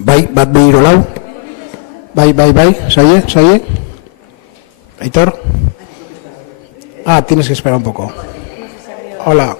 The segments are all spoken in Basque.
Bai, bat bi hiru lau. Bai, ¿se oye? Aitor. Tienes que esperar un poco. Hola.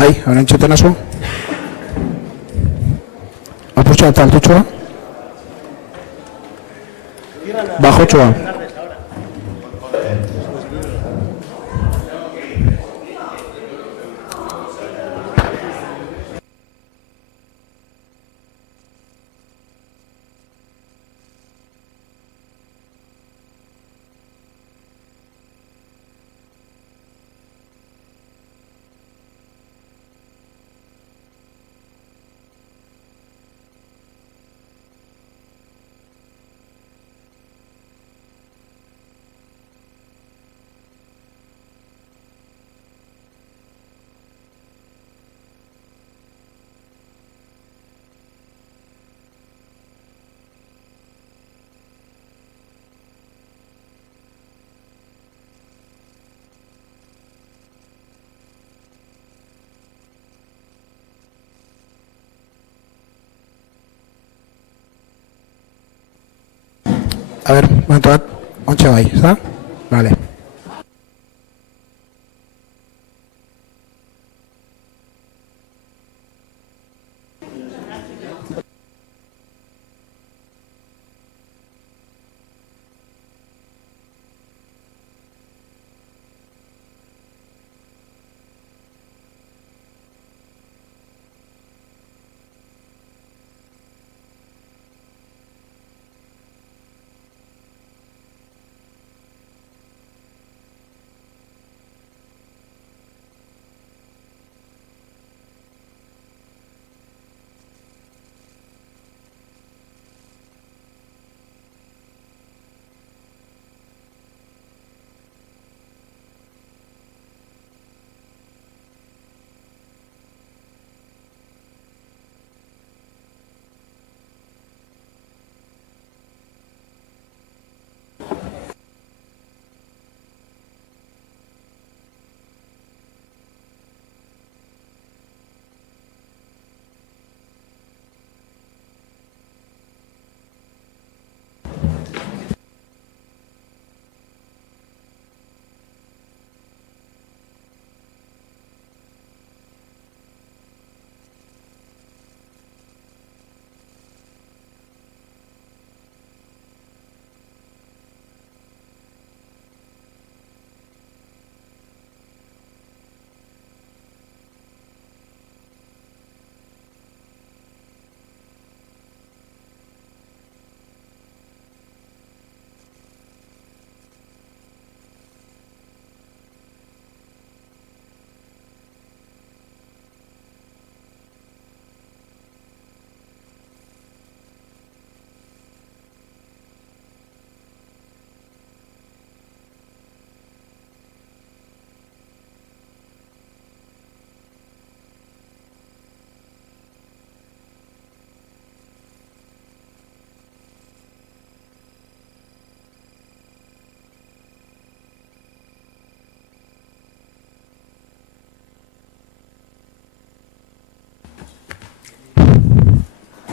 Bai, hori entzuten azu. Apurtxoa eta altutxoa. Bajotxoa. A ver, momentu bat, ontsa bai, ez da? Vale.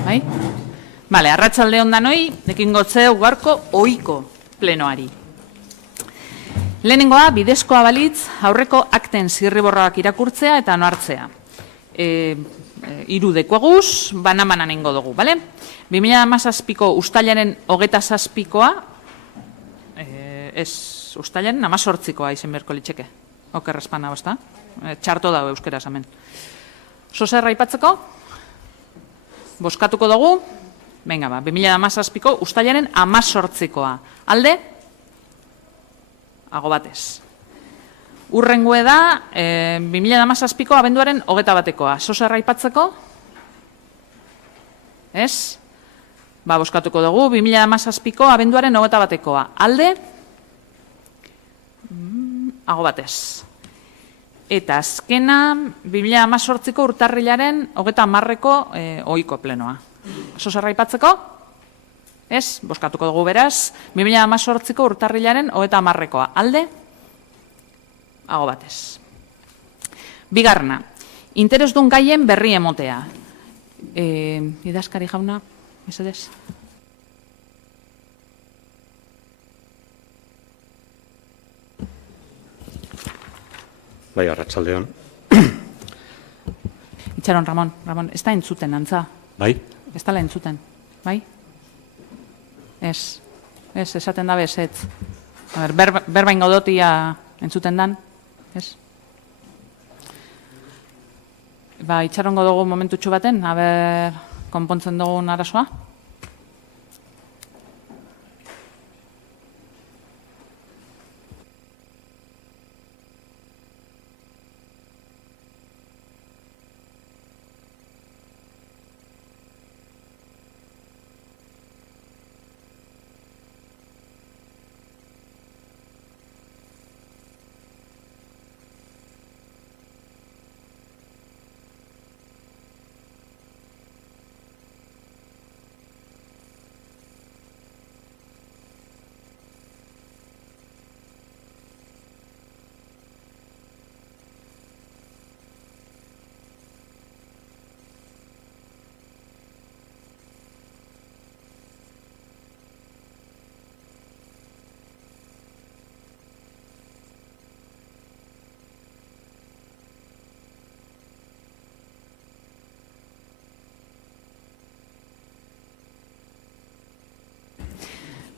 Bai? Bale, arratsalde on danoi, ekingo zeu gaurko ohiko plenoari. Lehenengoa, bidezkoa balitz, aurreko akten zirriborroak irakurtzea eta onartzea. Hiru dekoguz, banamanan ingo dugu, bale? 2017ko ustailaren 27koa, ez ustailaren 18koa izen berko litzeke. Oker espana, basta? Txarto dago euskeraz hemen. Zozerra aipatzeko? Boskatuko dugu? Venga ba, 2017ko ustailaren 18koa. Alde? Ago batez. Urrengoe da, 2017ko abenduaren 21koa. Zozerra aipatzeko? Ez? Ba, boskatuko dugu, 2017ko abenduaren 21koa. Alde? Ago batez. Eta azkena, 2018ko urtarrilaren 30ko ohiko plenoa. Zozerra aipatzeko? Ez? Boskatuko dugu beraz, 2018ko urtarrilaren 30koa. Alde? Ago batez. Bigarna, interesdun gaien berri emotea. Idazkari jauna, mesedez? Bai, arratsaldeon. Itxaron, Ramon, ez da entzuten, antza. Bai? Ez da entzuten, bai? Ez, esaten dabe ezetz. Berba ingo dotia entzuten dan, ez? Itxarongo dugu momentutxu baten, konpontzen dugun arazoa.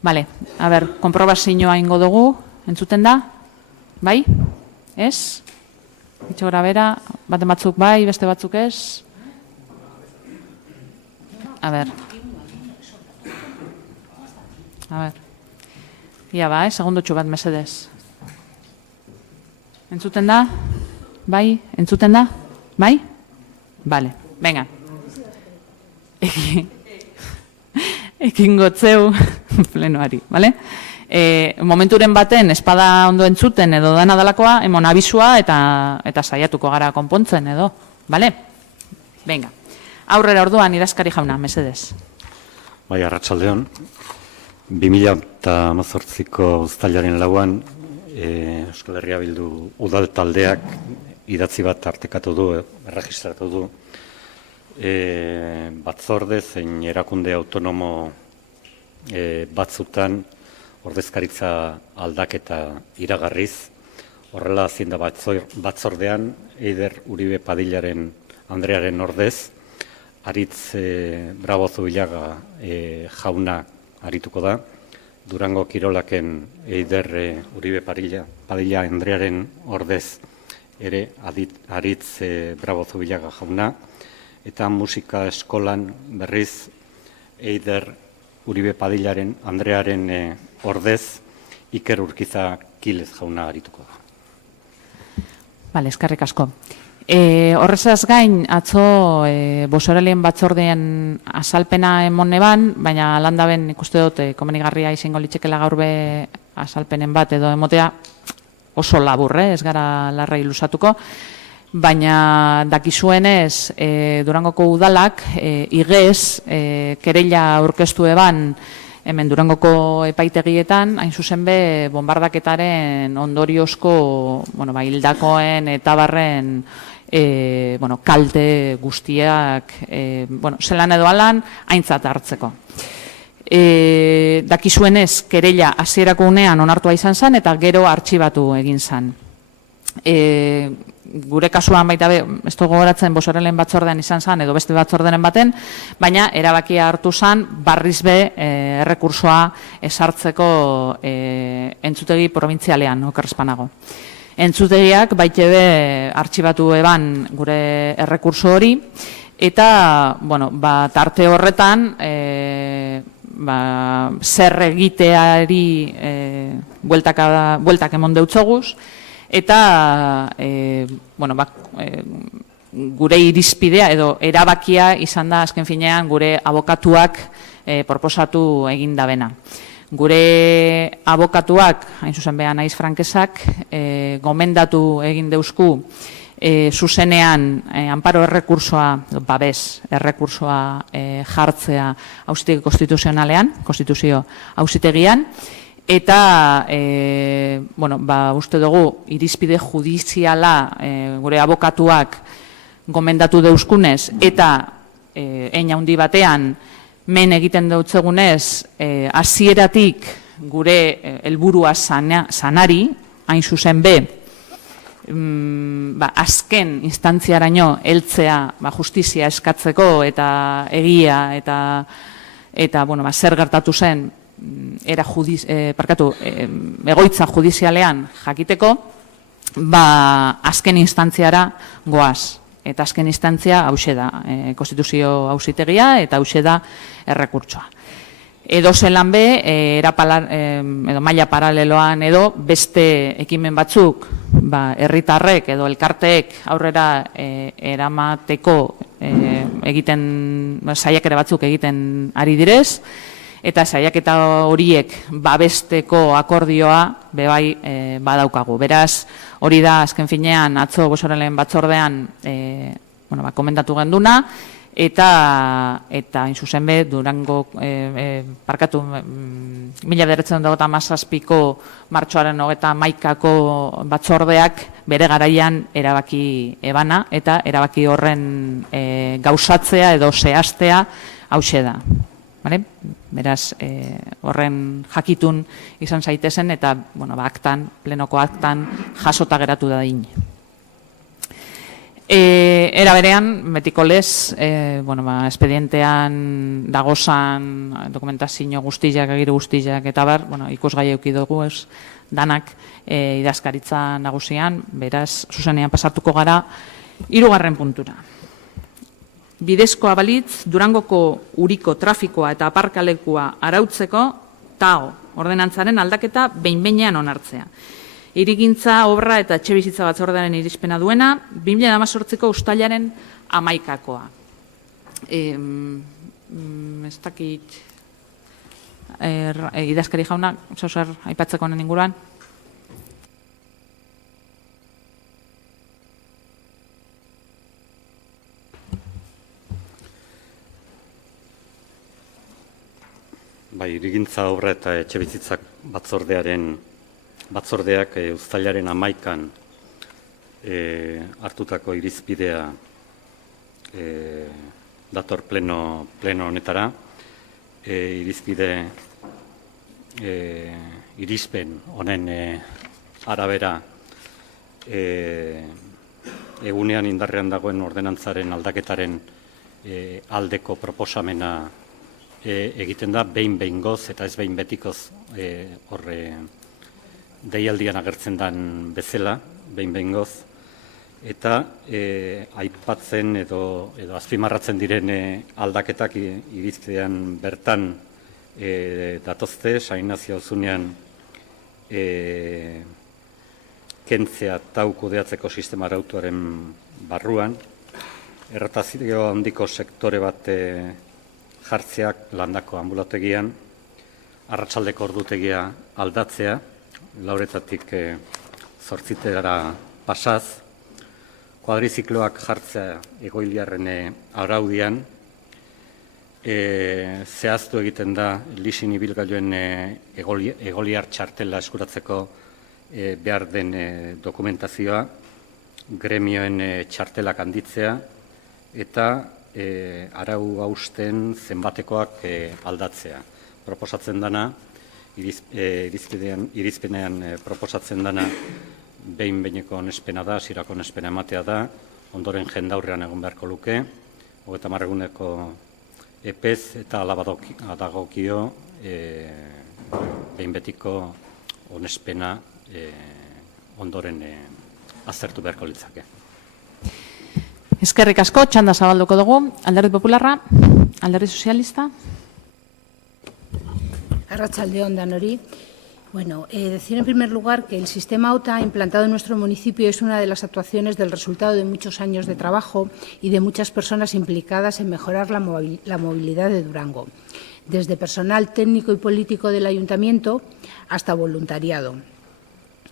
Bale, konprobazioa ingo dugu, entzuten da? Bai? Ez? Itxo gara bera, baten batzuk bai, beste batzuk ez? Ia segundotxu bat mesedez. Entzuten da? Bai? Entzuten da? Bai? Bale, venga. Ekin gotzeu plenoari, bale? Momenturen baten espada ondo entzuten edo dana dalakoa, emon abizua eta saiatuko gara konpontzen edo, bale? Venga, aurrera orduan idazkari jauna, mesedez. Bai, arratsaldeon. 2018ko uztailaren lauan Euskal Herria Bildu udal taldeak idatzi bat artekatu du, erregistratu du, batzorde zein erakunde autonomo batzutan ordezkaritza aldaketa iragarriz. Horrela zinda batzordean Eider Uribe Padillaren Andrearen ordez, Aritz Bravo Zubillaga jauna arituko da. Durango Kirolaken Eider Uribe Padilla Andrearen ordez ere Aritz Bravo Zubillaga jauna. Eta musika eskolan berriz Eider Uribe Padillaren Andrearen ordez Iker Urkiza Kilez jauna arituko da. Bale, eskerrik asko. Horrezaz gain, atzo bosoralien batzordean azalpena emon neban, baina landaben ikuste dut komenigarria izango litzekela gaurbe azalpenen bat edo emotea oso labur, ez gara larrei lusatuko. Baina dakizuenez Durangoko udalak igez kereila aurkeztu eban hemen Durangoko epaitegietan, hain zuzen be bombardaketaren ondoriozko hildakoen eta barren kalte guztiak zelan edo alan aintzat hartzeko. Dakizuenez kereila hasierako unean onartua izan zen eta gero artxibatu egin zen. Gure kasuan baita ez dugu gogoratzen bosoralen batzordean izan zen edo beste batzordenen baten, baina erabakia hartu zen barriz be errekursoa esartzeko entzutegi probintzialean okerrezpanago. Entzutegiak baita be artxibatu eban gure errekurso hori eta tarte horretan zer egiteari bueltak emon deutzoguz eta gure irizpidea edo erabakia izan da azken finean gure abokatuak proposatu egin dabena. Gure abokatuak, hain zuzen beha naiz frankesak, gomendatu egin deusku zuzenean amparo errekursoa, babes errekursoa jartzea auzitegi konstituzionalean, konstituzio auzitegian, eta uste dugu irizpide judiziala gure abokatuak gomendatu deuskunez eta hein handi batean men egiten dutzegunez hasieratik gure helburua sanari, hain zuzen be azken instantziaraino heltzea justizia eskatzeko eta egia eta zer gertatu zen egoitza judizialean jakiteko, azken instantziara goaz. Eta azken instantzia hauxe da, konstituzio auzitegia eta hauxe da errekurtsoa. Edo zelan be, edo maila paraleloan edo beste ekimen batzuk, herritarrek edo elkarteek aurrera eramateko saiakera batzuk egiten ari direz, eta saiaketa horiek babesteko akordioa bebai badaukagu. Beraz, hori da azken finean atzo Bosoralen batzordean komendatu genduna, eta hain zuzen be, Durango, 1957ko martxoaren 31ko batzordeak bere garaian erabaki ebana, eta erabaki horren gauzatzea edo zehaztea hauxe da. Beraz, horren jakitun izan zaitezen, eta plenoko aktan jasota geratu da din. Era berean, betiko lez, espedientean dagozan dokumentazio guztiak, agiru guztiak, eta ikusgai eukidugu danak idazkaritza nagusian, beraz, zuzenean pasartuko gara, 3. puntura. Bidezkoa balitz, Durangoko uriko trafikoa eta aparkalekua arautzeko TAO, ordenantzaren aldaketa behin-behinean onartzea. Hirigintza, obra eta etxebizitza batzordearen irizpena duena, 2018ko uztailaren 11koa. Ez dakit idazkari jauna, zer aipatzeko honen inguruan? Hirigintza, obra eta etxebizitzak batzordeak uztailaren 11an hartutako irizpidea dator pleno honetara. Irizpen honen arabera egunean indarrean dagoen ordenantzaren aldaketaren aldeko proposamena egiten da behin-behingoz eta ez behin betikoz horre deialdian agertzen den bezala, behin-behingoz, eta aipatzen edo azpimarratzen diren aldaketak irizpidean bertan datozte, San Inazio auzunean kentzea tau kudeatzeko sistema arautuaren barruan, errotazio handiko sektore bat jartzeak landako ambulategian, arratsaldeko ordutegia aldatzea, 4 zortzitera pasaz, kuadrizikloak jartzea egoiliarren araudian, zehaztu egiten da leasing ibilgailuen egoliar txartela eskuratzeko behar den dokumentazioa, gremioen txartelak handitzea, eta arau hausten zenbatekoak aldatzea. Proposatzen dana, irizpenean proposatzen dana behin-behineko onespena da, hasierako onespena ematea da, ondoren jendaurrean egon beharko luke, 30 eguneko epez eta alabadagokio behin-betiko onespena ondoren aztertu beharko litzake. Eskerrik asko, txanda zabalduko dugu, Alderdi Popularra, Alderdi Sozialista. Arratsaldeon danori. Decir en primer lugar que el sistema OTA implantado en nuestro municipio es una de las actuaciones del resultado de muchos años de trabajo y de muchas personas implicadas en mejorar la movilidad de Durango, desde personal técnico y político del ayuntamiento hasta voluntariado.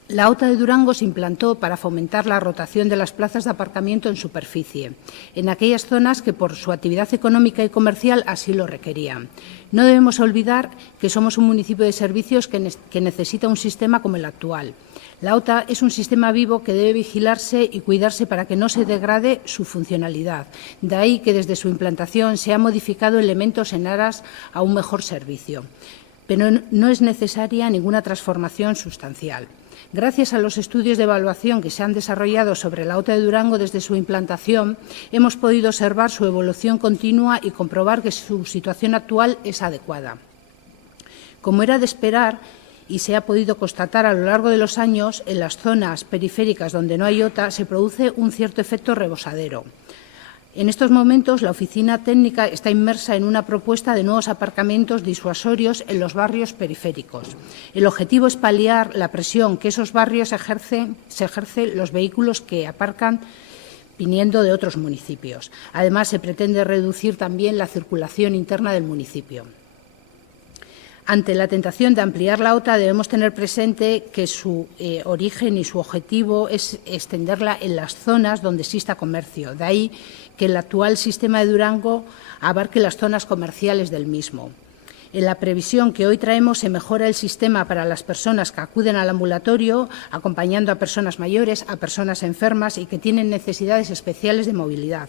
La OTA de Durango se implantó para fomentar la rotación de las plazas de aparcamiento en superficie, en aquellas zonas que por su actividad económica y comercial así lo requerían. No debemos olvidar que somos un municipio de servicios que necesita un sistema como el actual. La OTA es un sistema vivo que debe vigilarse y cuidarse para que no se degrade su funcionalidad. De ahí que desde su implantación se han modificado elementos en aras a un mejor servicio. Pero no es necesaria ninguna transformación sustancial. Gracias a los estudios de evaluación que se han desarrollado sobre la OTA de Durango desde su implantación, hemos podido observar su evolución continua y comprobar que su situación actual es adecuada. Como era de esperar, y se ha podido constatar a lo largo de los años, en las zonas periféricas donde no hay OTA se produce un cierto efecto rebosadero. En estos momentos, la oficina técnica está inmersa en una propuesta de nuevos aparcamientos disuasorios en los barrios periféricos. El objetivo es paliar la presión que esos barrios se ejerce los vehículos que aparcan viniendo de otros municipios. Además, se pretende reducir también la circulación interna del municipio. Ante la tentación de ampliar la OTA, debemos tener presente que su origen y su objetivo es extenderla en las zonas donde exista comercio. De ahí que el actual sistema de Durango abarque las zonas comerciales del mismo. En la previsión que hoy traemos se mejora el sistema para las personas que acuden al ambulatorio, acompañando a personas mayores, a personas enfermas y que tienen necesidades especiales de movilidad.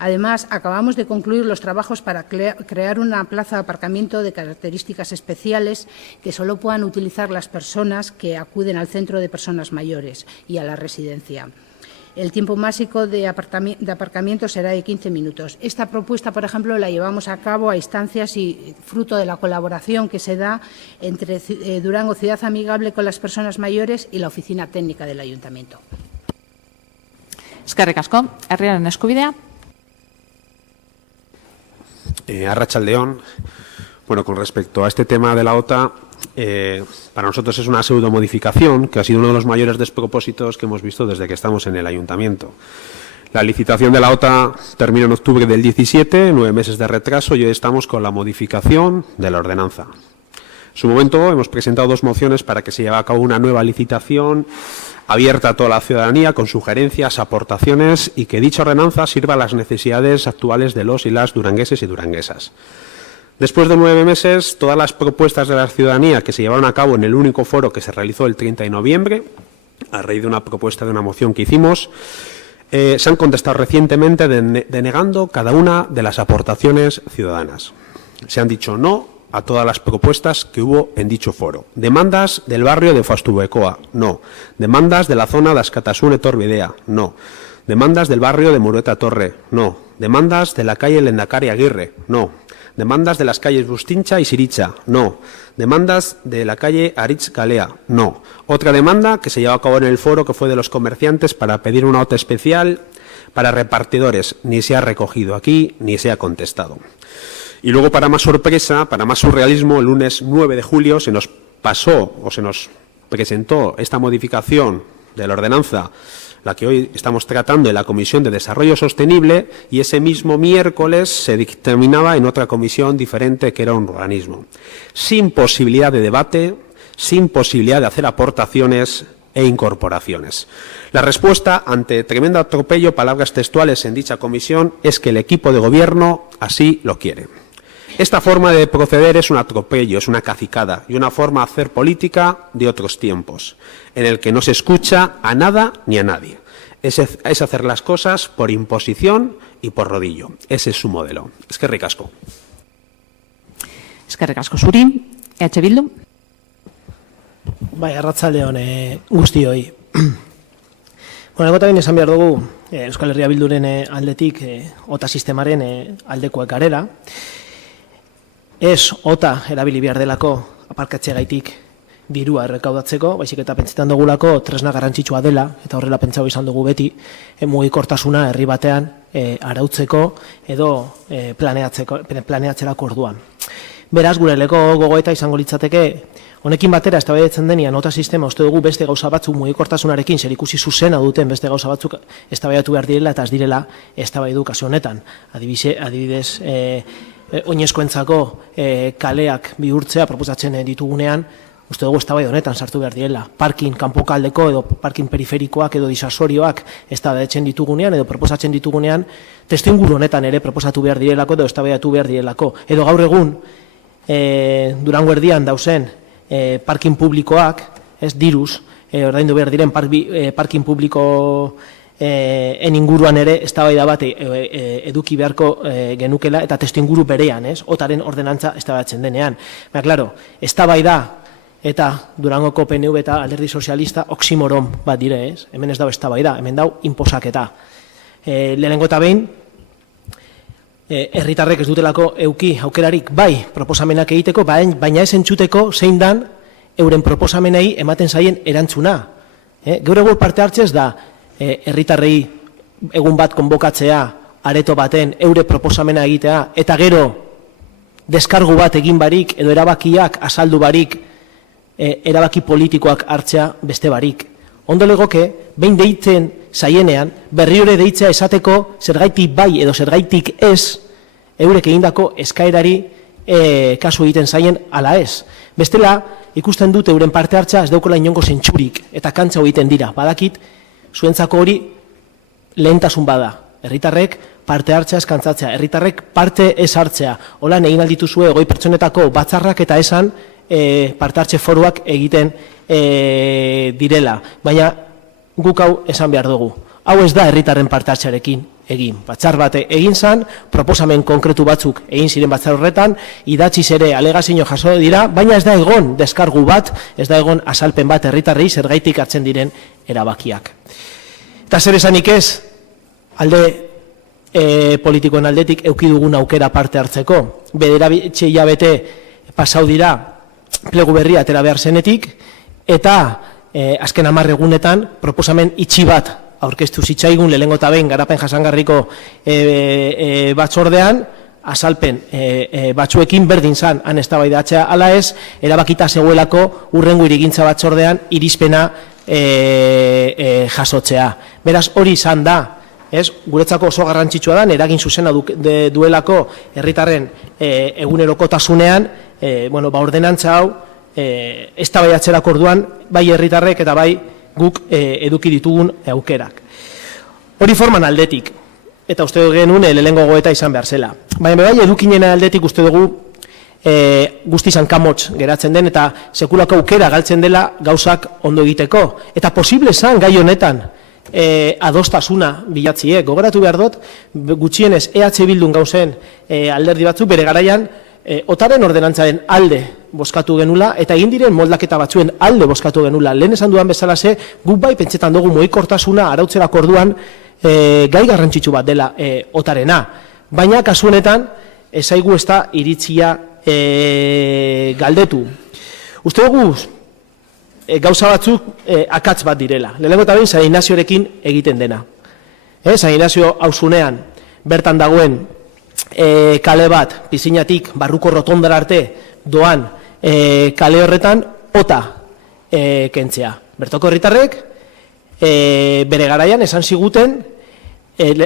Además, acabamos de concluir los trabajos para crear una plaza de aparcamiento de características especiales que solo puedan utilizar las personas que acuden al centro de personas mayores y a la residencia. El tiempo máximo de aparcamiento será de 15 minutos. Esta propuesta, por ejemplo, la llevamos a cabo a instancias y fruto de la colaboración que se da entre Durango Ciudad Amigable con las personas mayores y la oficina técnica del Ayuntamiento. Eskerrik asko. Herriaren eskubidea. Arratsaldeon. Bueno, con respecto a este tema de la OTA, para nosotros es una pseudomodificación que ha sido uno de los mayores despropósitos que hemos visto desde que estamos en el Ayuntamiento. La licitación de la OTA terminó en octubre del 17, 9 meses de retraso, y hoy estamos con la modificación de la ordenanza. En su momento hemos presentado 2 mociones para que se lleve a cabo una nueva licitación abierta a toda la ciudadanía, con sugerencias, aportaciones, y que dicha ordenanza sirva a las necesidades actuales de los y las durangueses y duranguesas. Después de 9 meses, todas las propuestas de la ciudadanía que se llevaron a cabo en el único foro que se realizó el 30 de noviembre, a raíz de una propuesta de una moción que hicimos, se han contestado recientemente denegando cada una de las aportaciones ciudadanas. Se han dicho no a todas las propuestas que hubo en dicho foro. Demandas del barrio de Fastubecoa, no. Demandas de la zona de Askatasune Torbidea, no. Demandas del barrio de Murueta Torre, no. Demandas de la calle Lendakari Aguirre, no. Demandas de las calles Bustincha y Siricha, no. Demandas de la calle Aritz Calea, no. Otra demanda que se llevó a cabo en el foro, que fue de los comerciantes, para pedir una OTA especial para repartidores, ni se ha recogido aquí ni se ha contestado. Y luego, para más sorpresa, para más surrealismo, el lunes 9 de julio se nos pasó o se nos presentó esta modificación de la ordenanza, la que hoy estamos tratando en la Comisión de Desarrollo Sostenible, y ese mismo miércoles se dictaminaba en otra comisión diferente, que era un urbanismo. Sin posibilidad de debate, sin posibilidad de hacer aportaciones e incorporaciones. La respuesta ante tremendo atropello, palabras textuales en dicha comisión, es que el equipo de gobierno así lo quiere. Esta forma de proceder es un atropello, es una cacicada y una forma de hacer política de otros tiempos, en el que no se escucha a nada ni a nadie. Es hacer las cosas por imposición y por rodillo. Ese es su modelo. Eskerrik asko. Eskerrik asko zuri. EH Bildu. Bai, arratsaldeon guztioi. Bueno, eta bain esan behar dugu Euskal Herria Bilduren aldetik OTA sistemaren aldekoak garela. Ez OTA erabili behar delako aparkatzeagaitik dirua errekaudatzeko, baizik eta pentsetan dugulako tresna garrantzitsua dela, eta horrela pentsatu izan dugu beti, mugikortasuna herri batean arautzeko edo planeatzerako orduan. Beraz, gure leko gogoeta izango litzateke, honekin batera eztabaidatzen denean OTA sistema uste dugu beste gauza batzuk mugikortasunarekin zerikusi zuzena duten beste gauza batzuk eztabaidatu behar direla eta ez direla eztabaidu kasu honetan. Adibidez, oinezkoentzako kaleak bihurtzea proposatzen ditugunean, uste dugu eztabaida honetan sartu behar direla. Parkin kanpokaldeko edo parkin periferikoak edo disasorioak eztabaidatzen ditugunean edo proposatzen ditugunean, testuinguru honetan ere proposatu behar direlako edo eztabaidatu behar direlako. Edo gaur egun Durango erdian dauzen parkin publikoak, ez diruz, ordaindu behar diren parkin publiko inguruan ere eztabaida bat eduki beharko genukela eta testuinguru berean, ez? OTAren ordenantza eztabaidatzen denean. Baina, klaro, eztabaida eta Durangoko PNV eta Alderdi Sozialista oksimoron bat dire, ez? Hemen ez dago eztabaida, hemen dago inposaketa. Lehenengo eta behin, herritarrek ez dutelako euki aukerarik bai proposamenak egiteko, baina ez entzuteko zein dan euren proposamenei ematen zaien erantzuna. Gaur egun parte hartzez da herritarrei egun bat konbokatzea, areto baten eure proposamena egitea, eta gero deskargu bat egin barik edo erabakiak azaldu barik, erabaki politikoak hartzea beste barik. Ondo legoke, behin deitzen zaienean, berriore deitzea esateko zergaitik bai edo zergaitik ez, eurek egindako eskaerari kasu egiten zaien ala ez. Bestela, ikusten dute euren parte hartza ez daukola inongo zentsurik eta kantza egiten dira. Badakit, zuentzako hori lehentasun bada. Herritarrek parte hartzea eskantzatzea, herritarrek parte ez hartzea. Holan egin aldituzue goi pertsonetako batzarrak eta esan parte hartze foruak egiten direla. Baina guk hau esan behar dugu. Hau ez da herritarren parte hartzearekin egin. Batzar bate egin zan, proposamen konkretu batzuk egin ziren batzar horretan, idatziz ere alegazio jaso dira, baina ez da egon deskargu bat, ez da egon azalpen bat herritarrei zergaitik hartzen diren erabakiak. Eta zer esanik ez, alde politikoen aldetik eduki dugun aukera parte hartzeko. Bederatzi hilabete pasau dira plegu berria atera behar zenetik, eta azken 10 egunetan proposamen itxi bat aurkeztu zitzaigun lehenengo eta behin garapen jasangarriko batzordean, azalpen batzuekin berdin zan han eztabaidatzea ala ez, erabakita zegoelako hurrengo hirigintza batzordean irizpena jasotzea. Beraz hori izan da, guretzako oso garrantzitsua da, eragin zuzena duelako herritarren egunerokotasunean, ordenantza hau eztabaidatzerako orduan bai herritarrek eta bai guk eduki ditugun aukerak. Hori forman aldetik, eta uste dugu genuen lehenengo goeta izan behar zela. Baina bai edukinen aldetik uste dugu guztizan kamotz geratzen den eta sekulako aukera galtzen dela gauzak ondo egiteko. Eta posible zan gai honetan adostasuna bilatzie. Gogoratu behar dut, gutxienez EH Bildun gauzen alderdi batzuk bere garaian otaren ordenantzaren alde bozkatu genula, eta egin diren moldaketa batzuen alde bozkatu genula. Lehen esan dudan bezala ze, guk bai pentsetan dugu mugikortasuna arautzerak orduan gai garrantzitsu bat dela otarena. Baina kasu honetan, ezaigu ez da iritzia galdetu. Uste dugu, gauza batzuk akatz bat direla. Lehenengo eta behin, San Ignaziorekin egiten dena. San Ignazio auzunean bertan dagoen kale bat, Pizinatik barruko rotondara arte doan kale horretan ota kentzea. Bertoko herritarrek bere garaian esan ziguten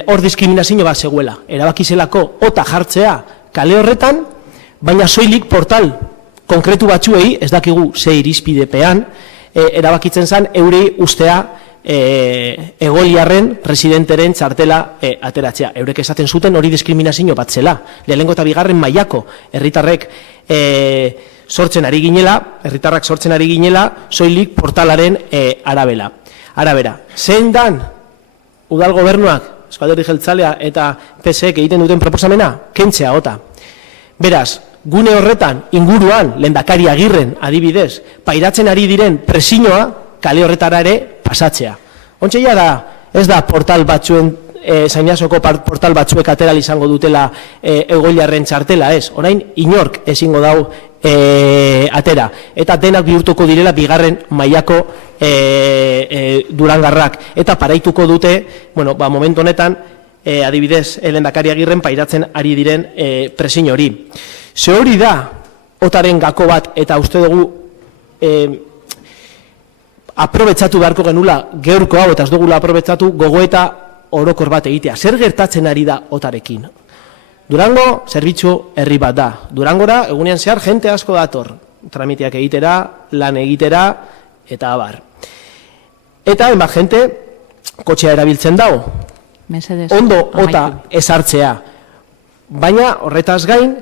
hor diskriminazio bat zegoela. Erabakizelako ota jartzea kale horretan, baina soilik portal konkretu batzuei, ez dakigu ze irizpidepean, erabakitzen zen eurei ustea Egoliarren residenteren txartela ateratzea. Eurek esaten zuten hori diskriminazio bat zela. Lehenengo eta bigarren mailako herritarrek sortzen ari ginela, herritarrak sortzen ari ginela, soilik portalaren arabera. Zein dan udal gobernuak, Eusko Alderdi Jeltzalea eta PSek egiten duten proposamena, kentzea ota. Beraz, gune horretan, inguruan, Lehendakari Agirren adibidez, pairatzen ari diren presioa kale horretara ere pasatzea. Ontseia da, ez da portal batzuen, Zainasoko portal batzuek ateral izango dutela Egoliarren txartela, ez. Orain, inork ezingo dau atera. Eta denak bihurtuko direla bigarren mailako Durangarrak. Eta paraituko dute, momentu honetan, adibidez, Lehendakari Agirren pairatzen ari diren presio hori. Ze hori da, otaren gako bat, eta uste dugu, aprobetsatu beharko genula geurko hau, eta ez dugula aprobetsatu gogoeta orokor bat egitea. Zer gertatzen ari da otarekin? Durango zerbitzu herri bat da. Durangora egunean zehar jente asko dator. Tramiteak egitera, lan egitera, eta abar. Eta enbat jente kotxea erabiltzen dago. Ondo ota ezartzea. Baina horretaz gain,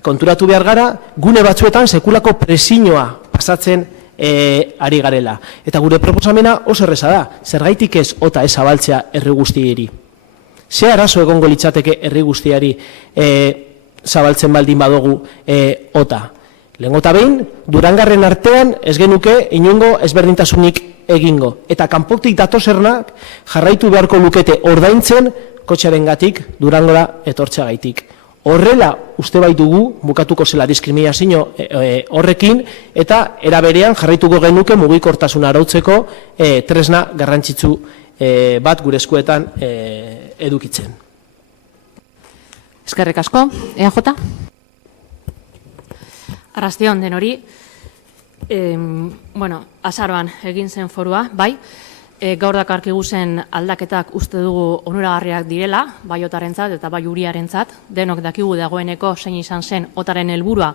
konturatu behar gara, gune batzuetan sekulako presioa pasatzen ari garela. Eta gure proposamena oso erreza da, zergaitik ez ota ez zabaltzea herri guztieri. Ze arazo egongo litzateke herri guztiari zabaltzen baldin badugu ota. Lehengo eta behin, Durangarren artean ez genuke inongo ezberdintasunik egingo. Eta kanpotik datozernak jarraitu beharko lukete ordaintzen kotxearengatik Durangora etortzeagaitik. Horrela uste baitugu bukatuko zela diskriminazio horrekin eta era berean jarraituko genuke mugikortasuna arautzeko tresna garrantzitsu bat gure eskuetan edukitzen. Eskerrik asko. EAJ? Arrastion denori, azaroan egin zen forua, bai, gaur dakarkigu zen aldaketak uste dugu onuragarriak direla, bai otarentzat eta bai uriarentzat, denok dakigu dagoeneko zein izan zen otaren helburua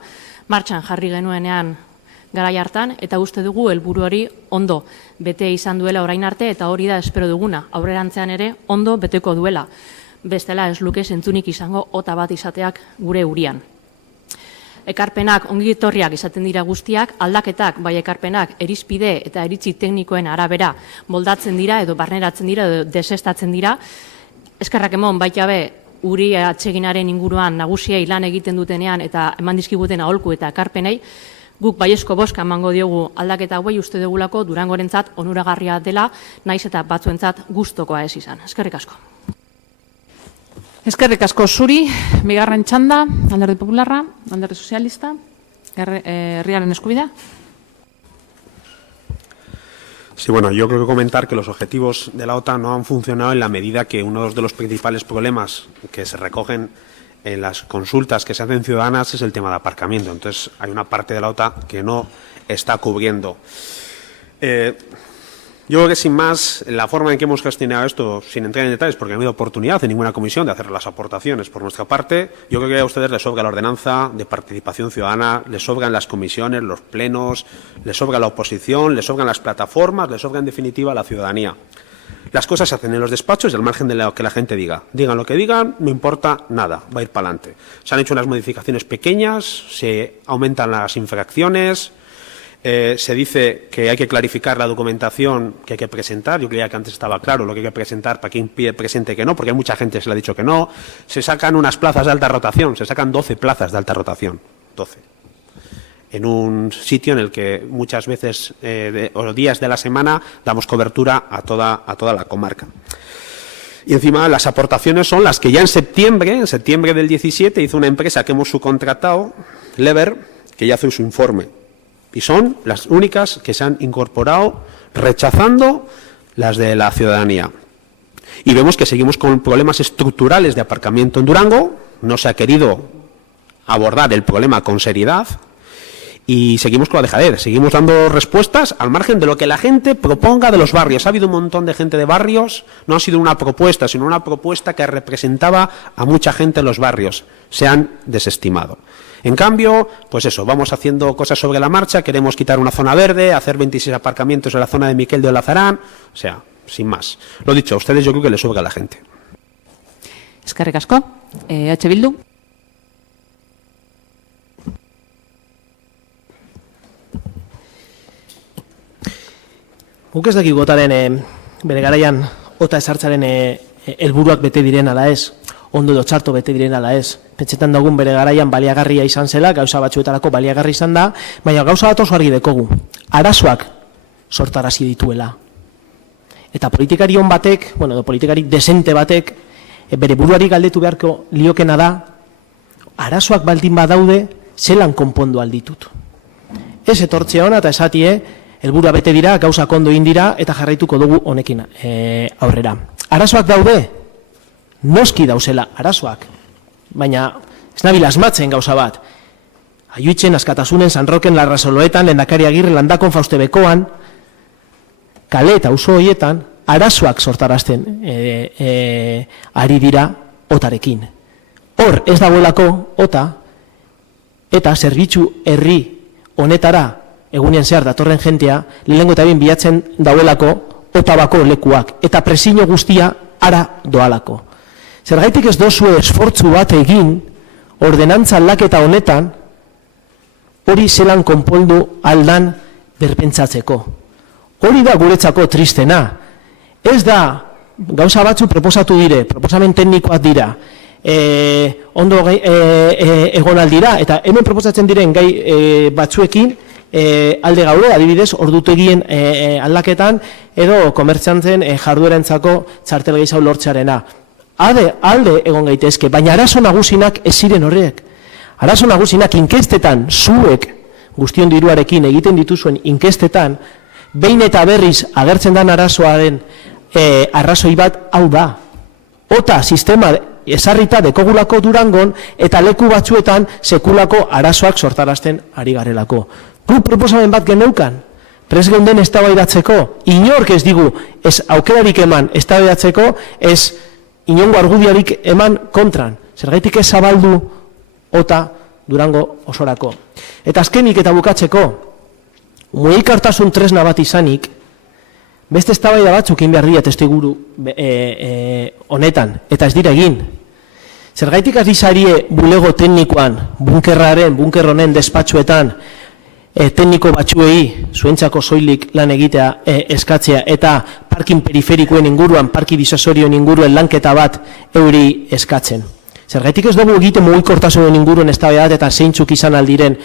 martxan jarri genuenean garai hartan, eta uste dugu helburu hori ondo bete izan duela orain arte, eta hori da espero duguna, aurrerantzean ere ondo beteko duela, bestela ez luke zentzunik izango ota bat izateak gure urian. Ekarpenak ongitorriak izaten dira guztiak, aldaketak bai ekarpenak irizpide eta iritzi teknikoen arabera moldatzen dira edo barneratzen dira edo desestatzen dira. Eskerrak emon baita be uri atseginaren inguruan nagusiei lan egiten dutenean eta eman dizkiguten aholku eta ekarpenei, guk baiezko boska emango diogu aldaketa hauei uste dugulako Durangorentzat onuragarria dela, naiz eta batzuentzat gustokoa ez izan. Eskerrik asko. Eskerrik asko zuri, bigarren txanda, Alderdi Popularra, Alderdi Sozialista, herriaren eskubidea. Sí, bueno, yo creo que comentar que los objetivos de la OTAN no han funcionado en la medida que uno de los principales problemas que se recogen en las consultas que se hacen ciudadanas es el tema de aparcamiento. Entonces, hay una parte de la OTAN que no está cubriendo. Yo creo que sin más, la forma en que hemos gestionado esto, sin entrar en detalles, porque no ha habido oportunidad en ninguna comisión de hacer las aportaciones por nuestra parte, yo creo que a ustedes les sobra la ordenanza de participación ciudadana, les sobran las comisiones, los plenos, les sobra la oposición, les sobran las plataformas, les sobra en definitiva la ciudadanía. Las cosas se hacen en los despachos y al margen de lo que la gente diga. Digan lo que digan, no importa nada, va a ir para adelante. Se han hecho unas modificaciones pequeñas, se aumentan las infracciones. Se dice que hay que clarificar la documentación que hay que presentar. Yo creía que antes estaba claro lo que hay que presentar para quien pide presente que no, porque hay mucha gente que se le ha dicho que no. Se sacan unas plazas de alta rotación, se sacan 12 plazas de alta rotación, 12. En un sitio en el que muchas veces o días de la semana damos cobertura a toda la comarca. Y encima las aportaciones son las que ya en septiembre del 17 hizo una empresa que hemos subcontratado, Lever, que ya hace su informe. Y son las únicas que se han incorporado rechazando las de la ciudadanía. Y vemos que seguimos con problemas estructurales de aparcamiento en Durango, no se ha querido abordar el problema con seriedad y seguimos con la dejadez, seguimos dando respuestas al margen de lo que la gente proponga de los barrios. Ha habido un montón de gente de barrios, no ha sido una propuesta, sino una propuesta que representaba a mucha gente en los barrios. Se han desestimado. En cambio, pues eso, vamos haciendo cosas sobre la marcha, queremos quitar una zona verde, hacer 26 aparcamientos en la zona de Miquel de Olazarán, o sea, sin más. Lo dicho, a ustedes yo creo que les sobra a la gente. Eskerrik asko. Bildu. Guk ez dakigu otaren bere garaian ota esartzaren helburuak bete diren ala ez, ondo edo txarto bete diren ala ez. Pentsetan dugun bere garaian baliagarria izan zela, gauza batzuetarako baliagarri izan da, baina gauza bat oso argi dekogu. Arazoak sortarazi dituela. Eta politikari on batek, edo politikari desente batek, bere buruari galdetu beharko liokena da, arazoak baldin badaude, zelan konpondu alditut. Ez etortzea hona eta esatie, helburua bete dira, gauzak ondo indira, eta jarraituko dugu honekin aurrera. Arazoak daude, noski dauzela arazoak, baina ez nabil asmatzen gauza bat. Ayuitzen, Askatasunen, San Roken, Larrazoloetan, Lehendakari Agirre, Landakon, Fauste Bekoan, kale eta auzo horietan, arazoak sortarazten ari dira otarekin. Hor ez dagoelako ota, eta zerbitzu herri honetara egunean zehar datorren jentea, lehenengo eta bien bilatzen dauelako otabako lekuak, eta presio guztia ara doalako. Zergaitik ez dozue esfortzu bat egin, ordenantza aldaketa honetan, hori zelan konpondu aldan berpentsatzeko. Hori da guretzako tristena. Ez da, gauza batzu proposatu dire, proposamen teknikoak dira, ondo egon aldira, eta hemen proposatzen diren gai batzuekin alde gaude, adibidez, ordutegien aldaketan edo komertziantzen jarduerentzako txartel gehiago lortzearena. Alde egon gaitezke, baina arazo nagusinak ez ziren horrek. Arazo nagusinak inkestetan, zuek guztion diruarekin egiten dituzuen inkestetan, behin eta berriz agertzen den arazoaren arrazoi bat hau da. OTA sistema ezarrita dekogulako Durangon eta leku batzuetan sekulako arazoak sortarazten ari garelako. Guk proposamen bat geneukan, prest geunden eztabaidatzeko, inork ez digu, ez aukerarik eman eztabaidatzeko, ez inongo argudiarik eman kontran. Zergaitik ez zabaldu OTA Durango osorako. Eta azkenik eta bukatzeko, mugikortasun tresna bat izanik, beste eztabaida batzuk egin behar dira testuinguru honetan, eta ez dira egin. Zergaitik azizarie bulego teknikoan, bunker honen despatxuetan, tekniko batzuei, zuentzako soilik lan egitea eskatzea, eta parkin periferikoen inguruan, parki disasorioen inguruen lanketa bat euri eskatzen. Zergaitik ez dugu egite mugikortasunen inguruen eztabaida eta zeintzuk izan aldiren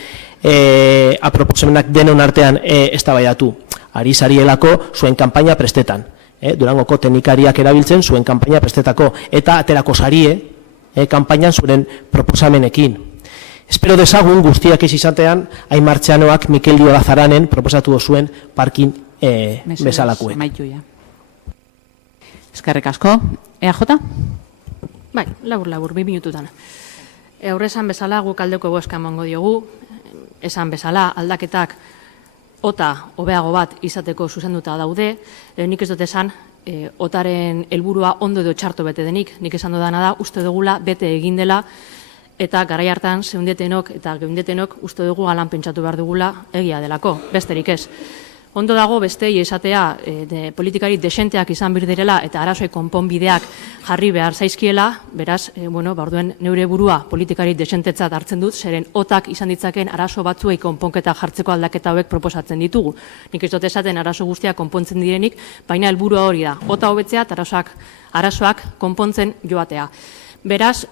aproposamenak denon artean eztabaidatu. Ari zarielako zuen kanpaina prestetan. Durangoko teknikariak erabiltzen zuen kanpaina prestetako eta aterako sarie kanpainan zuen proposamenekin. Espero dezagun guztiak ez izatean Aimartxanoak Mikel Diolazaranen proposatu zuen parkin bezalakuek. Eskerrik asko. EAJ? Bai, labur, 2 minututan. Aurre esan bezala, guk aldeko boska emango diogu, esan bezala aldaketak OTA hobeago bat izateko zuzenduta daude, nik ez dut esan, OTAren helburua ondo edo txarto bete denik, nik esan dudana da, uste dugula bete egin dela, eta garai hartan zeundetenok eta geundetenok uste dugu galan pentsatu behar dugula egia delako, besterik ez. Ondo dago bestei esatea politikari desenteak izan birdirela eta arazoei konponbideak jarri behar zaizkiela, beraz, orduen neure burua politikari desentetzat hartzen dut, zeren OTAk izan ditzaken arazo batzuei konponketa jartzeko aldaketa hauek proposatzen ditugu. Nik ez dut esaten arazo guztiak konpontzen direnik, baina helburua hori da, OTA hobetzea eta arazoak konpontzen joatea. Beraz,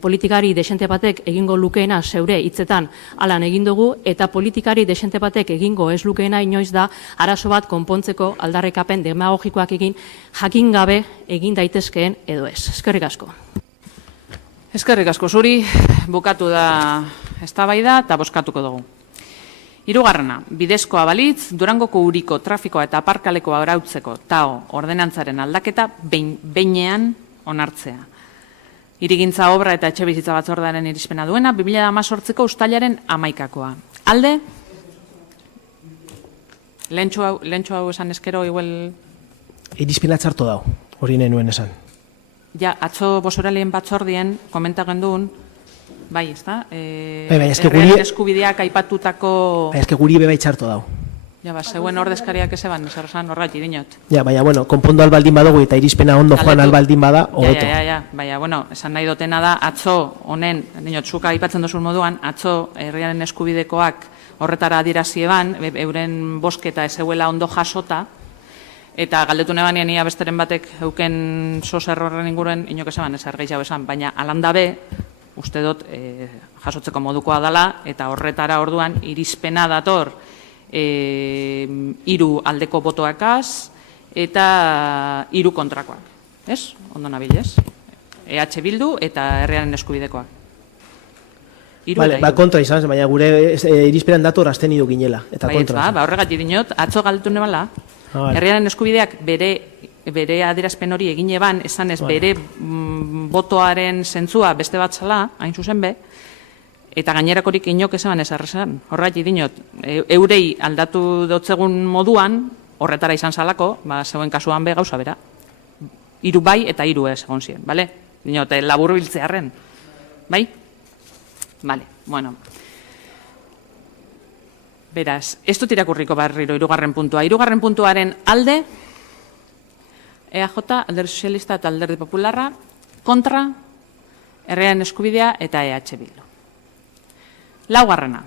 politikari desente batek egingo lukeena zeure hitzetan alan egin dugu, eta politikari desente batek egingo ez lukeena inoiz da arazo bat konpontzeko aldarrikapen demagogikoak egin jakin gabe egin daitezkeen edo ez. Eskerrik asko. Eskerrik asko zuri, bukatu da eztabaida eta bozkatuko dugu. 3. Bidezkoa balitz, Durangoko uriko trafikoa eta aparkalekoa arautzeko TAO ordenantzaren aldaketa behinean onartzea. Hirigintza obra eta etxebizitza batzordearen irizpena duena, 2018ko uztailaren 11koa. Alde? Lehentxo hau esan eskero, igual... Irizpena txarto dau, hori nuen esan. Ja, atzo bosoralien batzordien, komentagen duen, bai, ez da? Herriaren eskubideak aipatutako... Ez guri bebai txarto dau. Ja, zeuen ordezkariak ezeban, zerrozan horrati dinot. Ja, baina, konpondu albaldin badugu eta irizpena ondo joan albaldin bada, hobeto. Ja, baina, esan nahi dotena da, atzo, honen, dinot, zuka aipatzen duzun moduan, atzo, herriaren eskubidekoak horretara adirazieban, euren bosketa ezeuela ondo jasota, eta galdetu nebanien ia besteren batek euken sozer horren inguruen, inok ezeban, ezer gehiago esan, baina alandabe, uste dut, jasotzeko modukoa dela, eta horretara orduan, irizpena dator, 3 aldeko botoakaz eta 3 kontrakoak. Ez? Ondo nabil, ez? EH Bildu eta herriaren eskubidekoak. Kontra izan, baina gure irizperan dator azten idu ginela. Horregatik dinot, atzo galdetu nebala, herriaren eskubideak bere adierazpen hori egin eban, esan ez bere botoaren zentzua beste bat zala, hain zuzen be, eta gainerakorik inok esan ez arrezan. Horregatik dinot, eurei aldatu dotzegun moduan, horretara izan zalako, zeuen kasuan be gauza bera. 3 bai eta 3 ez egon ziren, bale? Dinot, labur biltzearen. Bai? Bale, bueno. Beraz, ez dut irakurriko barriro 3. puntua. 3. puntuaren alde, EAJ, Alderdi Sozialista eta Alderdi Popularra, kontra, herriaren eskubidea eta EH Bildu. 4.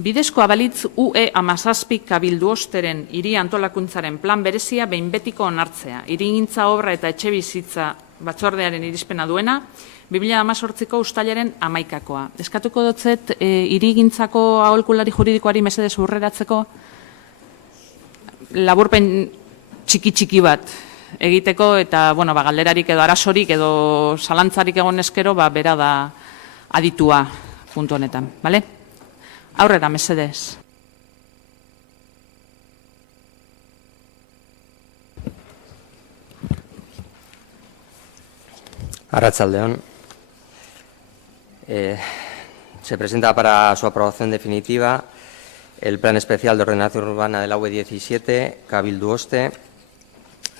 Bidezkoa balitz UE 17 kabildu osteren hiri antolakuntzaren plan berezia behin betiko onartzea. Hirigintza obra eta etxebizitza batzordearen irizpena duena, 2018ko ustailaren 11koa. Eskatuko dotzet hirigintzako aholkulari juridikoari mesedez urreratzeko laburpen txiki bat egiteko eta galderarik edo arazorik edo zalantzarik egon eskero bera da aditua puntu honetan. Aurrera, mesedez. Arratsaldeon. Se presenta para su aprobación definitiva el Plan Especial de Ordenación Urbana de la UE17, Cabildu Oste.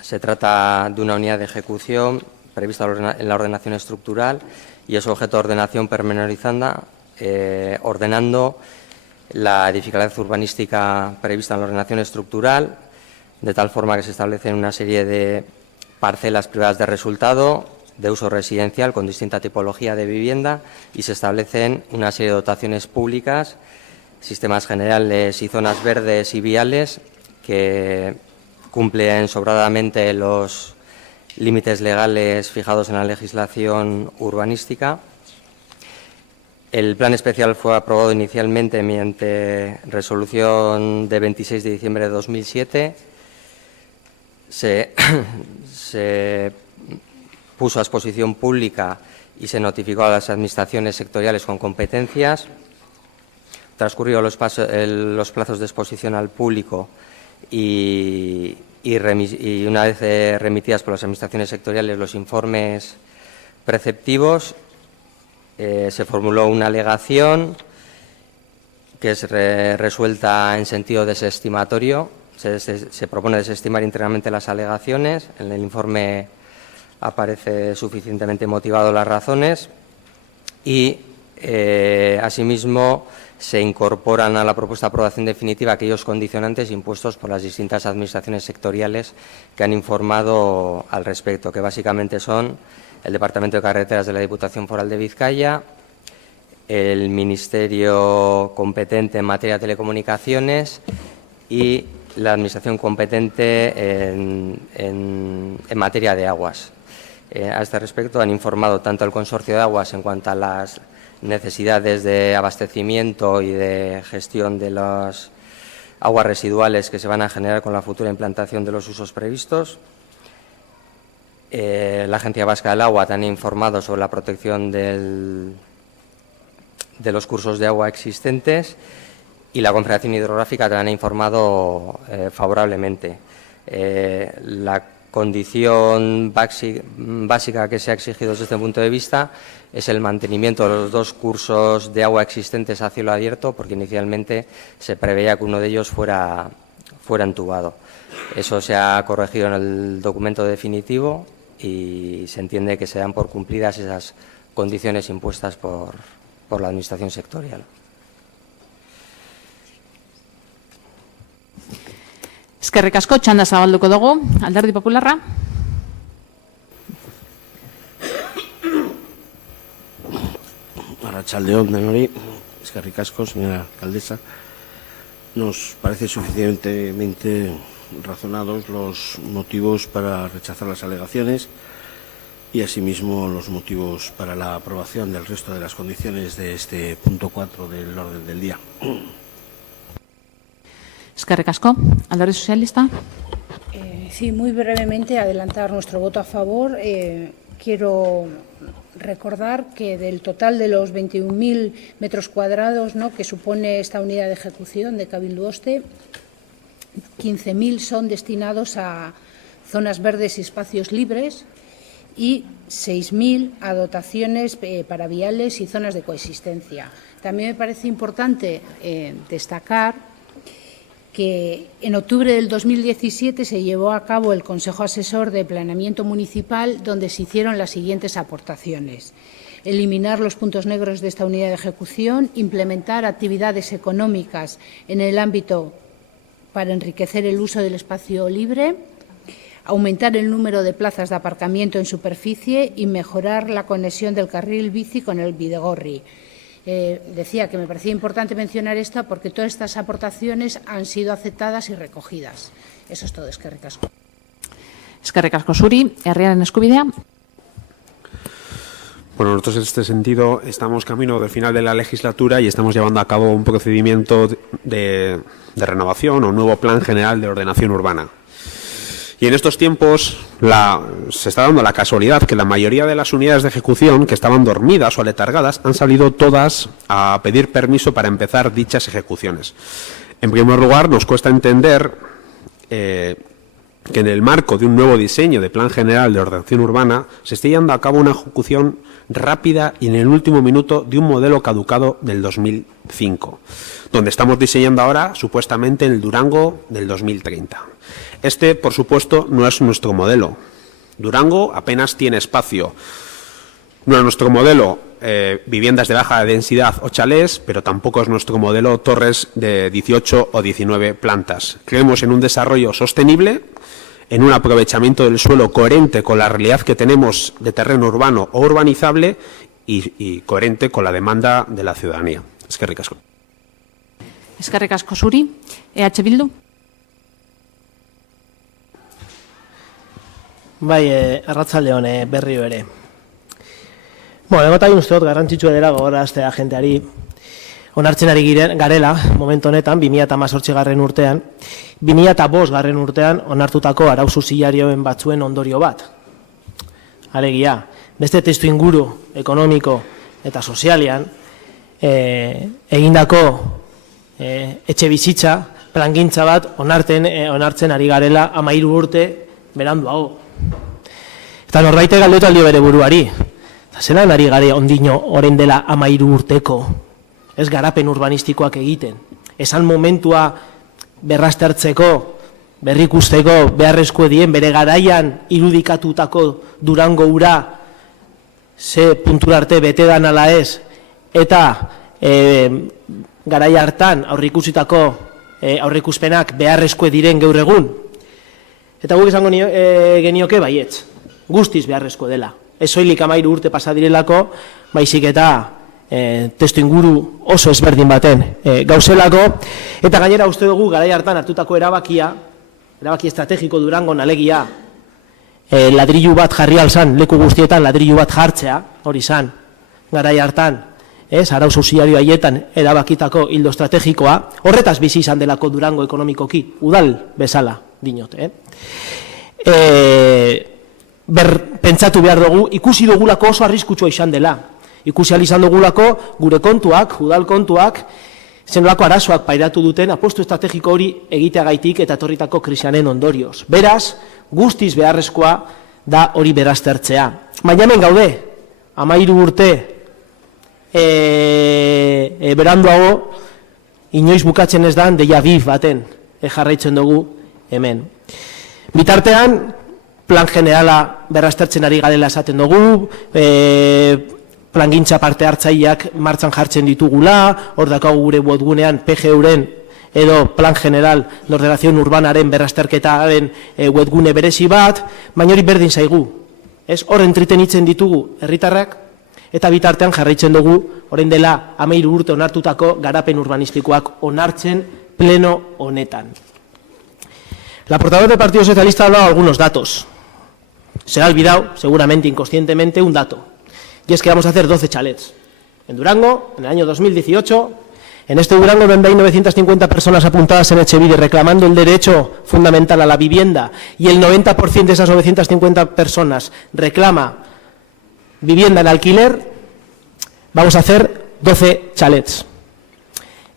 Se trata de una unidad de ejecución prevista en la ordenación estructural y es objeto de ordenación pormenorizada, ordenando la edificabilidad urbanística prevista en la ordenación estructural, de tal forma que se establecen una serie de parcelas privadas de resultado de uso residencial con distinta tipología de vivienda y se establecen una serie de dotaciones públicas, sistemas generales y zonas verdes y viales que cumplen sobradamente los límites legales fijados en la legislación urbanística. El plan especial fue aprobado inicialmente mediante resolución de 26 de diciembre de 2007. Se puso a exposición pública y se notificó a las administraciones sectoriales con competencias. Transcurridos los plazos de exposición al público y una vez remitidas por las administraciones sectoriales los informes preceptivos, se formuló una alegación que es resuelta en sentido desestimatorio. Se propone desestimar íntegramente las alegaciones. En el informe aparece suficientemente motivado las razones y, asimismo, se incorporan a la propuesta de aprobación definitiva aquellos condicionantes impuestos por las distintas administraciones sectoriales que han informado al respecto, que básicamente son el Departamento de Carreteras de la Diputación Foral de Vizcaya, el Ministerio competente en materia de telecomunicaciones y la Administración competente en materia de aguas. A este respecto han informado tanto al Consorcio de Aguas en cuanto a las necesidades de abastecimiento y de gestión de las aguas residuales que se van a generar con la futura implantación de los usos previstos. La Agencia Vasca del Agua también ha informado sobre la protección de los cursos de agua existentes y la Confederación Hidrográfica también ha informado favorablemente. La condición básica que se ha exigido desde este punto de vista es el mantenimiento de los dos cursos de agua existentes a cielo abierto, porque inicialmente se preveía que uno de ellos fuera entubado. Eso se ha corregido en el documento definitivo y se entiende que se dan por cumplidas esas condiciones impuestas por la Administración sectorial. Eskerrik asko, txanda zabalduko dugu. Alderdi Popularra. Arratsaldeon denoi, eskerrik asko, señora alcaldesa. Nos parece suficientemente razonados los motivos para rechazar las alegaciones y asimismo los motivos para la aprobación del resto de las condiciones de este punto 4 del orden del día. Eskerrik asko. Alderdi Sozialista. Sí, muy brevemente adelantar nuestro voto a favor. Quiero recordar que del total de los 21.000 metros cuadrados que supone esta unidad de ejecución de Cabildu Oste, 15.000 son destinados a zonas verdes y espacios libres y 6.000 a dotaciones para viales y zonas de coexistencia. También me parece importante destacar que en octubre del 2017 se llevó a cabo el Consejo Asesor de Planeamiento Municipal, donde se hicieron las siguientes aportaciones: eliminar los puntos negros de esta unidad de ejecución, implementar actividades económicas en el ámbito para enriquecer el uso del espacio libre, aumentar el número de plazas de aparcamiento en superficie y mejorar la conexión del carril bici con el Bidegorri. Decía que me parecía importante mencionar esta porque todas estas aportaciones han sido aceptadas y recogidas. Eso es todo. Eskerrik asko. Eskerrik asko zuri. Herriaren eskubidea. Bueno, nosotros en este sentido estamos camino del final de la legislatura y estamos llevando a cabo un procedimiento de renovación o un nuevo plan general de ordenación urbana. Y en estos tiempos se está dando la casualidad que la mayoría de las unidades de ejecución que estaban dormidas o aletargadas han salido todas a pedir permiso para empezar dichas ejecuciones. En primer lugar, nos cuesta entender que en el marco de un nuevo diseño de Plan General de Ordenación Urbana se esté llevando a cabo una ejecución rápida y en el último minuto de un modelo caducado del 2005, donde estamos diseñando ahora supuestamente el Durango del 2030. Este, por supuesto, no es nuestro modelo. Durango apenas tiene espacio. No es nuestro modelo viviendas de baja densidad o chalés, pero tampoco es nuestro modelo torres de 18 o 19 plantas. Creemos en un desarrollo sostenible, en un aprovechamiento del suelo coherente con la realidad que tenemos de terreno urbano o urbanizable y coherente con la demanda de la ciudadanía. Eskerrik asko. Eskerrik asko zuri. EH Bildu? Bai, arratsaldeon berriro ere. Bueno, egotain uste dut garrantzitsua dela gogoraztea jendeari onartzen ari garela, momentu honetan, 2018 urtean, 2005 urtean onartutako arau subsidiarioen batzuen ondorio bat. Alegia, beste testu inguru ekonomiko eta sozialean egindako etxe bizitza, plangintza bat onartzen ari garela 13 urte beranduago. Eta norbaite galdetu aldio bere buruari. Zelan ari gare ondino orain dela 13 urteko, ez garapen urbanistikoak egiten. Esan momentua berraztertzeko, berrikusteko, beharrezko dien, bere garaian irudikatutako Durango ura, ze puntura arte bete dan ala ez, eta garai hartan aurrikusitako aurrikuspenak beharrezko diren gaur egun. Eta guk esango genioke baietz, guztiz beharrezko dela. Ez soilik 13 urte pasa direlako, baizik eta testu inguru oso ezberdin baten gauzelako, eta gainera uste dugu garai hartan hartutako erabaki estrategiko Durangon alegia, ladrillu bat jarri alzan, leku guztietan ladrillu bat jartzea, hori zan, garai hartan, arau subsidiario haietan erabakitako hildo estrategikoa, horretaz bizi izan delako Durango ekonomikoki, udal bezala, dinot. Pentsatu behar dugu, ikusi dugulako oso arriskutsua izan dela. Ikusi izan dugulako gure kontuak, udal kontuak, zenolako arazoak pairatu duten apostu estrategiko hori egiteagaitik eta etorritako krisianen ondorioz. Beraz, guztiz beharrezkoa da hori beraztertzea. Baina hemen gaude, 13 urte beranduago, inoiz bukatzen ez dan, deia bif baten jarraitzen dugu hemen. Bitartean, plan generala berraztertzen ari garela esaten dugu, plangintza parte hartzaileak martxan jartzen ditugula, hor dakagu gure webgunean PGUren edo plan general de ordenación urbanaren berrazterketaren webgune berezi bat, baina hori berdin zaigu. Hor entretenitzen ditugu herritarrak, eta bitartean jarraitzen dugu, orain dela 13 urte onartutako garapen urbanistikoak onartzen pleno honetan. La portavoz del Partido Socialista ha hablado de algunos datos. Se ha olvidado, seguramente inconscientemente, un dato. Y es que vamos a hacer 12 chalets. En Durango, en el año 2018, en este Durango donde hay 950 personas apuntadas en Etxebide reclamando el derecho fundamental a la vivienda y el 90% de esas 950 personas reclama vivienda en alquiler, vamos a hacer 12 chalets.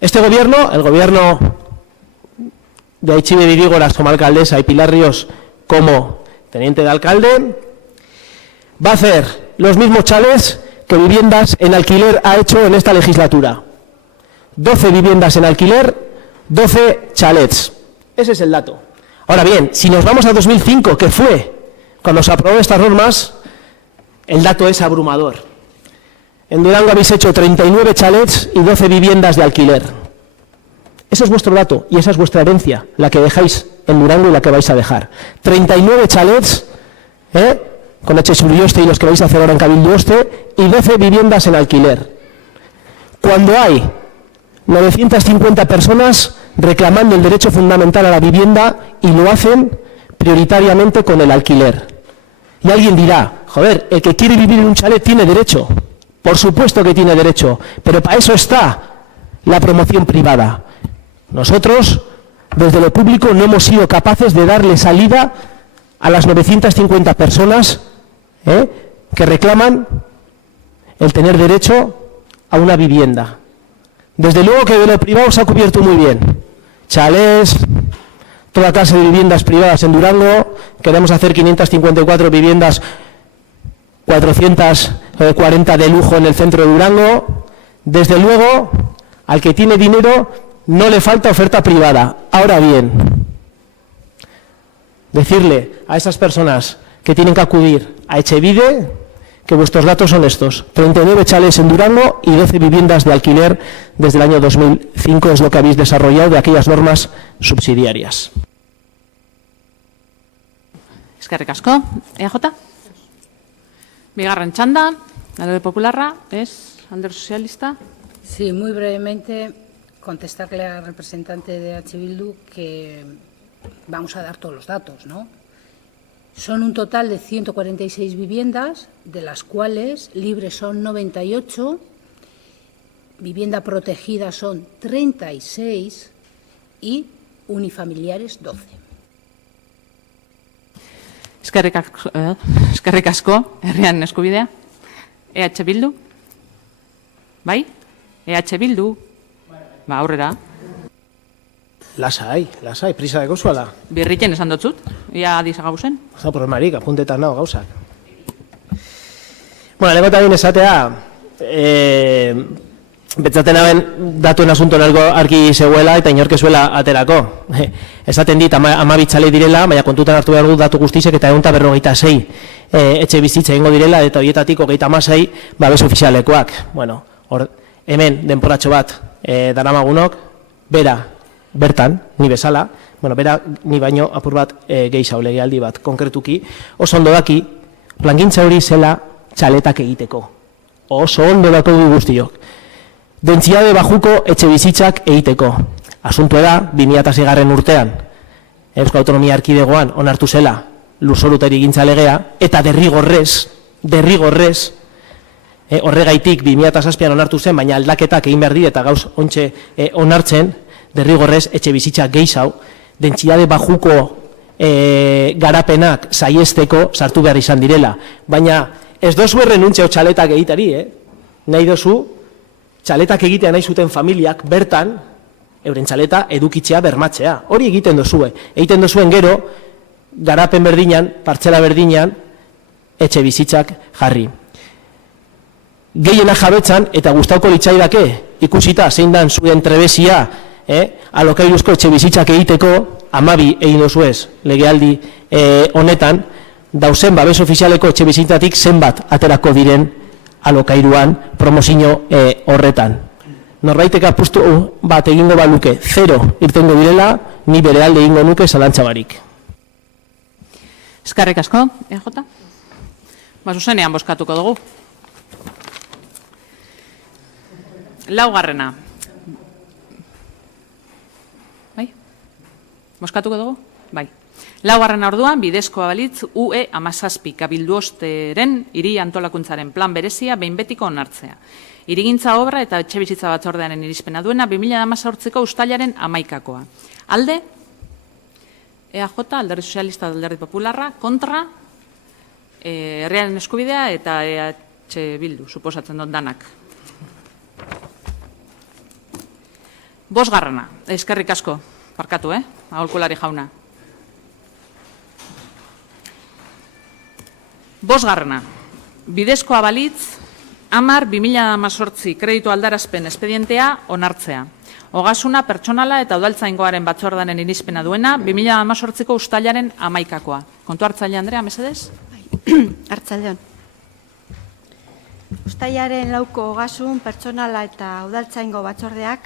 Este gobierno, el gobierno de Aichibe Virígoras como alcaldesa y Pilar Ríos como teniente de alcalde, va a hacer los mismos chalets que viviendas en alquiler ha hecho en esta legislatura. 12 viviendas en alquiler, 12 chalets. Ese es el dato. Ahora bien, si nos vamos a 2005, que fue cuando se aprobó estas normas, el dato es abrumador. En Durango habéis hecho 39 chalets y 12 viviendas de alquiler. Ese es vuestro dato y esa es vuestra herencia, la que dejáis en Durango y la que vais a dejar. 39 chalets, con Etxesurioste y los que vais a hacer ahora en Cabildoste, y 12 viviendas en alquiler. Cuando hay 950 personas reclamando el derecho fundamental a la vivienda y lo hacen prioritariamente con el alquiler. Y alguien dirá, joder, el que quiere vivir en un chalet tiene derecho, por supuesto que tiene derecho, pero para eso está la promoción privada. Nosotros, desde lo público, no hemos sido capaces de darle salida a las 950 personas que reclaman el tener derecho a una vivienda. Desde luego que de lo privado se ha cubierto muy bien. Chalés, toda clase de viviendas privadas en Durango. Queremos hacer 554 viviendas, 440 de lujo en el centro de Durango. Desde luego, al que tiene dinero no le falta oferta privada. Ahora bien, decirle a esas personas que tienen que acudir a Etxebide que vuestros datos son estos: 39 chalés en Durango y 12 viviendas de alquiler desde el año 2005 es lo que habéis desarrollado de aquellas normas subsidiarias. Eskerrik asko. EJ? Bigarren txanda, Alderdi Popularra, es Alderdi Sozialista. Sí, muy brevemente contestarle al representante de H. Bildu que vamos a dar todos los datos, ¿no? Son un total de 146 viviendas, de las cuales libres son 98, vivienda protegida son 36 y unifamiliares 12. Eskerrik asko, herrian eskubidea. EH Bildu? Bai? EH Bildu? Ba, aurrera. Lasai, prisa deko zuala. Birriten esan dotzut, ia adiza gauzen. Ez da problemarik, apuntetan nago gauzak. Bueno, lego eta bien esatea, betzaten hauen datuen asunto nalgo argi zeuela eta inorkezuela aterako. Esaten dit, 12 txale direla, baina kontutan hartu behar du datu guztizek eta 156 etxe bizitza egingo direla, eta horietatik 36 babes ofizialekoak. Bueno, hemen denporatxo bat daramagunok, bertan, ni bezala, bera ni baino apur bat gehiago legealdi bat konkretuki, oso ondo daki, plangintza hori zela txaletak egiteko. Oso ondo dako du guztiok. Dentsiade bajuko etxe bizitzak egiteko. Asuntua da, 2006 urtean, Euskal Autonomia Erkidegoan onartu zela lurzorutegi gintza legea, eta derrigorrez, horregaitik 2007an onartu zen, baina aldaketak egin behar dira eta gauz ontxe onartzen, derrigorrez etxe bizitza gehiago, dentsiade bajuko garapenak saiesteko sartu behar izan direla. Baina ez dozu errenuntzio txaletak egitari, nahi dozu txaletak egitea nahi zuten familiak bertan, euren txaleta edukitzea bermatzea. Hori egiten dozue. Egiten dozuen gero, garapen berdinan, partzela berdinan, etxe bizitzak jarri. Gehiena jabetzan, eta gustauko litzaidake, ikusita zein dan zuen trebesia, alokairuzko etxe bizitzak egiteko, 12 egin dozuez, legealdi honetan, dauzen babes ofizialeko etxe bizitzatik zenbat aterako diren alokairuan promozio horretan. Norbaitek apustu bat egingo baluke 0 irtengo direla, ni bere alde egingo nuke zalantza barik. Eskerrik asko, EJ? Zuzenean bozkatuko dugu. Laugarrena. Bai? Bozkatuko dugu? Bai. Laugarren orduan, bidezkoa balitz UE 17 Kabildu Osteren hiri antolakuntzaren plan berezia behin betiko onartzea. Hirigintza obra eta etxebizitza batzordearen irizpena duena 2018ko uztailaren 11koa. Alde, EJ, Alderdi Sozialista, Alderdi Popularra, kontra, herriaren eskubidea eta EH Bildu, suposatzen dut danak. Bosgarrena, eskerrik asko, parkatu, aholkulari jauna. Bosgarrena, bidezkoa balitz, 10/2018 kreditu aldarazpen espedientea onartzea. Ogasuna, pertsonala eta udaltzaingoaren batzordaren irizpena duena 2018ko uztailaren 11koa. Kontu hartzaile, Andrea, mesedez? Arratsaldeon. Uztailaren 4ko ogasun, pertsonala eta udaltzaingo batzordeak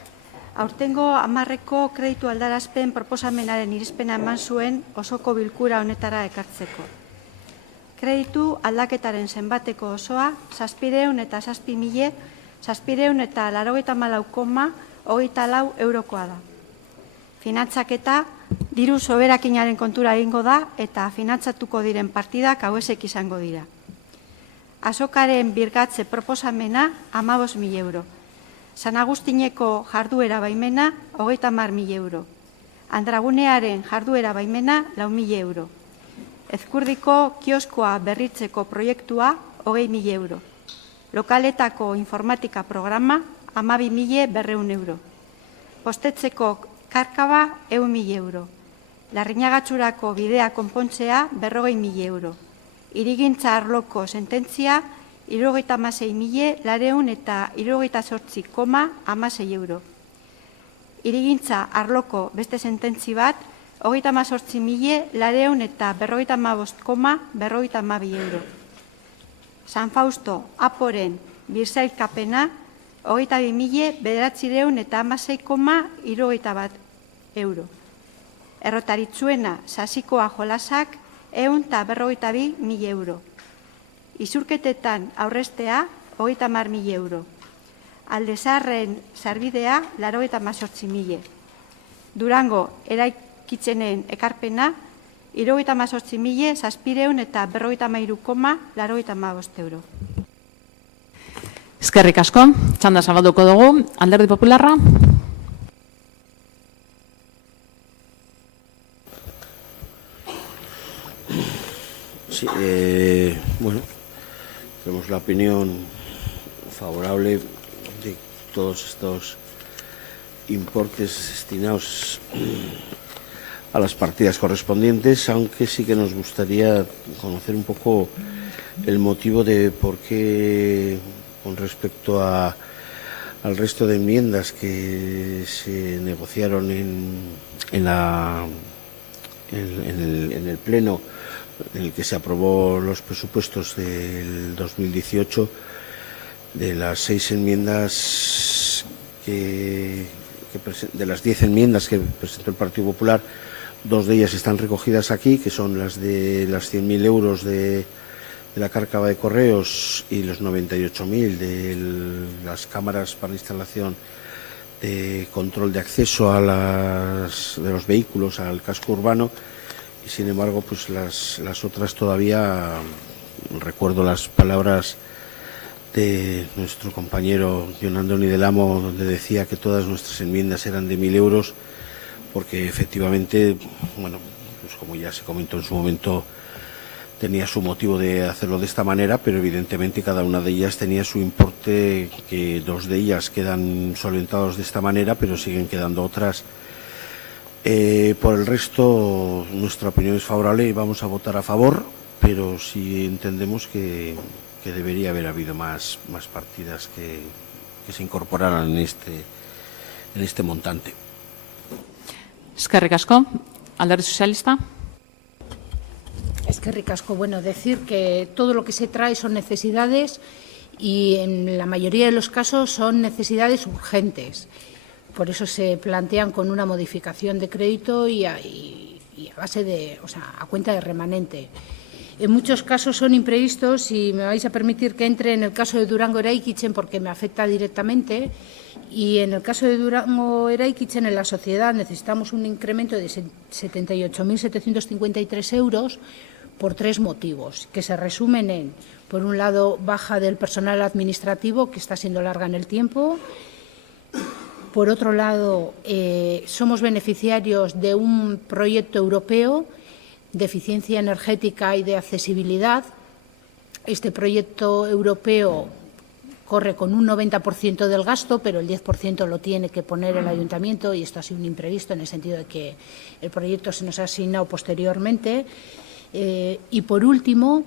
aurtengo 10ko kreditu aldarazpen proposamenaren irizpena eman zuen osoko bilkura honetara ekartzeko. Kreditu aldaketaren zenbateko osoa 787.784,24 eurokoa da. Finantzaketa diru soberakinaren kontura egingo da eta finantzatuko diren partidak hauesek izango dira. azokaren birgatze proposamena 15.000 euro. San Agustineko jarduera baimena 30.000 euro. Andragunearen jarduera baimena 4.000 euro. Ezkurdiko kioskoa berritzeko proiektua 20.000 euro. Lokaletako informatika programa 12.200 euro. Postetzeko karkaba 1.000 euro. Larrinagatxurako bidea konpontzea 40.000 euro. Irigintza arloko sententzia 76.978,16 euro. Irigintza arloko beste sententzi bat 38.955,52 euro. San Fausto Aporen birsailkapena 22.916,71 euro. Errotaritzuena sasikoa jolasak 152.000 euro. Izurketetan aurrestea 30.000 euro. Aldezarren sarbidea 88.000. Durango eraikitzenen ekarpena 78.753,85 euro. Eskerrik asko, txanda zabalduko dugu, Alderdi Popularra. Sí, bueno, tenemos la opinión favorable de todos estos importes destinados a las partidas correspondientes, aunque sí que nos gustaría conocer un poco el motivo de por qué, con respecto al resto de enmiendas que se negociaron en el Pleno, en el que se aprobó los presupuestos del 2018, de las 6 enmiendas de las 10 enmiendas que presentó el Partido Popular, 2 de ellas están recogidas aquí, que son las de las 100.000 euros de la cárcava de correos y los 98.000 de las cámaras para instalación de control de acceso de los vehículos al casco urbano. Y sin embargo, pues las otras todavía, recuerdo las palabras de nuestro compañero Jon Andoni del Amo, donde decía que todas nuestras enmiendas eran de 1.000 euros, porque efectivamente, bueno, pues como ya se comentó en su momento, tenía su motivo de hacerlo de esta manera, pero evidentemente cada una de ellas tenía su importe, que 2 de ellas quedan solventados de esta manera, pero siguen quedando otras. Por el resto, nuestra opinión es favorable y vamos a votar a favor, pero sí entendemos que debería haber habido más partidas que se incorporaran en este montante. Eskerrik asko, Alderdi Sozialista. Eskerrik asko. Bueno, decir que todo lo que se trae son necesidades y en la mayoría de los casos son necesidades urgentes. Por eso se plantean con una modificación de crédito y a base de, a cuenta de remanente. En muchos casos son imprevistos y me vais a permitir que entre en el caso de Durango Eraikitzen porque me afecta directamente. Y en el caso de Durango Eraikitzen, en la sociedad necesitamos un incremento de 78.753 euros por 3 motivos, que se resumen en, por un lado, baja del personal administrativo, que está siendo larga en el tiempo. Por otro lado, somos beneficiarios de un proyecto europeo de eficiencia energética y de accesibilidad. Este proyecto europeo corre con un 90% del gasto, pero el 10% lo tiene que poner el ayuntamiento y esto ha sido un imprevisto en el sentido de que el proyecto se nos ha asignado posteriormente. Y por último,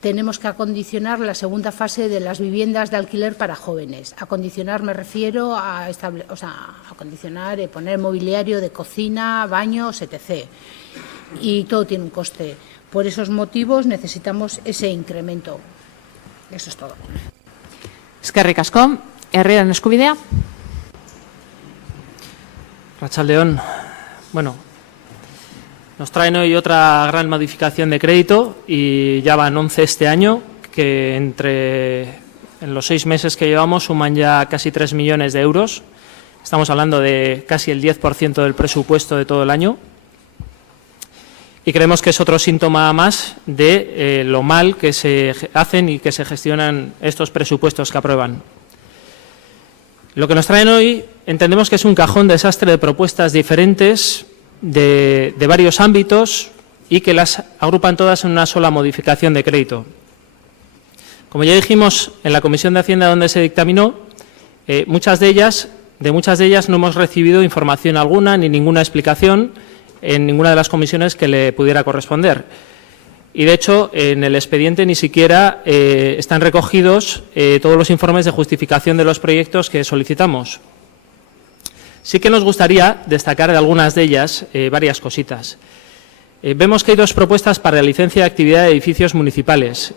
tenemos que acondicionar la segunda fase de las viviendas de alquiler para jóvenes. Acondicionar me refiero a acondicionar, poner mobiliario de cocina, baños, etc. Y todo tiene un coste. Por esos motivos necesitamos ese incremento. Eso es todo. Eskerrik asko, Herriaren Eskubidea. Arratsaldeon. Bueno, nos traen hoy otra gran modificación de crédito y ya van 11 este año, que en los 6 meses que llevamos suman ya casi 3 millones de euros. Estamos hablando de casi el 10% del presupuesto de todo el año. y creemos que es otro síntoma más de lo mal que se hacen y que se gestionan estos presupuestos que aprueban. Lo que nos traen hoy entendemos que es un cajón desastre de propuestas diferentes de varios ámbitos y que las agrupan todas en una sola modificación de crédito. Como ya dijimos en la Comisión de Hacienda donde se dictaminó, muchas de ellas no hemos recibido información alguna ni ninguna explicación en ninguna de las comisiones que le pudiera corresponder. Y, de hecho, en el expediente ni siquiera están recogidos todos los informes de justificación de los proyectos que solicitamos. Sí que nos gustaría destacar de algunas de ellas varias cositas. Vemos que hay dos propuestas para la licencia de actividad de edificios municipales.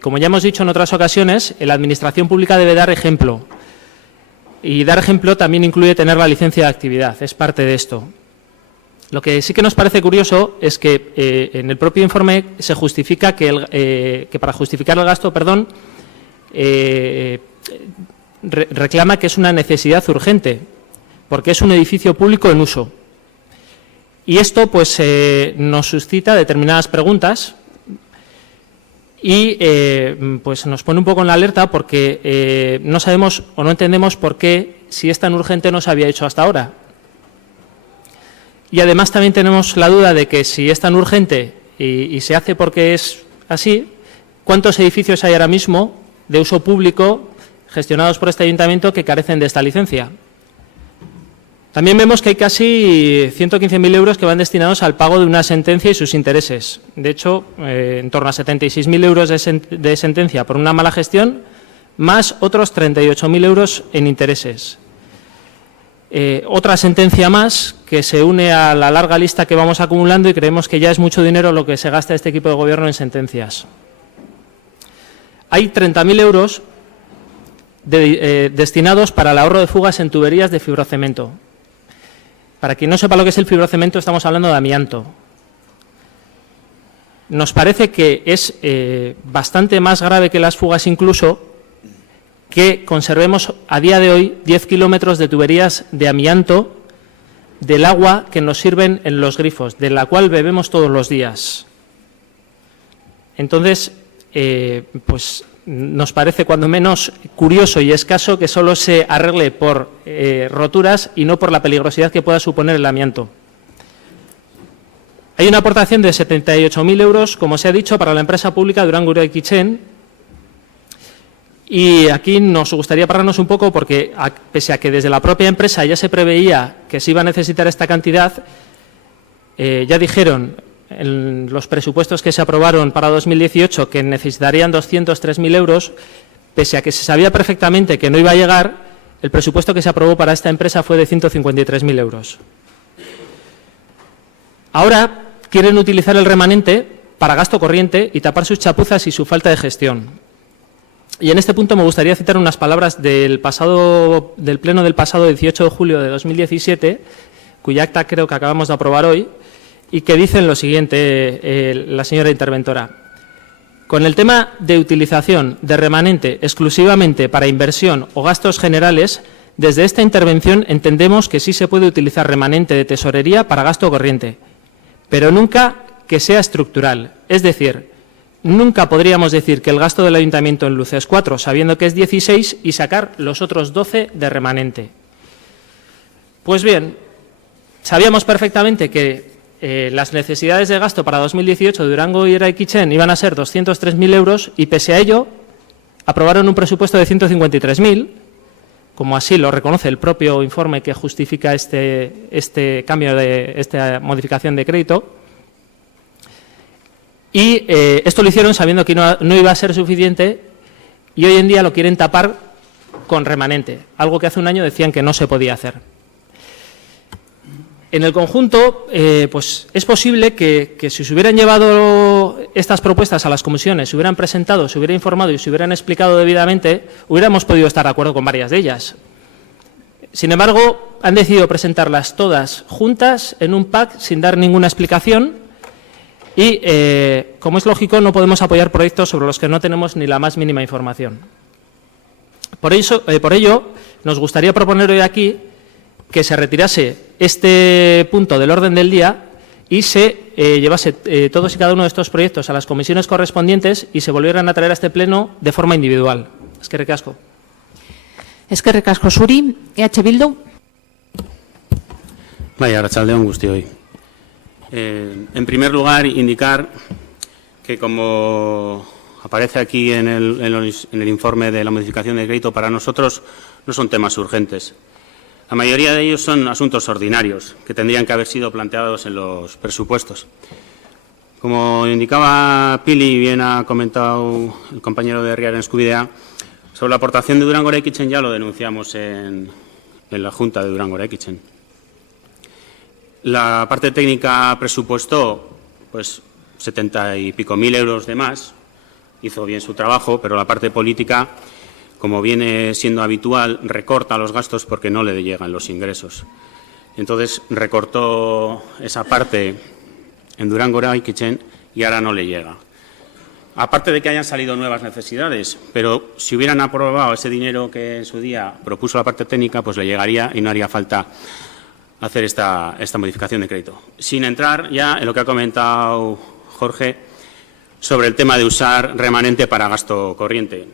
Como ya hemos dicho en otras ocasiones, la Administración Pública debe dar ejemplo. Y dar ejemplo también incluye tener la licencia de actividad, es parte de esto. Lo que sí que nos parece curioso es que en el propio informe se justifica que para justificar el gasto, reclama que es una necesidad urgente, porque es un edificio público en uso. Y esto pues nos suscita determinadas preguntas y pues nos pone un poco en la alerta porque no sabemos o no entendemos por qué, si es tan urgente, no se había hecho hasta ahora. Y además también tenemos la duda de que si es tan urgente y se hace porque es así, ¿cuántos edificios hay ahora mismo de uso público gestionados por este ayuntamiento que carecen de esta licencia? También vemos que hay casi 115.000 euros que van destinados al pago de una sentencia y sus intereses. De hecho, en torno a 76.000 euros de sentencia por una mala gestión, más otros 38.000 euros en intereses. Otra sentencia más que se une a la larga lista que vamos acumulando y creemos que ya es mucho dinero lo que se gasta este equipo de gobierno en sentencias. Hay 30.000 euros destinados para el ahorro de fugas en tuberías de fibrocemento. Para quien no sepa lo que es el fibrocemento, estamos hablando de amianto. Nos parece que es bastante más grave que las fugas incluso que conservemos a día de hoy 10 kilómetros de tuberías de amianto del agua que nos sirven en los grifos, de la cual bebemos todos los días. Entonces, pues nos parece cuando menos curioso y escaso que solo se arregle por roturas y no por la peligrosidad que pueda suponer el amianto. Hay una aportación de 78.000 euros, como se ha dicho, para la empresa pública Durango Uraikitzen. Y aquí nos gustaría pararnos un poco porque, pese a que desde la propia empresa ya se preveía que se iba a necesitar esta cantidad, ya dijeron en los presupuestos que se aprobaron para 2018 que necesitarían 203.000 euros, pese a que se sabía perfectamente que no iba a llegar, el presupuesto que se aprobó para esta empresa fue de 153.000 euros. Ahora quieren utilizar el remanente para gasto corriente y tapar sus chapuzas y su falta de gestión. Y en este punto me gustaría citar unas palabras del pleno del pasado 18 de julio de 2017, cuya acta creo que acabamos de aprobar hoy, y que dicen lo siguiente, la señora interventora. Con el tema de utilización de remanente exclusivamente para inversión o gastos generales, desde esta intervención entendemos que sí se puede utilizar remanente de tesorería para gasto corriente, pero nunca que sea estructural, es decir, nunca podríamos decir que el gasto del ayuntamiento en luz es 4, sabiendo que es 16, y sacar los otros 12 de remanente. Pues bien, sabíamos perfectamente que las necesidades de gasto para 2018 de Durango y Uraikitzen iban a ser 203.000 euros y, pese a ello, aprobaron un presupuesto de 153.000, como así lo reconoce el propio informe que justifica este cambio esta modificación de crédito. Y esto lo hicieron sabiendo que no iba a ser suficiente y hoy en día lo quieren tapar con remanente, algo que hace un año decían que no se podía hacer. En el conjunto, pues es posible que si se hubieran llevado estas propuestas a las comisiones, se hubieran presentado, se hubiera informado y se hubieran explicado debidamente, hubiéramos podido estar de acuerdo con varias de ellas. Sin embargo, han decidido presentarlas todas juntas en un pack sin dar ninguna explicación. Y, como es lógico, no podemos apoyar proyectos sobre los que no tenemos ni la más mínima información. Por ello, nos gustaría proponer hoy aquí que se retirase este punto del orden del día y se llevase todos y cada uno de estos proyectos a las comisiones correspondientes y se volvieran a traer a este pleno de forma individual. Eskerrik asko. Eskerrik asko zuri, EH Bildu. Vaya, arratsaldeon guztioi. En primer lugar, indicar que como aparece aquí en el informe de la modificación de crédito, para nosotros no son temas urgentes. La mayoría de ellos son asuntos ordinarios que tendrían que haber sido planteados en los presupuestos. Como indicaba Pili y bien ha comentado el compañero de Riaren Eskubidea, sobre la aportación de Durango Eraikitzen ya lo denunciamos en la Junta de Durango Eraikitzen. La parte técnica presupuestó pues 70 y pico mil euros de más, hizo bien su trabajo, pero la parte política, como viene siendo habitual, recorta los gastos porque no le llegan los ingresos. Entonces recortó esa parte en Durango Eraikitzen y ahora no le llega. Aparte de que hayan salido nuevas necesidades, pero si hubieran aprobado ese dinero que en su día propuso la parte técnica, pues le llegaría y no haría falta hacer esta modificación de crédito. Sin entrar ya en lo que ha comentado Jorge sobre el tema de usar remanente para gasto corriente.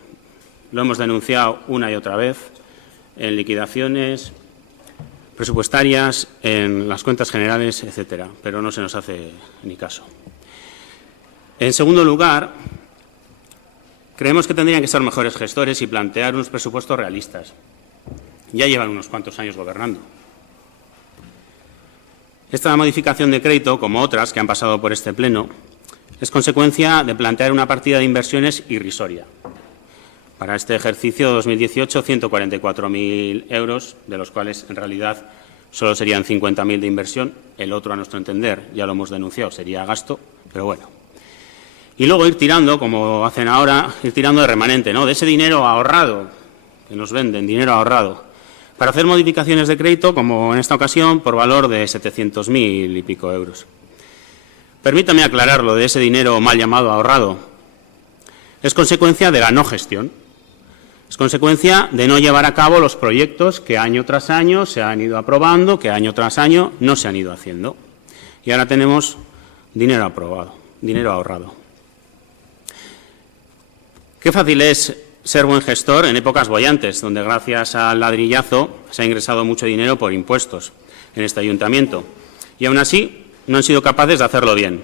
Lo hemos denunciado una y otra vez en liquidaciones presupuestarias, en las cuentas generales, etcétera, pero no se nos hace ni caso. En segundo lugar, creemos que tendrían que ser mejores gestores y plantear unos presupuestos realistas. Ya llevan unos cuantos años gobernando. Esta modificación de crédito, como otras que han pasado por este pleno, es consecuencia de plantear una partida de inversiones irrisoria. Para este ejercicio 2018, 144.000 euros, de los cuales en realidad solo serían 50.000 de inversión. El otro, a nuestro entender, ya lo hemos denunciado, sería gasto, pero bueno. Y luego ir tirando, como hacen ahora, ir tirando de remanente, ¿no? De ese dinero ahorrado, que nos venden, dinero ahorrado, para hacer modificaciones de crédito, como en esta ocasión, por valor de 700.000 y pico euros. Permítame aclararlo de ese dinero mal llamado ahorrado. Es consecuencia de la no gestión. Es consecuencia de no llevar a cabo los proyectos que año tras año se han ido aprobando, que año tras año no se han ido haciendo. Y ahora tenemos dinero aprobado, dinero ahorrado. Qué fácil es ser buen gestor en épocas bollantes, donde gracias al ladrillazo se ha ingresado mucho dinero por impuestos en este ayuntamiento. Y aún así no han sido capaces de hacerlo bien.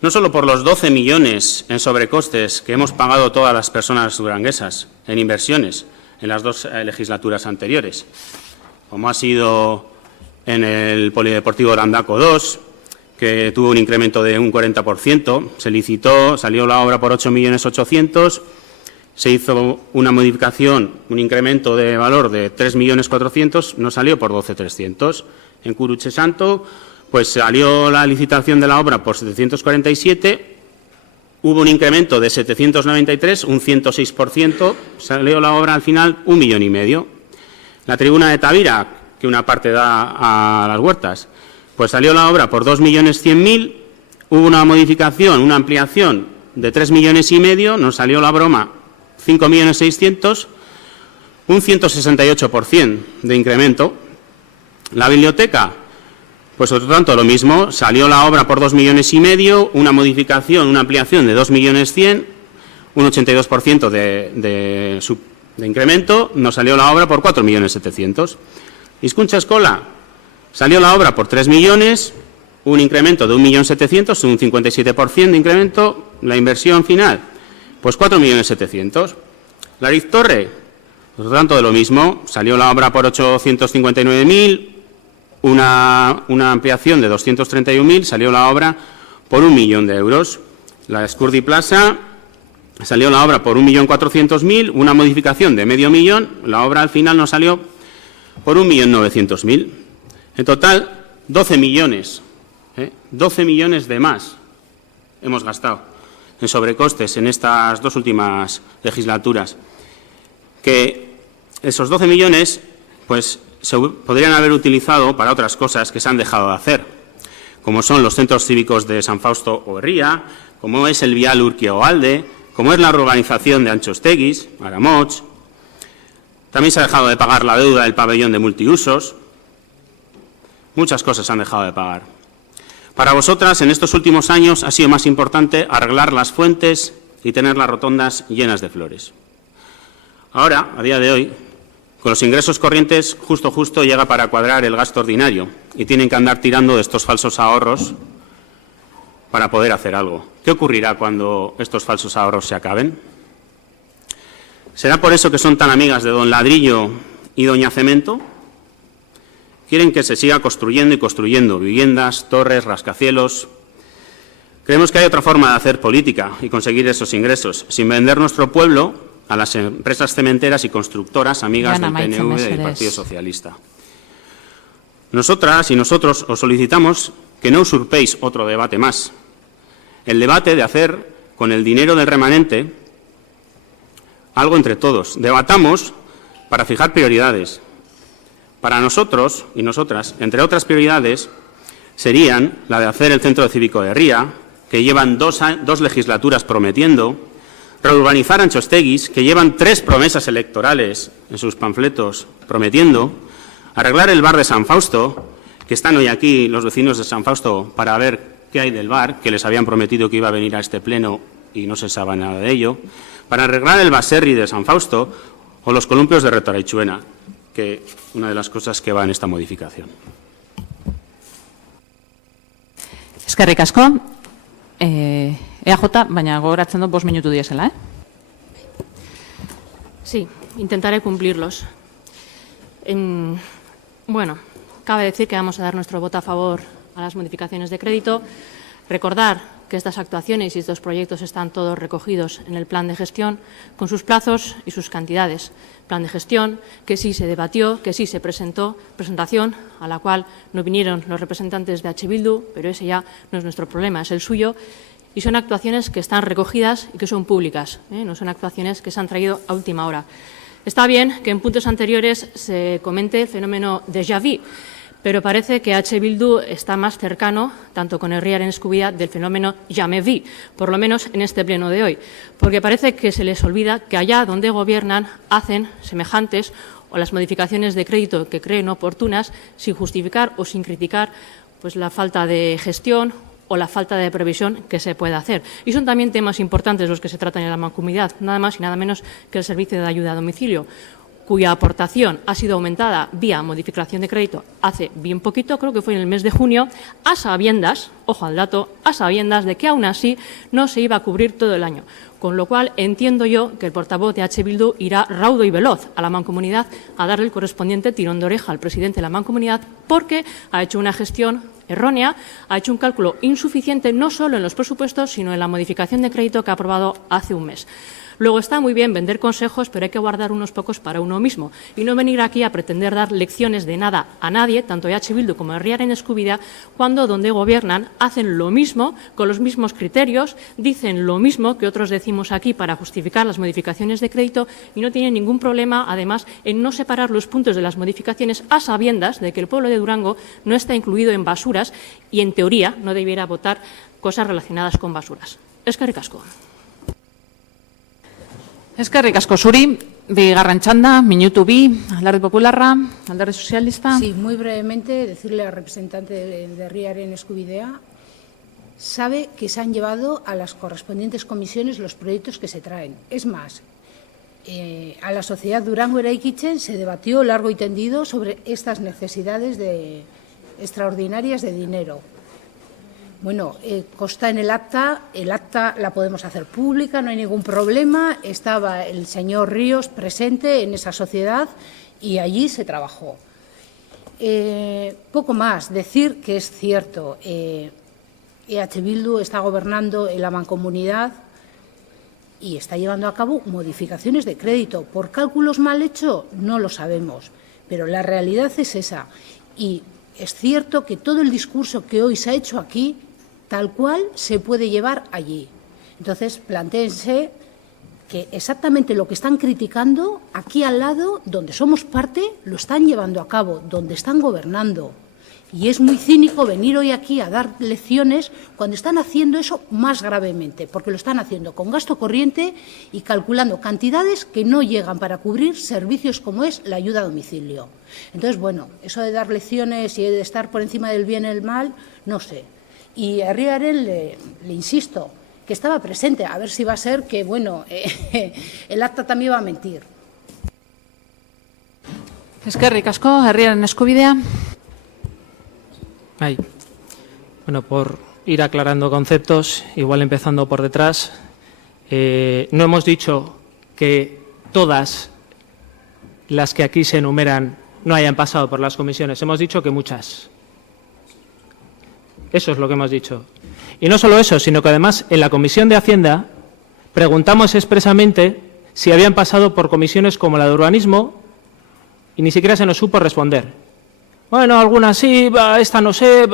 No solo por los 12 millones en sobrecostes que hemos pagado todas las personas duranguesas en inversiones en las dos legislaturas anteriores, como ha sido en el Polideportivo Landako 2, que tuvo un incremento de un 40%, se licitó, salió la obra por 8.800.000, se hizo una modificación, un incremento de valor de 3.400.000, no salió por 12.300. En Curuche Santo, pues salió la licitación de la obra por 747, hubo un incremento de 793, un 106%, salió la obra al final 1,5 millones. La tribuna de Tavira, que una parte da a las huertas, pues salió la obra por 2.100.000, hubo una modificación, una ampliación de 3,5 millones, nos salió la broma 5.600.000, un 168% de incremento. La biblioteca, pues otro tanto lo mismo, salió la obra por 2,5 millones, una modificación, una ampliación de 2.100.000, un 82% de incremento, nos salió la obra por 4.700.000. Hizkuntza Eskola, salió la obra por 3 millones, un incremento de 1.700.000, un 57% de incremento, la inversión final, pues 4.700.000. Lariz Torre, por lo tanto de lo mismo, salió la obra por 859.000, una ampliación de 231.000, salió la obra por 1 millón de euros. La Escurdi Plaza, salió la obra por 1.400.000, una modificación de medio millón, la obra al final nos salió por 1.900.000. En total, 12 millones, 12 millones de más hemos gastado en sobrecostes en estas dos últimas legislaturas. Que esos 12 millones, pues se podrían haber utilizado para otras cosas que se han dejado de hacer, como son los centros cívicos de San Fausto o Herría, como es el vial Urquio-Alde, como es la urbanización de Antxosteguis, Aramoch. También se ha dejado de pagar la deuda del pabellón de multiusos. Muchas cosas se han dejado de pagar. Para vosotras, en estos últimos años, ha sido más importante arreglar las fuentes y tener las rotondas llenas de flores. Ahora, a día de hoy, con los ingresos corrientes, justo llega para cuadrar el gasto ordinario y tienen que andar tirando de estos falsos ahorros para poder hacer algo. ¿Qué ocurrirá cuando estos falsos ahorros se acaben? ¿Será por eso que son tan amigas de don Ladrillo y doña Cemento? Quieren que se siga construyendo y construyendo viviendas, torres, rascacielos. Creemos que hay otra forma de hacer política y conseguir esos ingresos, sin vender nuestro pueblo a las empresas cementeras y constructoras amigas del PNV y del Partido Socialista. Nosotras y nosotros os solicitamos que no usurpéis otro debate más. El debate de hacer con el dinero del remanente algo entre todos. Debatamos para fijar prioridades. Para nosotros y nosotras, entre otras prioridades, serían la de hacer el Centro Cívico de Ría, que llevan dos legislaturas prometiendo, reurbanizar Antxosteguis, que llevan 3 promesas electorales en sus panfletos prometiendo, arreglar el bar de San Fausto, que están hoy aquí los vecinos de San Fausto para ver qué hay del bar, que les habían prometido que iba a venir a este pleno y no se sabe nada de ello, para arreglar el baserri de San Fausto o los columpios de Retoraichuena, que una de las cosas que va en esta modificación. Eskerrik asko. EAJ, baina gogoratzen dut 5 minutu diesela, Sí, intentaré cumplirlos. Bueno, cabe decir que vamos a dar nuestro voto a favor a las modificaciones de crédito. Recordar que estas actuaciones y estos proyectos están todos recogidos en el plan de gestión con sus plazos y sus cantidades. Plan de gestión que sí se debatió, que sí se presentó, presentación a la cual no vinieron los representantes de H. Bildu, pero ese ya no es nuestro problema, es el suyo. Y son actuaciones que están recogidas y que son públicas, no son actuaciones que se han traído a última hora. Está bien que en puntos anteriores se comente el fenómeno déjà vu, pero parece que H. Bildu está más cercano, tanto con Herriaren Eskubidea, del fenómeno jamais vu, por lo menos en este pleno de hoy, porque parece que se les olvida que allá donde gobiernan hacen semejantes o las modificaciones de crédito que creen oportunas sin justificar o sin criticar pues, la falta de gestión o la falta de previsión que se puede hacer. Y son también temas importantes los que se tratan en la Mancomunidad, nada más y nada menos que el servicio de ayuda a domicilio, cuya aportación ha sido aumentada vía modificación de crédito hace bien poquito, creo que fue en el mes de junio, a sabiendas, ojo al dato, a sabiendas de que aún así no se iba a cubrir todo el año. Con lo cual entiendo yo que el portavoz de H. Bildu irá raudo y veloz a la Mancomunidad a darle el correspondiente tirón de oreja al presidente de la Mancomunidad porque ha hecho una gestión errónea, ha hecho un cálculo insuficiente no solo en los presupuestos, sino en la modificación de crédito que ha aprobado hace un mes. Luego está muy bien vender consejos, pero hay que guardar unos pocos para uno mismo y no venir aquí a pretender dar lecciones de nada a nadie, tanto de H. Bildu como de Herriaren Eskubidea, cuando donde gobiernan hacen lo mismo, con los mismos criterios, dicen lo mismo que otros decimos aquí para justificar las modificaciones de crédito y no tienen ningún problema, además, en no separar los puntos de las modificaciones a sabiendas de que el pueblo de Durango no está incluido en basuras y, en teoría, no debiera votar cosas relacionadas con basuras. Eskerrik asko. Eskerrik asko zuri, bigarren txanda, minutu bi, Alderdi Popularra, Alderdi Sozialista. Sí, muy brevemente, decirle al representante de Herriaren Eskubidea, sabe que se han llevado a las correspondientes comisiones los proyectos que se traen. Es más, a la sociedad Durango Eraikitzen se debatió largo y tendido sobre estas necesidades extraordinarias de dinero. Bueno, consta en el acta la podemos hacer pública, no hay ningún problema, estaba el señor Ríos presente en esa sociedad y allí se trabajó. Poco más, decir que es cierto, EH Bildu está gobernando en la Mancomunidad y está llevando a cabo modificaciones de crédito. ¿Por cálculos mal hechos? No lo sabemos, pero la realidad es esa. Y es cierto que todo el discurso que hoy se ha hecho aquí, tal cual se puede llevar allí. Entonces, plantéense que exactamente lo que están criticando, aquí al lado, donde somos parte, lo están llevando a cabo, donde están gobernando. Y es muy cínico venir hoy aquí a dar lecciones cuando están haciendo eso más gravemente, porque lo están haciendo con gasto corriente y calculando cantidades que no llegan para cubrir servicios como es la ayuda a domicilio. Entonces, bueno, eso de dar lecciones y de estar por encima del bien y el mal, no sé. Y a Herriaren le insisto que estaba presente, a ver si va a ser que, bueno, el acta también va a mentir. Eskerrik asko, herriaren eskubidea. Bai. Bueno, por ir aclarando conceptos, igual empezando por detrás, no hemos dicho que todas las que aquí se enumeran no hayan pasado por las comisiones, hemos dicho que muchas. Eso es lo que hemos dicho. Y no solo eso, sino que además en la Comisión de Hacienda preguntamos expresamente si habían pasado por comisiones como la de urbanismo y ni siquiera se nos supo responder. Bueno, algunas sí, esta no sé.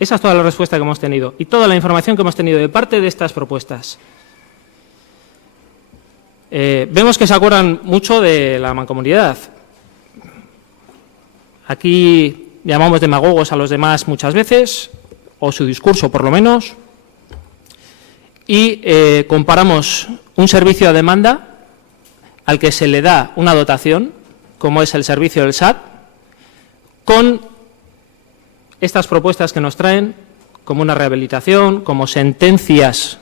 Esa es toda la respuesta que hemos tenido y toda la información que hemos tenido de parte de estas propuestas. Vemos que se acuerdan mucho de la mancomunidad. Aquí llamamos demagogos a los demás muchas veces, o su discurso por lo menos, y comparamos un servicio a demanda al que se le da una dotación, como es el servicio del SAT, con estas propuestas que nos traen, como una rehabilitación, como sentencias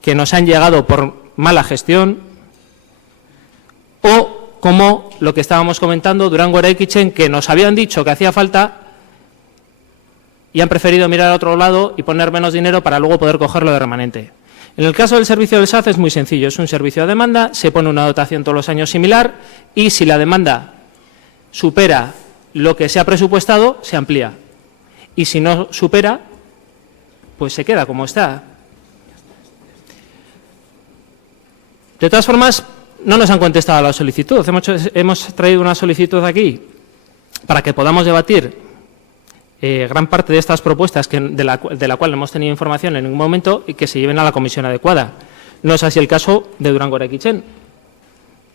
que nos han llegado por mala gestión, o como lo que estábamos comentando, Durango-Eraikitzen, que nos habían dicho que hacía falta y han preferido mirar a otro lado y poner menos dinero para luego poder cogerlo de remanente. En el caso del servicio del SAT es muy sencillo, es un servicio a demanda, se pone una dotación todos los años similar y si la demanda supera lo que se ha presupuestado, se amplía. Y si no supera, pues se queda como está. De todas formas, no nos han contestado a la solicitud. Hemos traído una solicitud aquí para que podamos debatir gran parte de estas propuestas de la cual no hemos tenido información en ningún momento y que se lleven a la comisión adecuada. No es así el caso de Durango-Eraikitzen,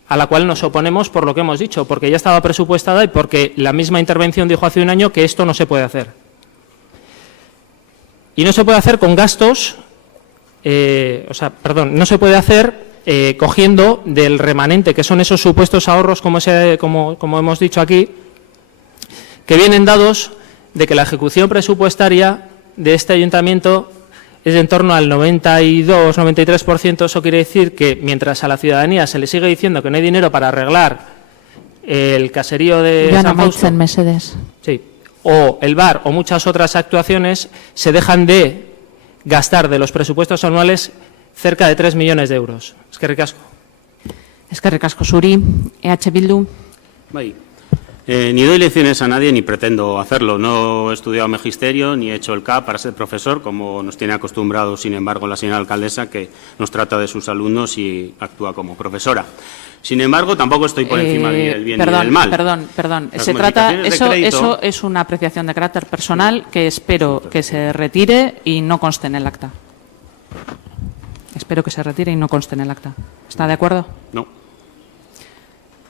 a la cual nos oponemos por lo que hemos dicho, porque ya estaba presupuestada y porque la misma intervención dijo hace un año que esto no se puede hacer. Y no se puede hacer con gastos, no se puede hacer cogiendo del remanente, que son esos supuestos ahorros, como hemos dicho aquí, que vienen dados de que la ejecución presupuestaria de este ayuntamiento es de en torno al 92-93%. Eso quiere decir que mientras a la ciudadanía se le sigue diciendo que no hay dinero para arreglar el caserío de San Fausto, sí, o el bar o muchas otras actuaciones, se dejan de gastar de los presupuestos anuales cerca de 3 millones de euros. Eskerrik asko. Eskerrik asko zuri, EH Bildu. Ni doy lecciones a nadie ni pretendo hacerlo. No he estudiado magisterio ni he hecho el CAP para ser profesor, como nos tiene acostumbrado, sin embargo, la señora alcaldesa, que nos trata de sus alumnos y actúa como profesora. Sin embargo, tampoco estoy por encima del bien ni del mal. Perdón. Eso es una apreciación de carácter personal que espero que se retire y no conste en el acta. Espero que se retire y no conste en el acta. ¿Está de acuerdo? No.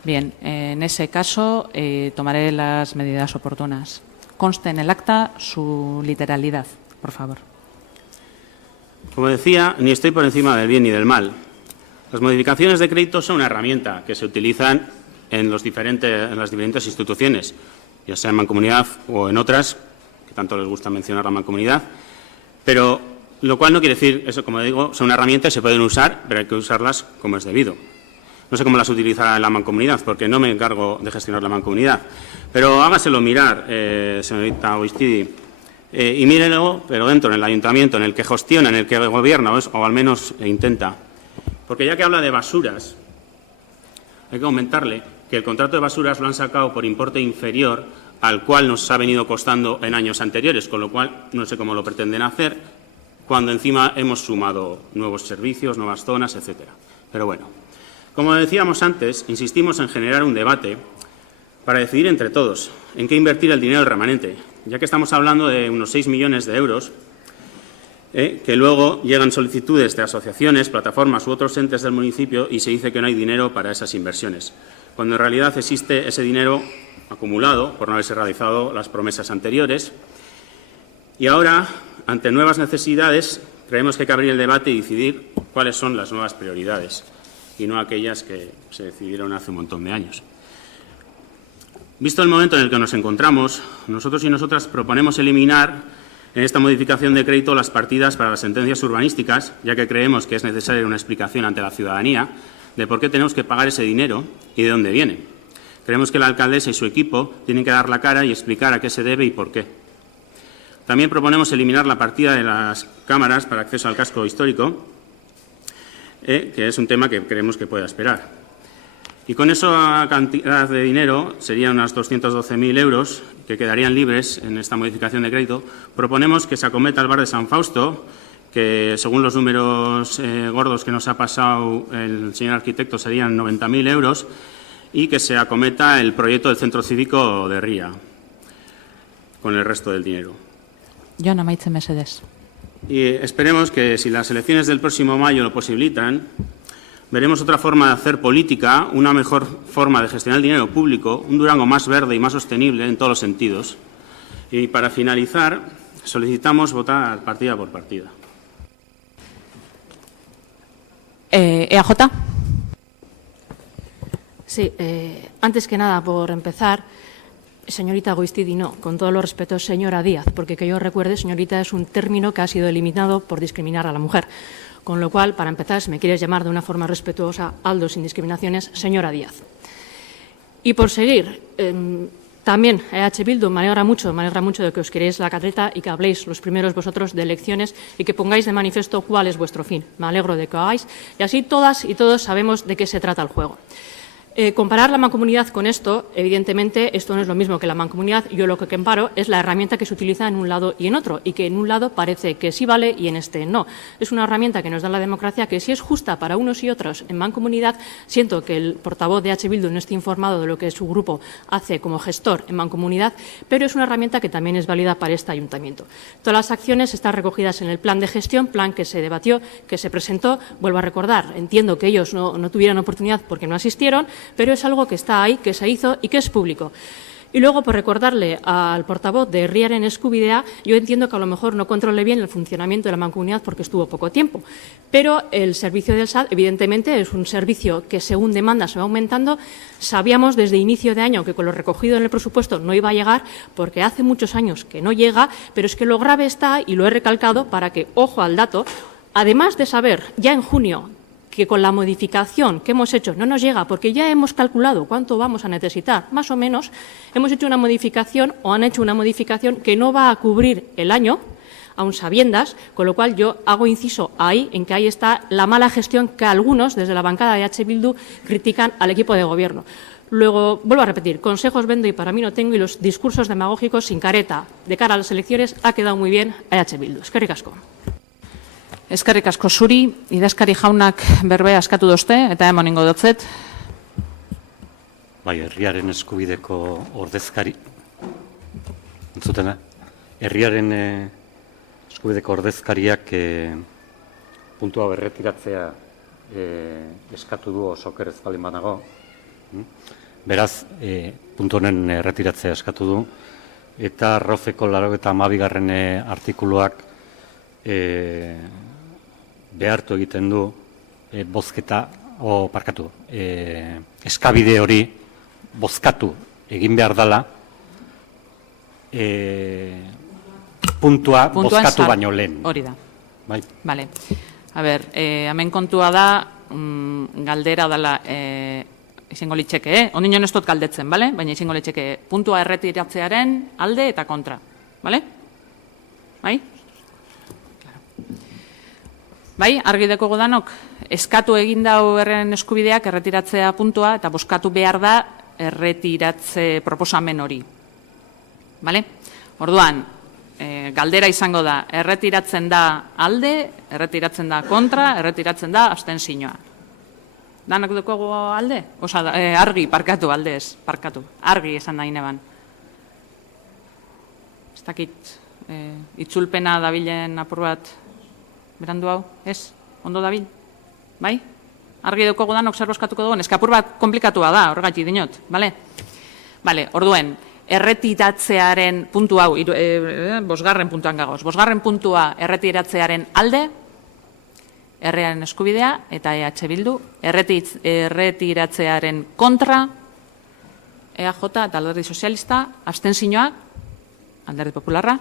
Bien, en ese caso tomaré las medidas oportunas. Conste en el acta su literalidad, por favor. Como decía, ni estoy por encima del bien ni del mal. Las modificaciones de crédito son una herramienta que se utilizan en las diferentes instituciones, ya sea en Mancomunidad o en otras, que tanto les gusta mencionar la Mancomunidad, pero lo cual no quiere decir, eso como digo, son una herramienta y se pueden usar, pero hay que usarlas como es debido. No sé cómo las utilizará en la Mancomunidad, porque no me encargo de gestionar la Mancomunidad. Pero hágaselo mirar, señorita Oistidi, y mírenlo, pero dentro, en el ayuntamiento, en el que gestiona, en el que gobierna, o al menos intenta. Porque ya que habla de basuras, hay que comentarle que el contrato de basuras lo han sacado por importe inferior al cual nos ha venido costando en años anteriores, con lo cual no sé cómo lo pretenden hacer, cuando encima hemos sumado nuevos servicios, nuevas zonas, etcétera. Pero bueno. Como decíamos antes, insistimos en generar un debate para decidir entre todos en qué invertir el dinero del remanente, ya que estamos hablando de unos 6 millones de euros, que luego llegan solicitudes de asociaciones, plataformas u otros entes del municipio y se dice que no hay dinero para esas inversiones, cuando en realidad existe ese dinero acumulado por no haberse realizado las promesas anteriores. Y ahora, ante nuevas necesidades, creemos que hay que abrir el debate y decidir cuáles son las nuevas prioridades, y no aquellas que se decidieron hace un montón de años. Visto el momento en el que nos encontramos, nosotros y nosotras proponemos eliminar en esta modificación de crédito las partidas para las sentencias urbanísticas, ya que creemos que es necesaria una explicación ante la ciudadanía de por qué tenemos que pagar ese dinero y de dónde viene. Creemos que la alcaldesa y su equipo tienen que dar la cara y explicar a qué se debe y por qué. También proponemos eliminar la partida de las cámaras para acceso al casco histórico, que es un tema que creemos que pueda esperar. Y con esa cantidad de dinero, serían unos 212.000 euros, que quedarían libres en esta modificación de crédito, proponemos que se acometa al bar de San Fausto, que según los números gordos que nos ha pasado el señor arquitecto serían 90.000 euros, y que se acometa el proyecto del Centro Cívico de Ría, con el resto del dinero. Jon, amaitzen mesedez. Y esperemos que, si las elecciones del próximo mayo lo posibilitan, veremos otra forma de hacer política, una mejor forma de gestionar el dinero público, un Durango más verde y más sostenible en todos los sentidos. Y para finalizar, solicitamos votar partida por partida. EAJ. Sí, antes que nada, por empezar, señorita Goiztidi, no, con todos los respetos, señora Díaz, porque que yo recuerde, señorita es un término que ha sido eliminado por discriminar a la mujer. Con lo cual, para empezar, si me quieres llamar de una forma respetuosa, Aldo sin discriminaciones, señora Díaz. Y por seguir, también EH Bildu me alegra mucho de que os queréis la catreta y que habléis los primeros vosotros de elecciones y que pongáis de manifiesto cuál es vuestro fin. Me alegro de que lo hagáis y así todas y todos sabemos de qué se trata el juego. Comparar la mancomunidad con esto, evidentemente, esto no es lo mismo que la mancomunidad. Yo lo que comparo es la herramienta que se utiliza en un lado y en otro, y que en un lado parece que sí vale y en este no. Es una herramienta que nos da la democracia que, si es justa para unos y otros en mancomunidad, siento que el portavoz de EH Bildu no esté informado de lo que su grupo hace como gestor en mancomunidad, pero es una herramienta que también es válida para este ayuntamiento. Todas las acciones están recogidas en el plan de gestión, plan que se debatió, que se presentó. Vuelvo a recordar, entiendo que ellos no tuvieran oportunidad porque no asistieron, pero es algo que está ahí, que se hizo y que es público. Y luego, por recordarle al portavoz de Herriaren Eskubidea, yo entiendo que a lo mejor no controle bien el funcionamiento de la mancomunidad porque estuvo poco tiempo, pero el servicio del SAT, evidentemente, es un servicio que según demanda se va aumentando. Sabíamos desde inicio de año que con lo recogido en el presupuesto no iba a llegar, porque hace muchos años que no llega, pero es que lo grave está, y lo he recalcado para que, ojo al dato, además de saber ya en junio que con la modificación que hemos hecho no nos llega, porque ya hemos calculado cuánto vamos a necesitar, más o menos, hemos hecho una modificación o han hecho una modificación que no va a cubrir el año, aun sabiendas, con lo cual yo hago inciso ahí, en que ahí está la mala gestión que algunos, desde la bancada de EH Bildu, critican al equipo de gobierno. Luego, vuelvo a repetir, consejos vendo y para mí no tengo, y los discursos demagógicos sin careta de cara a las elecciones ha quedado muy bien a EH Bildu. Eskerrik asko. Eskerrik asko zuri, idazkari jaunak berbea askatu dozte, eta emon ingo dotzet. Bai, herriaren eskubideko ordezkari. Entzutena? Herriaren eskubideko ordezkariak puntua berretiratzea eskatu du oker ez baldin banago. Beraz, puntu honen erretiratzea eskatu du. Eta ROFeko 82. Artikuluak behartu egiten du bozketa, eskabide hori bozkatu egin behar dela puntua bozkatu baino lehen. Hori da. Bai. Vale. A ber, hemen kontua da, galdera dela, izango litzeke, ondino ez dut galdetzen, bale? Baina izango litzeke puntua erretiratzearen alde eta kontra, bale? Bai? Bai, argi dekogu danok, eskatu egin dau herren eskubideak erretiratzea puntua eta bozkatu behar da erretiratze proposamen hori. Bale? Orduan, galdera izango da, erretiratzen da alde, erretiratzen da kontra, erretiratzen da abstentzioa. Danak dekogu alde? Osa, argi, parkatu alde ez, parkatu. Argi esan nahi neban. Ez dakit, itzulpena dabilen apur bat berandu hau, ez? Ondo dabil? Bai? Argi dukogu danok zer bozkatuko dugun? Ez que apur bat komplikatua da, horregatik dinot, bale? Bale, orduen, erretiratzearen puntu hau, bosgarren puntuan gagoz, bosgarren puntua erretiratzearen alde, herriaren eskubidea, eta EH Bildu, erretiratzearen kontra, EAJ eta Alderdi Sozialista, abstentzioa, Alderdi Popularra,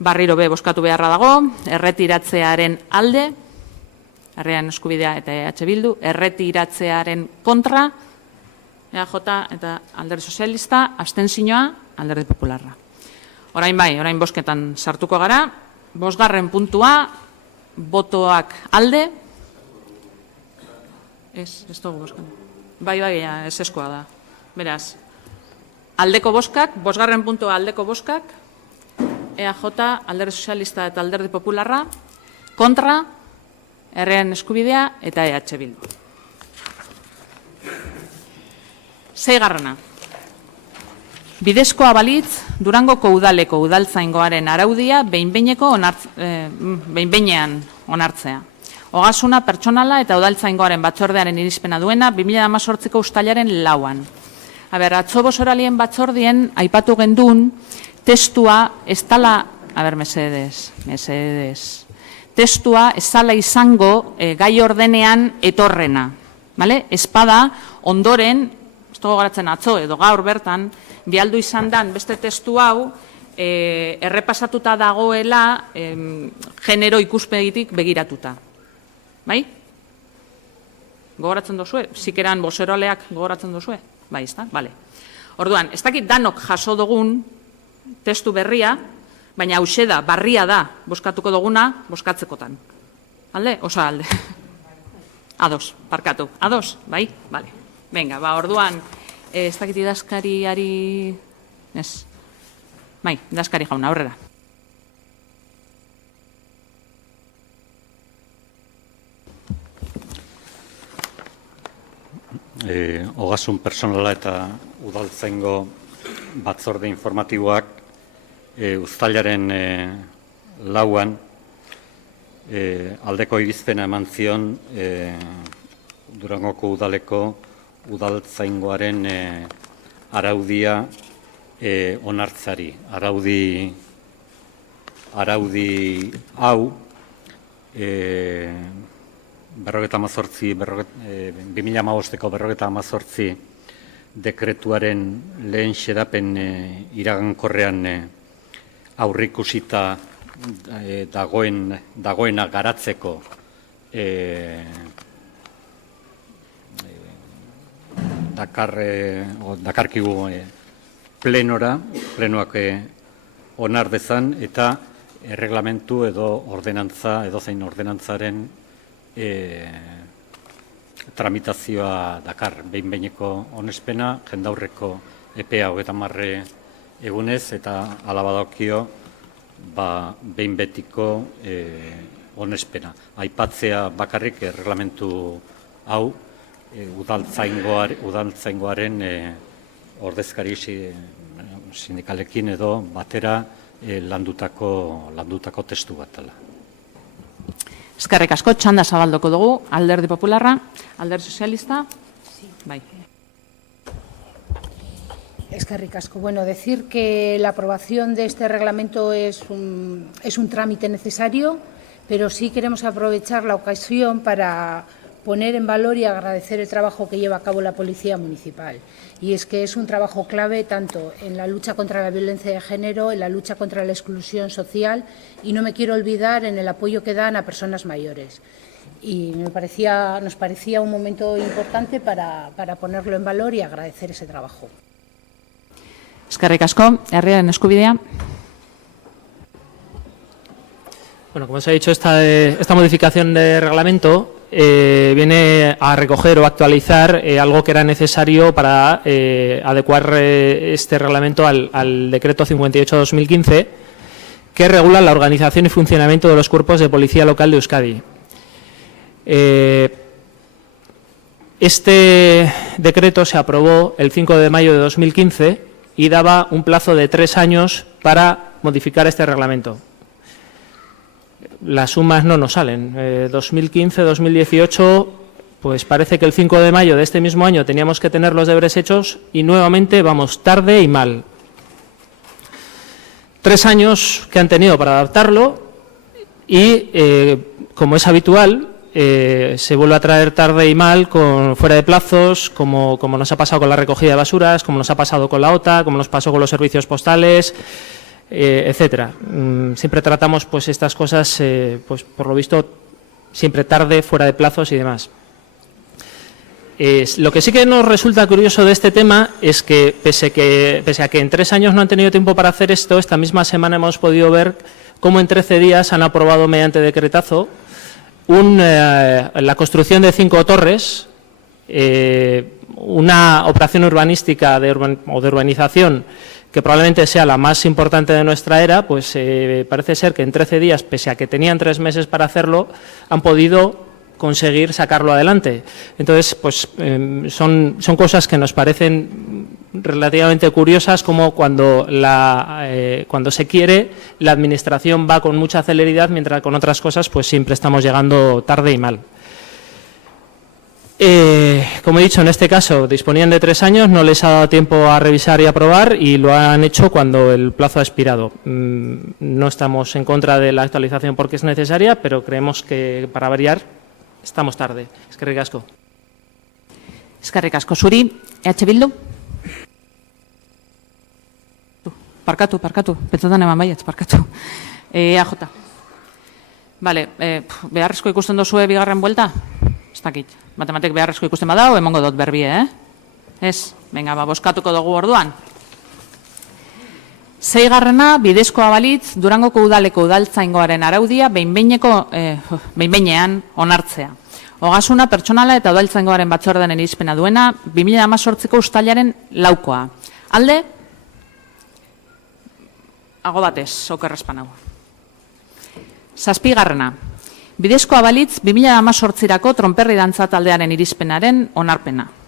barriro be bozkatu beharra dago, erretiratzearen alde, Herriaren Eskubidea eta EH Bildu, erretiratzearen kontra, EAJ eta Alderdi Sozialista, abstentzioa, Alderdi Popularra. Orain bai, orain bozketan sartuko gara, 5. puntua, botoak alde, ez dugu bozkatu. Bai, ez eskoa da. Beraz, aldeko bozkak, 5. puntua aldeko bozkak, EAJ, Alderdi Sozialista eta Alderdi Popularra, kontra, Herriaren Eskubidea eta EH Bildu. 6. Bidezkoa balitz, Durangoko udaleko udaltzaingoaren araudia behin-behinean onartzea. Ogasuna pertsonala eta udaltzaingoaren batzordearen irizpena duena 2018ko ustailaren 4. Atzo bozoralien batzordien aipatu gendun testua ez dala, mesedez, testua ez dala izango gai ordenean etorrena. Espada ondoren, ez dugu garatzen atzo edo gaur bertan, bialdu izan dan beste testu hau errepasatuta dagoela genero ikuspegitik begiratuta. Bai? Gogoratzen duzue? Zikeran bozeroaleak gogoratzen duzue? Bai, ez da? Bale. Orduan, ez dakit danok jaso dugun testu berria, baina hauxe da, barria da, bozkatuko duguna, bozkatzekotan. Alde? Osa alde. Ados, parkatu. Ados? Bai? Bale. Venga, orduan, ez dakit idazkariari... Ez. Bai, idazkari jauna, aurrera. Ogasun personala eta udaltzaingo batzorde informatiboak uztailaren 4 aldeko irizpena eman zion Durangoko udaleko udaltzaingoaren araudia onartzari. Araudi hau 2018ko 58 dekretuaren lehen xedapen iragankorrean aurrikusita dagoena garatzeko dakarkigu plenoak onar dezan eta erreglamentu edo ordenantza, edozein ordenantzaren tramitazioa dakar, behin-behineko onespena, jendaurreko epea 30 egunez eta alabadokio behin betiko onespena. Aipatzea bakarrik erreglamentu hau udaltzaingoaren ordezkari sindikalekin edo batera landutako testu bat dela. Eskerrik asko, txanda zabaldoko dugu, Alderdi Popularra, Alderdi Sozialista. Bai. Eskerrik asko. Bueno, decir que la aprobación de este reglamento es un trámite necesario, pero sí queremos aprovechar la ocasión para poner en valor y agradecer el trabajo que lleva a cabo la Policía Municipal. Y es que es un trabajo clave tanto en la lucha contra la violencia de género, en la lucha contra la exclusión social y no me quiero olvidar en el apoyo que dan a personas mayores. Y nos parecía un momento importante para ponerlo en valor y agradecer ese trabajo. Eskerrik asko, Herriaren Eskubidea. Bueno, como se ha dicho, esta modificación de reglamento viene a recoger o actualizar algo que era necesario para adecuar este reglamento al decreto 58/2015 que regula la organización y funcionamiento de los cuerpos de policía local de Euskadi. Este decreto se aprobó el 5 de mayo de 2015 y daba un plazo de 3 años para modificar este reglamento. Las sumas no nos salen. 2015-2018, pues parece que el 5 de mayo de este mismo año teníamos que tener los deberes hechos y nuevamente vamos tarde y mal. 3 años que han tenido para adaptarlo y, como es habitual, se vuelve a traer tarde y mal, fuera de plazos, como nos ha pasado con la recogida de basuras, como nos ha pasado con la OTA, como nos pasó con los servicios postales, etcétera. Siempre tratamos pues estas cosas, pues por lo visto, siempre tarde, fuera de plazos y demás. Lo que sí que nos resulta curioso de este tema es que pese a que en 3 años no han tenido tiempo para hacer esto, esta misma semana hemos podido ver cómo en 13 días han aprobado mediante decretazo la construcción de 5 torres, una operación urbanística o de urbanización que probablemente sea la más importante de nuestra era, pues parece ser que en 13 días, pese a que tenían 3 meses para hacerlo, han podido conseguir sacarlo adelante. Entonces, pues son cosas que nos parecen relativamente curiosas, como cuando se quiere, la administración va con mucha celeridad, mientras con otras cosas pues siempre estamos llegando tarde y mal. Como he dicho, en este caso disponían de 3 años, no les ha dado tiempo a revisar y aprobar y lo han hecho cuando el plazo ha expirado. No estamos en contra de la actualización porque es necesaria, pero creemos que para variar estamos tarde. Eskerrik asko. Eskerrik asko. Zuri, EH Bildu? Parkatu. Pentsatzen eman baietz, parkatu. EAJ. Vale, beharrezko ikusten dozue bigarren buelta? Ez dakit. Matematik beharrezko ikusten badau, emongo dut berbie, Ez? Venga, boskatuko dugu orduan. 6. Bidezkoa balitz Durangoko udaleko udaltzaingoaren araudia behin-behinean onartzea. Ogasuna pertsonala eta udaltzaingoaren batzordearen irizpena duena 2018ko uztailaren 4. Alde? Ago batez, oker espanau. 7. Bidezkoa balitz 2018ko tronperri dantza taldearen irizpenaren onarpena.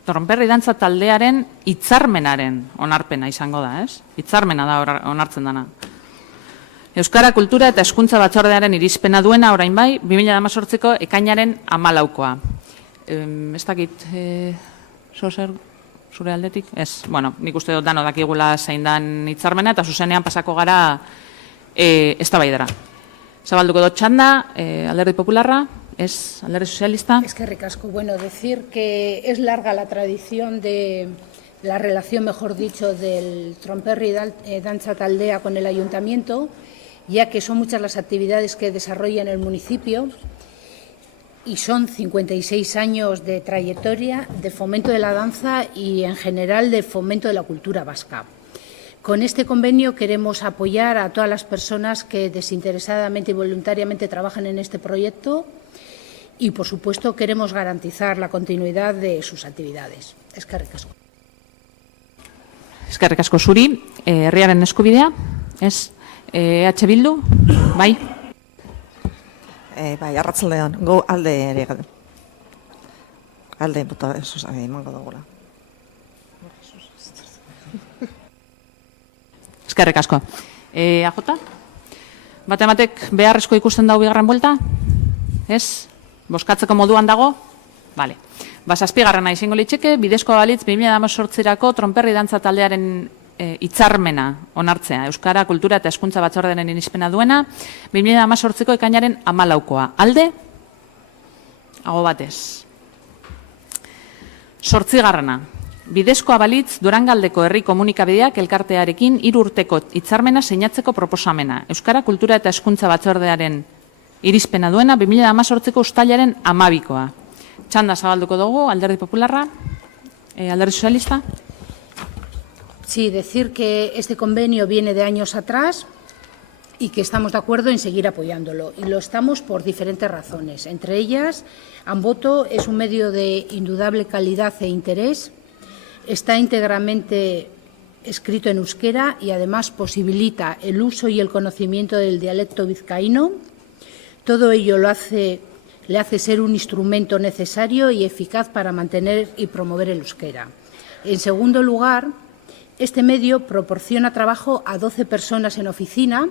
Tronperri dantza taldearen hitzarmenaren onarpena izango da, ez? Hitzarmena da onartzen dana. Euskara Kultura eta Hezkuntza Batzordearen irizpena duena orain bai, 2018ko ekainaren 14. Ez dakit, Soser, zure aldetik? Ez, bueno, nik uste dut dano dakigula zein dan hitzarmena eta zuzenean pasako gara eztabaidara. Zabalduko dut txanda, Alderdi Popularra. Es Alderdi Sozialista. Eskerrik asko. Bueno, decir que es larga la tradición de la relación, mejor dicho, del Tronperri Danza Taldea con el Ayuntamiento, ya que son muchas las actividades que desarrolla en el municipio y son 56 años de trayectoria de fomento de la danza y, en general, de fomento de la cultura vasca. Con este convenio queremos apoyar a todas las personas que desinteresadamente y voluntariamente trabajan en este proyecto y, por supuesto, queremos garantizar la continuidad de sus actividades. Eskerrik asko. Eskerrik asko zuri. Herriaren eskubidea, ez? EH Bildu, bai? Bai, arratsaldean, go alde ere gade. Alde bota emango dugula. Eskerrik asko. AJ? Batematek beharrezko ikusten dago bigarren buelta? Ez? Boskatzeko moduan dago? Bale. 7. izango litzeke, bidezkoa balitz 2018ko tronperri dantza taldearen hitzarmena onartzea. Euskara Kultura eta Hezkuntza Batzordearen irizpena duena 2018ko ekainaren 14. Alde? Ago batez. 8. Bidezkoa balitz Durangaldeko herri komunikabideak elkartearekin 3 urteko hitzarmena sinatzeko proposamena. Euskara Kultura eta Hezkuntza Batzordearen irizpena duena 2018ko uztailaren 12. Txanda zabalduko dugu, Alderdi Popularra, Alderdi Sozialista. Sí, decir que este convenio viene de años atrás y que estamos de acuerdo en seguir apoyándolo. Y lo estamos por diferentes razones. Entre ellas, Amboto es un medio de indudable calidad e interés, está íntegramente escrito en euskera y además posibilita el uso y el conocimiento del dialecto vizcaíno. Todo ello le hace ser un instrumento necesario y eficaz para mantener y promover el euskera. En segundo lugar, este medio proporciona trabajo a 12 personas en oficina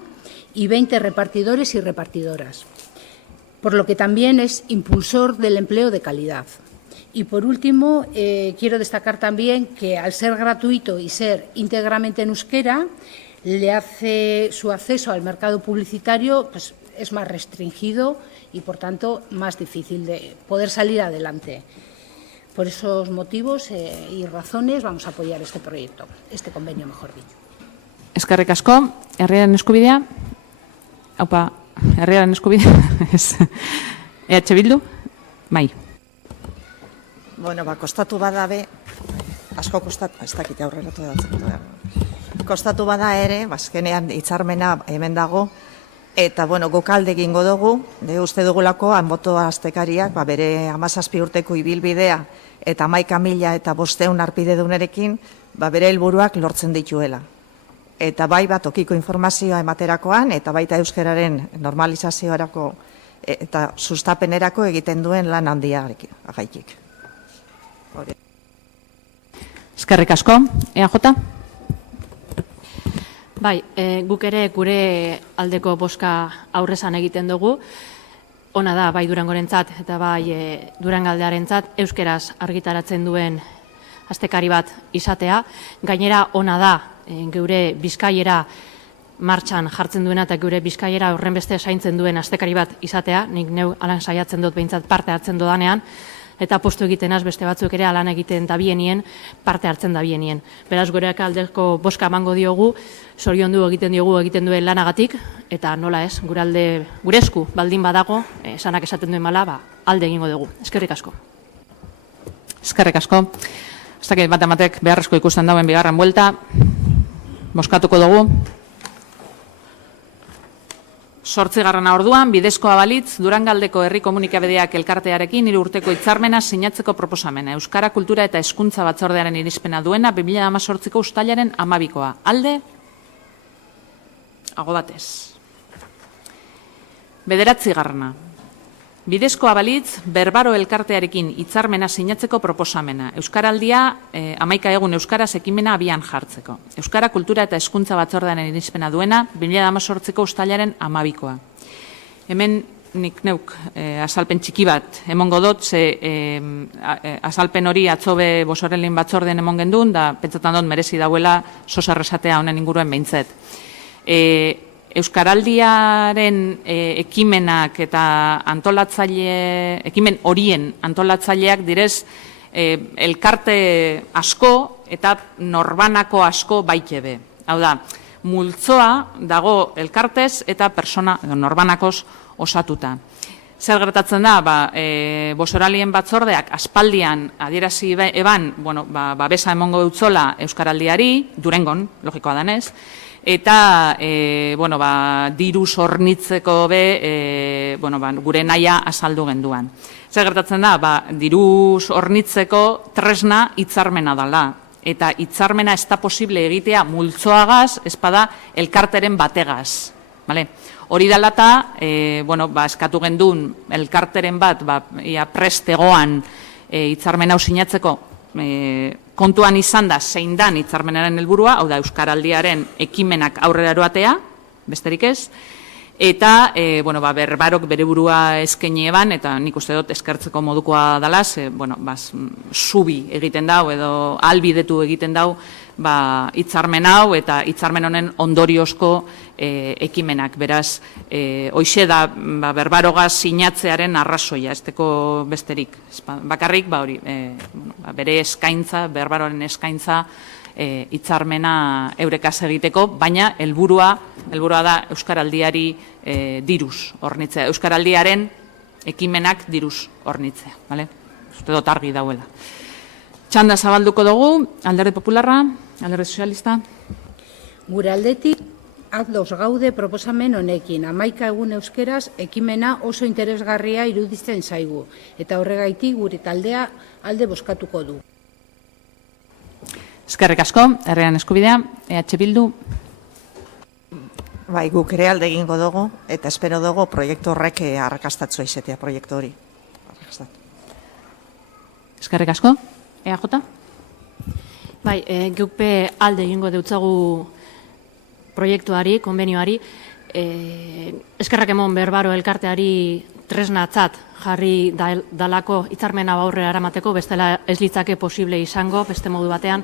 y 20 repartidores y repartidoras, por lo que también es impulsor del empleo de calidad. Y, por último, quiero destacar también que, al ser gratuito y ser íntegramente en euskera, le hace su acceso al mercado publicitario es más restringido y, por tanto, más difícil de poder salir adelante. Por esos motivos y razones vamos a apoyar este proyecto, este convenio, mejor dicho. Eskerrik asko, herriaren eskubidea. Haupa, herriaren eskubidea. EH Bildu, bai. Bueno, kostatu badabe, asko kostatu, ez dakit aurreratu datzen. Kostatu bada ere, azkenean hitzarmena hemen dago, eta, guk alde egingo dugu, uste dugulako, Anboto Astekariak, bere 17 urteko ibilbidea, eta 11.000 eta 500 harpidedunerekin, bere helburuak lortzen dituela. Eta tokiko informazioa ematerakoan, eta baita euskararen normalizazioarako eta sustapenerako egiten duen lan handiarekin, agaitik. Eskerrik asko, EAJ? Bai, guk ere gure aldeko bozka aurrezan egiten dugu. Ona da, bai Durangorentzat eta bai Durangaldearentzat euskeraz argitaratzen duen astekari bat izatea. Gainera, ona da, geure Bizkaiera martxan jartzen duena eta geure Bizkaiera horrenbeste zaintzen duen astekari bat izatea. Nik neu alan saiatzen dut behintzat parte hartzen dodanean, eta postu egiten az beste batzuk ere alan egiten dabienien, parte hartzen dabienien. Beraz, gureak aldeko bozka emango diogu, zoriondu egiten duen lanagatik, eta nola ez, gure esku baldin badago, esanak esaten duen mala, alde egingo dugu. Eskerrik asko. Eskerrik asko. Ez dakit bat beharrezko ikusten dauen bigarren buelta. Bozkatuko dugu. 8. orduan, bidezkoa balitz, Durangaldeko herri komunikabideak elkartearekin 3 urteko hitzarmena sinatzeko proposamena. Euskara Kultura eta Hezkuntza Batzordearen irizpena duena 2018ko uztailaren 12koa. Alde? Ago batez. 9. Bidezkoa balitz, Berbaro elkartearekin hitzarmena sinatzeko proposamena. Euskaraldia, 11 egun euskaraz ekimena abian jartzeko. Euskara Kultura eta Hezkuntza Batzordearen irizpena duena 2018ko uztailaren 12koa. Hemen nik neuk azalpen txiki bat emongo dut, azalpen hori atzobe Bosorelin batzordean emon gendun, da pentsatan dut merezi dauela sosarresatea honen inguruen behintzet. Euskaraldiaren ekimenak eta ekimen horien antolatzaileak direz elkarte asko eta norbanako asko baitebe. Hau da, multzoa dago elkartez eta persona norbanakoz osatuta. Zer gertatzen da, Bosoralien batzordeak aspaldian adierazi eban, babesa emongo dutzola Euskaraldiari, Durangon, logikoa danez, eta diruz hornitzeko gure naia azaldu genduan. Zer gertatzen da, diruz hornitzeko tresna hitzarmena dela. Eta hitzarmena ez da posible egitea multzoagaz, espada elkarteren bategaz. Hori dela eta, eskatu gendun elkarteren bat, prestegoan hitzarmen hau sinatzeko, kontuan izan da zein dan hitzarmenaren helburua, hau da Euskaraldiaren ekimenak aurrera eroatea, besterik ez, eta Berbarok bere burua eskaini eban, eta nik uste dut eskertzeko modukoa dela, zubi egiten dau edo albidetu egiten dau hitzarmen hau eta hitzarmen honen ondoriozko ekimenak. Beraz, hoixe da Berbarogaz sinatzearen arrazoia, ez teko besterik. Bakarrik, bere eskaintza, Berbaroren eskaintza hitzarmena eurekaz egiteko, baina helburua da Euskaraldiari diruz hornitzea. Euskaraldiaren ekimenak diruz hornitzea. Uste dut argi dauela. Txanda zabalduko dugu, Alderdi Popularra, Alderdi Sozialista. Gure aldetik, ados gaude proposamen honekin. 11 egun euskeraz ekimena oso interesgarria iruditzen zaigu. Eta horregaitik gure taldea alde bozkatuko du. Eskerrik asko, herrian eskubidea, EH Bildu. Bai, guk ere alde egingo dugu, eta espero dugu proiektu horrek arrakastatzu izatea, proiektu hori. Eskerrik asko, EAJ. Bai, gukpe alde egingo deutzagu proiektuari, konbenioari. Eskerrak emon Berbaro elkarteari tresnatzat jarri dalako hitzarmena aurrera eramateko, bestela ez litzake posible izango, beste modu batean.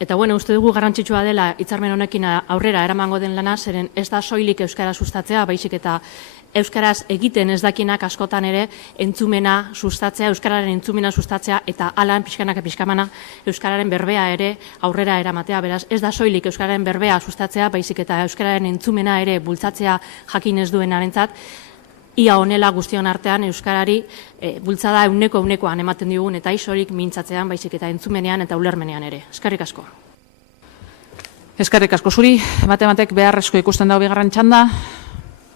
Eta uste dugu garrantzitsua dela hitzarmen honekin aurrera eramango den lana, zeren ez da soilik euskara sustatzea, baizik eta euskaraz egiten ez dakinak askotan ere entzumena sustatzea, euskararen entzumena sustatzea eta alan pixkanaka pixkamana euskararen berbea ere aurrera eramatea. Beraz, ez da soilik euskararen berbea sustatzea, baizik eta euskararen entzumena ere bultzatzea jakin ez duenarentzat. Ia honela guztion artean euskarari bultzada euneko-eunekoan ematen digun eta isorik mintzatzean, baizik eta entzumenean eta ulermenean ere. Eskerrik asko. Eskerrik asko zuri, batek beharrezko ikusten dago bigarren txanda,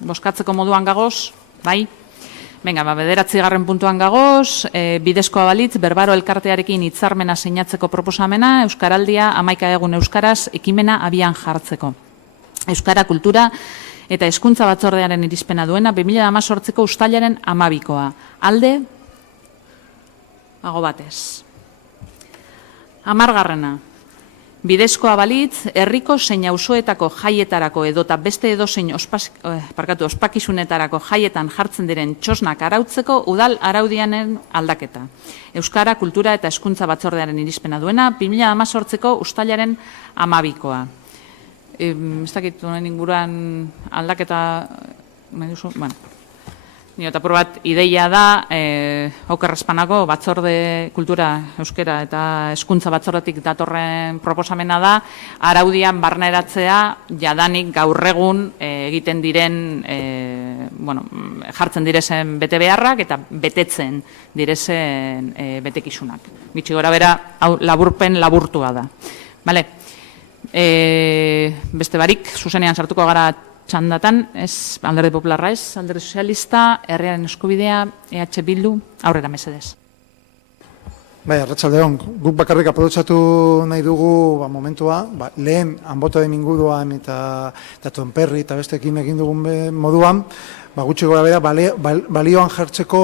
boskatzeko moduan gagoz, bai? Venga, 9. puntuan gagoz, bidezkoa balitz, berbaro elkartearekin hitzarmena sinatzeko proposamena, Euskaraldia 11 egun euskaraz ekimena abian jartzeko. Euskara kultura eta hezkuntza batzordearen irizpena duena 2018ko uztailaren 12koa. Alde, aho batez. 10. Bidezkoa balitz, herriko zein auzoetako jaietarako edota beste edozein ospakizunetarako jaietan jartzen diren txosnak arautzeko udal araudianen aldaketa. Euskara, kultura eta hezkuntza batzordearen irizpena duena 2018ko uztailaren 12koa. Ez dakit honen inguruan aldaketa, eta por bat ideia da, Oker Espanako batzorde kultura, euskera eta hezkuntza batzordetik datorren proposamena da, araudian barneratzea jadanik gaur egun egiten diren, jartzen direzen bete beharrak eta betetzen direzen betekizunak. Gitxi gora bera, laburpen laburtua da. Beste barik, zuzenean sartuko gara txandatan, ez Alderdi Popularra ez, Alderdi Sozialista, Herriaren Eskubidea, EH Bildu, aurrera mesedez. Bai, arratsaldeon, guk bakarrik aprobetxatu nahi dugu momentua, lehen Anbotoen inguruan eta Tonperri eta bestekin egin dugun moduan, gutxi gora bera, balioan jartzeko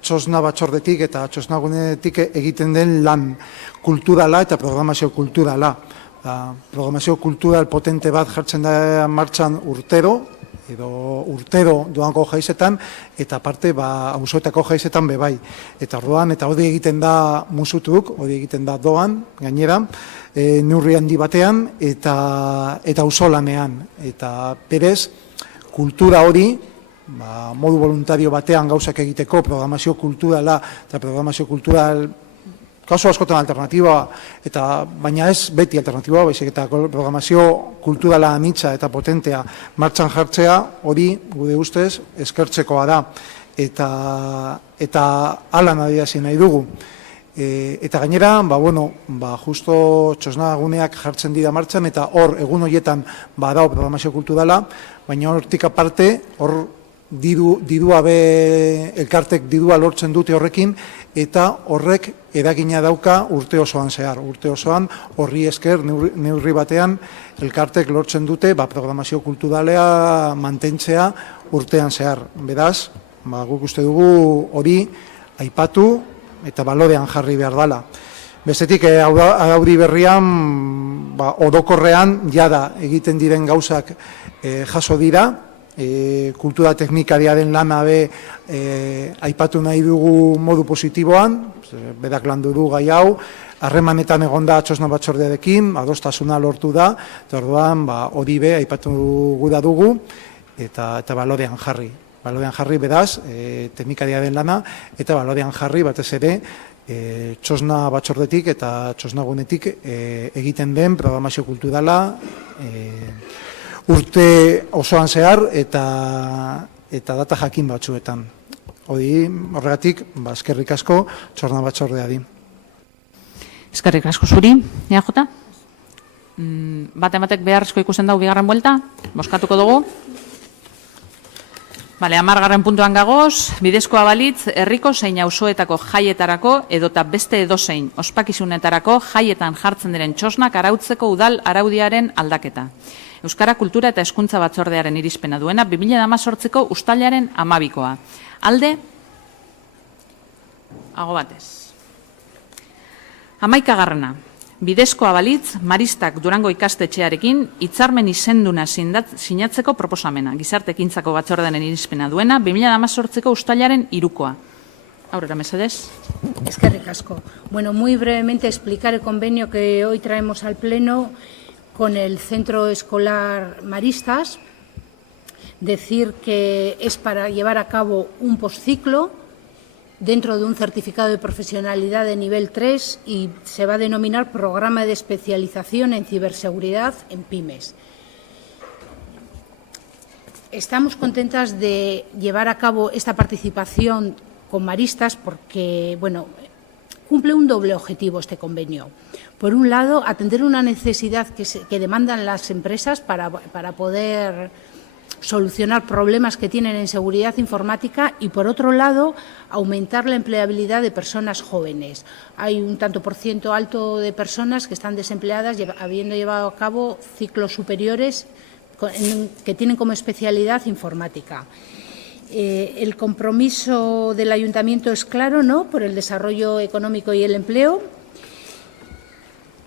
txosna batzordetik eta txosnagunetik egiten den lan kulturala eta programazio kulturala. Programazio kultural potente bat jartzen da martxan urtero doanko jaizetan, eta parte auzoetako jaizetan bebai. Eta orduan, eta hori egiten da musutuk, hori egiten da doan, gainera, neurri handi batean, eta auzolanean. Eta berez, kultura hori, modu voluntario batean gauzak egiteko, programazio kulturala, eta programazio kultural kasu askotan alternatiba, baina ez beti alternatiba, baizik eta programazio kulturala anitza eta potentea martxan jartzea, hori, gude ustez, eskertzekoa da. Eta alan adierazi nahi dugu. Eta gainera, justo txosnaguneak jartzen dira martxan, eta hor, egun horietan badao programazio kulturala, baina hortik aparte, hor dirua elkartek dirua lortzen dute horrekin, eta horrek eragina dauka urte osoan zehar. Urte osoan horri esker neurri batean elkartek lortzen dute programazio kulturalea mantentzea urtean zehar. Beraz, guk uste dugu hori aipatu eta balorean jarri behar dela. Bestetik, araudi berrian, orokorrean jada egiten diren gauzak jaso dira, kultura teknikariaren lana aipatu nahi dugu modu positiboan, berak landu du gai hau, harremanetan egonda txosna batzordearekin, adostasuna lortu da, eta orduan hori aipatu guda dugu, eta balorean jarri. Balorean jarri beraz, teknikariaren lana, eta balorean jarri batez ere, txosna batzordetik eta txosnagunetik egiten den programazio kulturala, urte osoan zehar eta data jakin batzuetan. Horregatik, eskerrik asko, txosna batzordeari. Eskerrik asko zuri, EAJ? Batek beharrezko ikusten dugu bigarren buelta, boskatuko dugu. 10. puntuan gagoz, bidezkoa balitz, herriko zein auzoetako jaietarako edota beste edozein ospakizunetarako jaietan jartzen diren txosnak arautzeko udal araudiaren aldaketa. Euskara kultura eta hezkuntza batzordearen irizpena duena 2018ko uztailaren 12koa. Alde, aho batez. 11. Bidezkoa balitz, Maristak Durango ikastetxearekin hitzarmen izenduna sinatzeko proposamena. Gizarte ekintzako batzordearen irizpena duena 2018ko uztailaren 3koa. Aurrera, mesedez. Eskerrik asko. Bueno, muy brevemente explicar el convenio que hoy traemos al Pleno con el Centro Escolar Maristas. Decir que es para llevar a cabo un postciclo dentro de un certificado de profesionalidad de nivel 3 y se va a denominar Programa de Especialización en Ciberseguridad en Pymes. Estamos contentas de llevar a cabo esta participación con Maristas porque, bueno, cumple un doble objetivo este convenio. Por un lado, atender una necesidad que demandan las empresas para poder solucionar problemas que tienen en seguridad informática y, por otro lado, aumentar la empleabilidad de personas jóvenes. Hay un tanto por ciento alto de personas que están desempleadas habiendo llevado a cabo ciclos superiores que tienen como especialidad informática. El compromiso del Ayuntamiento es claro, ¿no?, por el desarrollo económico y el empleo.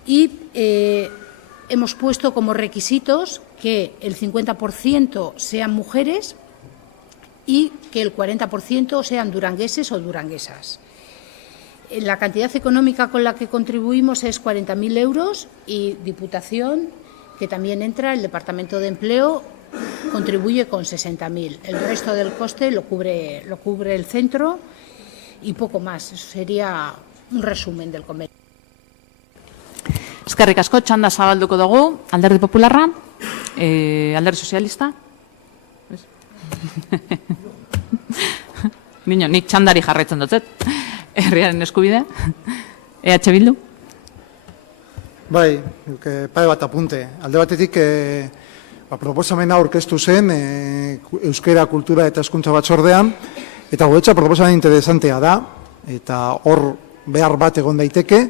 Y hemos puesto como requisitos que el 50% sean mujeres y que el 40% sean durangueses o duranguesas. La cantidad económica con la que contribuimos es 40.000 euros y Diputación, que también entra, el Departamento de Empleo, contribuye con 60.000. El resto del coste lo cubre el centro y poco más. Eso sería un resumen del convenio. Eskerrik asko, txanda zabalduko dugu, Alderdi Popularra, Alderdi Sozialista. Nik txandari jarraitzen dut, herriaren eskubide. EH Bildu. Bai, pare bat apunte. Alde batetik, proposamena aurkeztu zen Euskera, Kultura eta Hezkuntza Batzordean, eta guretzat proposamen interesantea da, eta hor behar bat egon daiteke,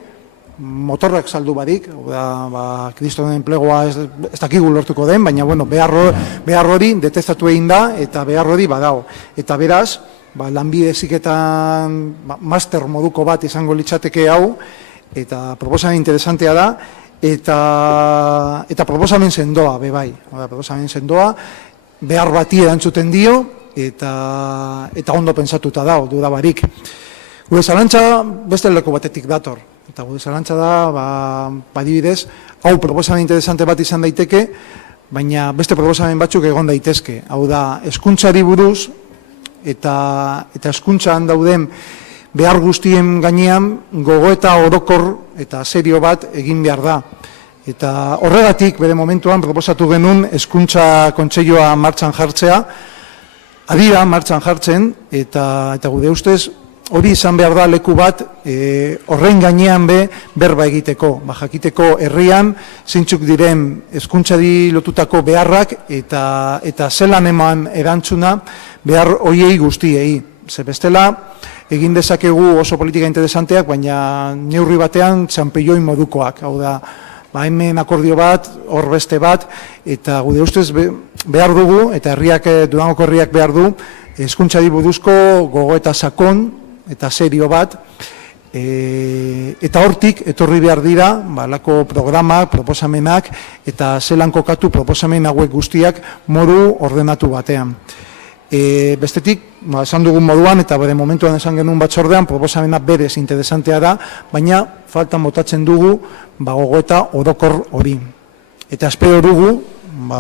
motorrak saldu barik, kristoren enplegoa ez dakigu lortuko den, baina behar hori detektatu egin da, eta behar hori badago. Eta beraz, lanbide heziketan master moduko bat izango litzateke hau, eta proposamen interesantea da, eta proposamen sendoa, bebai. Proposamen sendoa, behar bati erantzuten dio, eta ondo pensatuta da, duda barik. Gure zalantza beste leku batetik dator. Eta gure zalantza da, adibidez, hau proposamen interesante bat izan daiteke, baina beste proposamen batzuk egon daitezke. Hau da, hezkuntzari buruz eta hezkuntzan dauden behar guztien gainean gogoeta orokor eta serio bat egin behar da. Eta horregatik, bere momentuan, proposatu genuen hezkuntza kontseilua martxan jartzea, adira martxan jartzen, eta gure ustez, hori izan behar da leku bat horrein gainean berba egiteko. Jakiteko herrian, zeintzuk diren hezkuntzari lotutako beharrak eta zelan eman erantzuna behar hoiei guztiei. Ze bestela, egin dezakegu oso politika interesanteak, baina neurri batean txanpeioi modukoak. Hau da, hemen akordio bat, hor beste bat, eta gure ustez behar dugu, eta Durangoko herriak behar du, hezkuntzari buruzko gogoeta sakon, eta serio bat, eta hortik etorri behar dira, lako programak, proposamenak, eta zelan kokatu proposamen hauek guztiak modu ordenatu batean. Bestetik, esan dugun moduan, eta bere momentuan esan genuen batzordean, proposamena berez interesantea da, baina faltan botatzen dugu gogoeta orokor hori. Eta espero dugu,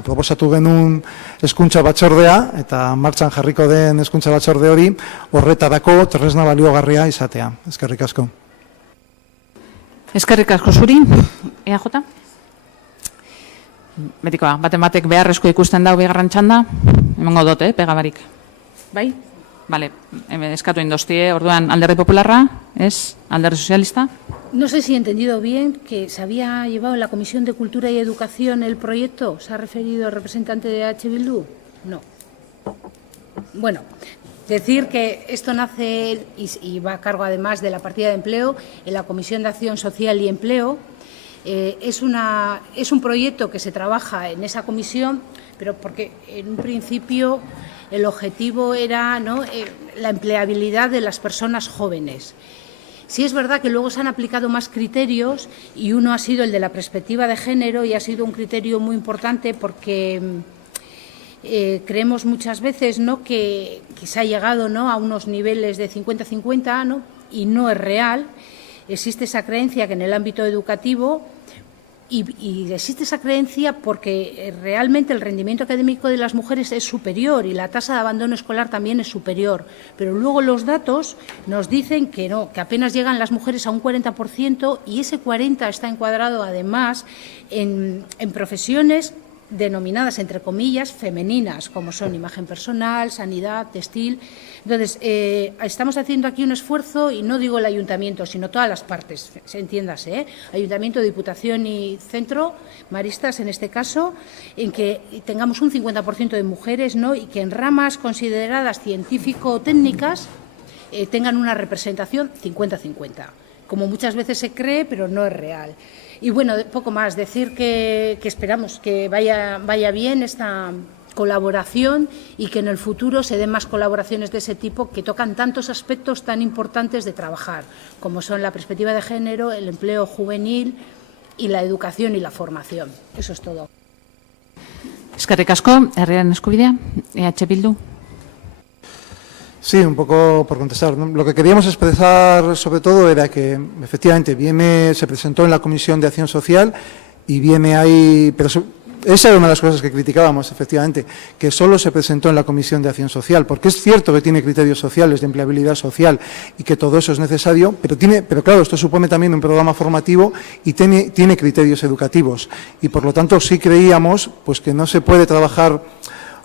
proposatu genuen hezkuntza batzordea, eta martxan jarriko den hezkuntza batzorde hori, horretarako tresna baliogarria izatea. Eskerrik asko. Eskerrik asko zuri, EAJ? Betikoa, batek beharrezko ikusten dau bigarren txanda, emango dut, pegabarik. Bai? Bale, eskatu indostie, orduan Alderdi Popularra, ez? Alderdi Sozialista? No sé si he entendido bien que se había llevado en la Comisión de Cultura y Educación el proyecto. ¿Se ha referido el representante de H. Bildu? No. Bueno, decir que esto nace y va a cargo además de la partida de empleo en la Comisión de Acción Social y Empleo. Es un proyecto que se trabaja en esa comisión, pero porque en un principio el objetivo era la empleabilidad de las personas jóvenes. Sí es verdad que luego se han aplicado más criterios y uno ha sido el de la perspectiva de género y ha sido un criterio muy importante porque creemos muchas veces, ¿no?, que se ha llegado, ¿no?, a unos niveles de 50-50, ¿no?, y no es real. Existe esa creencia que en el ámbito educativo, y existe esa creencia porque realmente el rendimiento académico de las mujeres es superior y la tasa de abandono escolar también es superior. Pero luego los datos nos dicen que no, que apenas llegan las mujeres a un 40% y ese 40% está encuadrado además en profesiones denominadas, entre comillas, femeninas, como son imagen personal, sanidad, textil. Entonces, estamos haciendo aquí un esfuerzo, y no digo el ayuntamiento, sino todas las partes, entiéndase, ayuntamiento, diputación y centro, maristas en este caso, en que tengamos un 50% de mujeres, ¿no?, y que en ramas consideradas científico-técnicas tengan una representación 50-50, como muchas veces se cree, pero no es real. Y bueno, poco más, decir que esperamos que vaya bien esta colaboración y que en el futuro se den más colaboraciones de ese tipo que tocan tantos aspectos tan importantes de trabajar, como son la perspectiva de género, el empleo juvenil y la educación y la formación. Eso es todo. Eskerrik asko, Herriaren Eskubidea, EH Bildu. Sí, un poco por contestar, ¿no? Lo que queríamos expresar sobre todo era que efectivamente viene, se presentó en la Comisión de Acción Social y viene ahí, pero esa era una de las cosas que criticábamos, efectivamente, que solo se presentó en la Comisión de Acción Social, porque es cierto que tiene criterios sociales de empleabilidad social y que todo eso es necesario, pero claro, esto supone también un programa formativo y tiene criterios educativos y por lo tanto sí creíamos pues que no se puede trabajar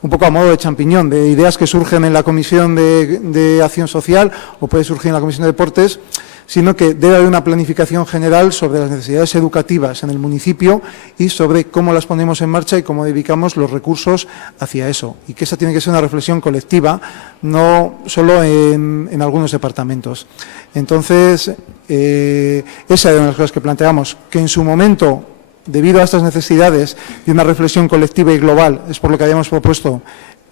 un poco a modo de champiñón, de ideas que surgen en la Comisión de Acción Social o puede surgir en la Comisión de Deportes, sino que debe haber una planificación general sobre las necesidades educativas en el municipio y sobre cómo las ponemos en marcha y cómo dedicamos los recursos hacia eso. Y que esa tiene que ser una reflexión colectiva, no solo en algunos departamentos. Entonces, esa era una de las cosas que planteamos, que en su momento, debido a estas necesidades de una reflexión colectiva y global, es por lo que habíamos propuesto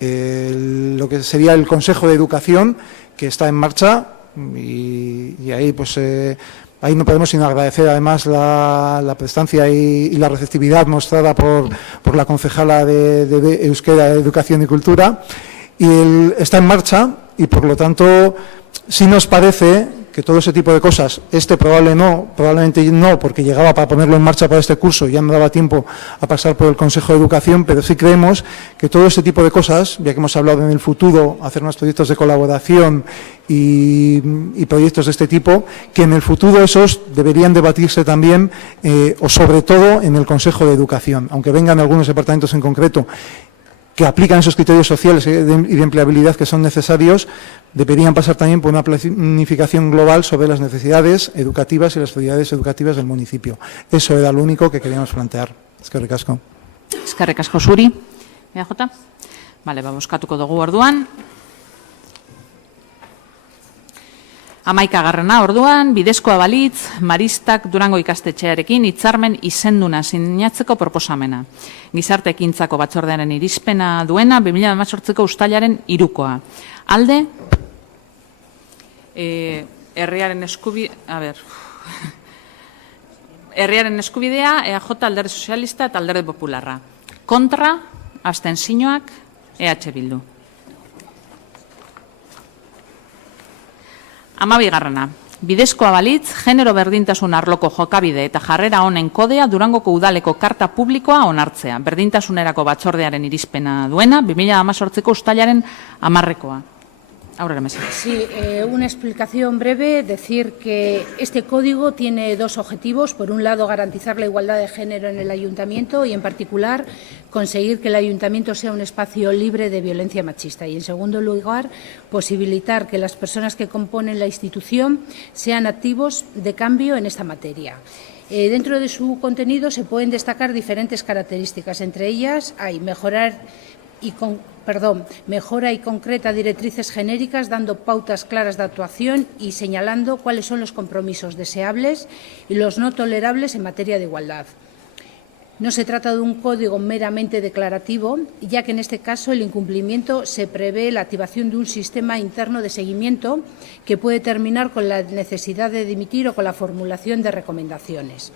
lo que sería el Consejo de Educación, que está en marcha y ahí pues ahí no podemos sino agradecer además la prestancia y la receptividad mostrada por la concejala de Euskera, Educación y Cultura, y está en marcha y por lo tanto sí nos parece que todo ese tipo de cosas, probablemente no, porque llegaba para ponerlo en marcha para este curso y ya no daba tiempo a pasar por el Consejo de Educación, pero sí creemos que todo ese tipo de cosas, ya que hemos hablado en el futuro, hacer unos proyectos de colaboración y proyectos de este tipo, que en el futuro esos deberían debatirse también, o sobre todo en el Consejo de Educación, aunque vengan algunos departamentos en concreto que aplican esos criterios sociales y de empleabilidad que son necesarios, deberían pasar también por una planificación global sobre las necesidades educativas y las prioridades educativas del municipio. Eso era lo único que queríamos plantear. Eskerrik asko. Eskerrik asko zuri. EJ? Vale, bozkatuko dugu orduan. 11. orduan, bidezkoa balitz, Maristak Durango ikastetxearekin hitzarmen izenduna sinatzeko proposamena. Gizarte ekintzako batzordearen irizpena duena 2018ko uztailaren 3. Alde, Herriaren Eskubidea, EJ, Alderdi Sozialista eta Alderdi Popularra. Kontra, abstentzioak, EH Bildu. 12. Bidezkoa balitz, genero berdintasun arloko jokabide eta jarrera honen kodea Durangoko udaleko karta publikoa onartzea. Berdintasunerako batzordearen irizpena duena, 2018ko uztailaren 10. Aurrera, mesedez. Sí, una explicación breve, decir que este código tiene dos objetivos. Por un lado, garantizar la igualdad de género en el ayuntamiento y, en particular, conseguir que el ayuntamiento sea un espacio libre de violencia machista. Y, en segundo lugar, posibilitar que las personas que componen la institución sean activos de cambio en esta materia. Dentro de su contenido se pueden destacar diferentes características. Entre ellas hay mejora y concreta directrices genéricas, dando pautas claras de actuación y señalando cuáles son los compromisos deseables y los no tolerables en materia de igualdad. No se trata de un código meramente declarativo, ya que en este caso el incumplimiento se prevé la activación de un sistema interno de seguimiento que puede terminar con la necesidad de dimitir o con la formulación de recomendaciones.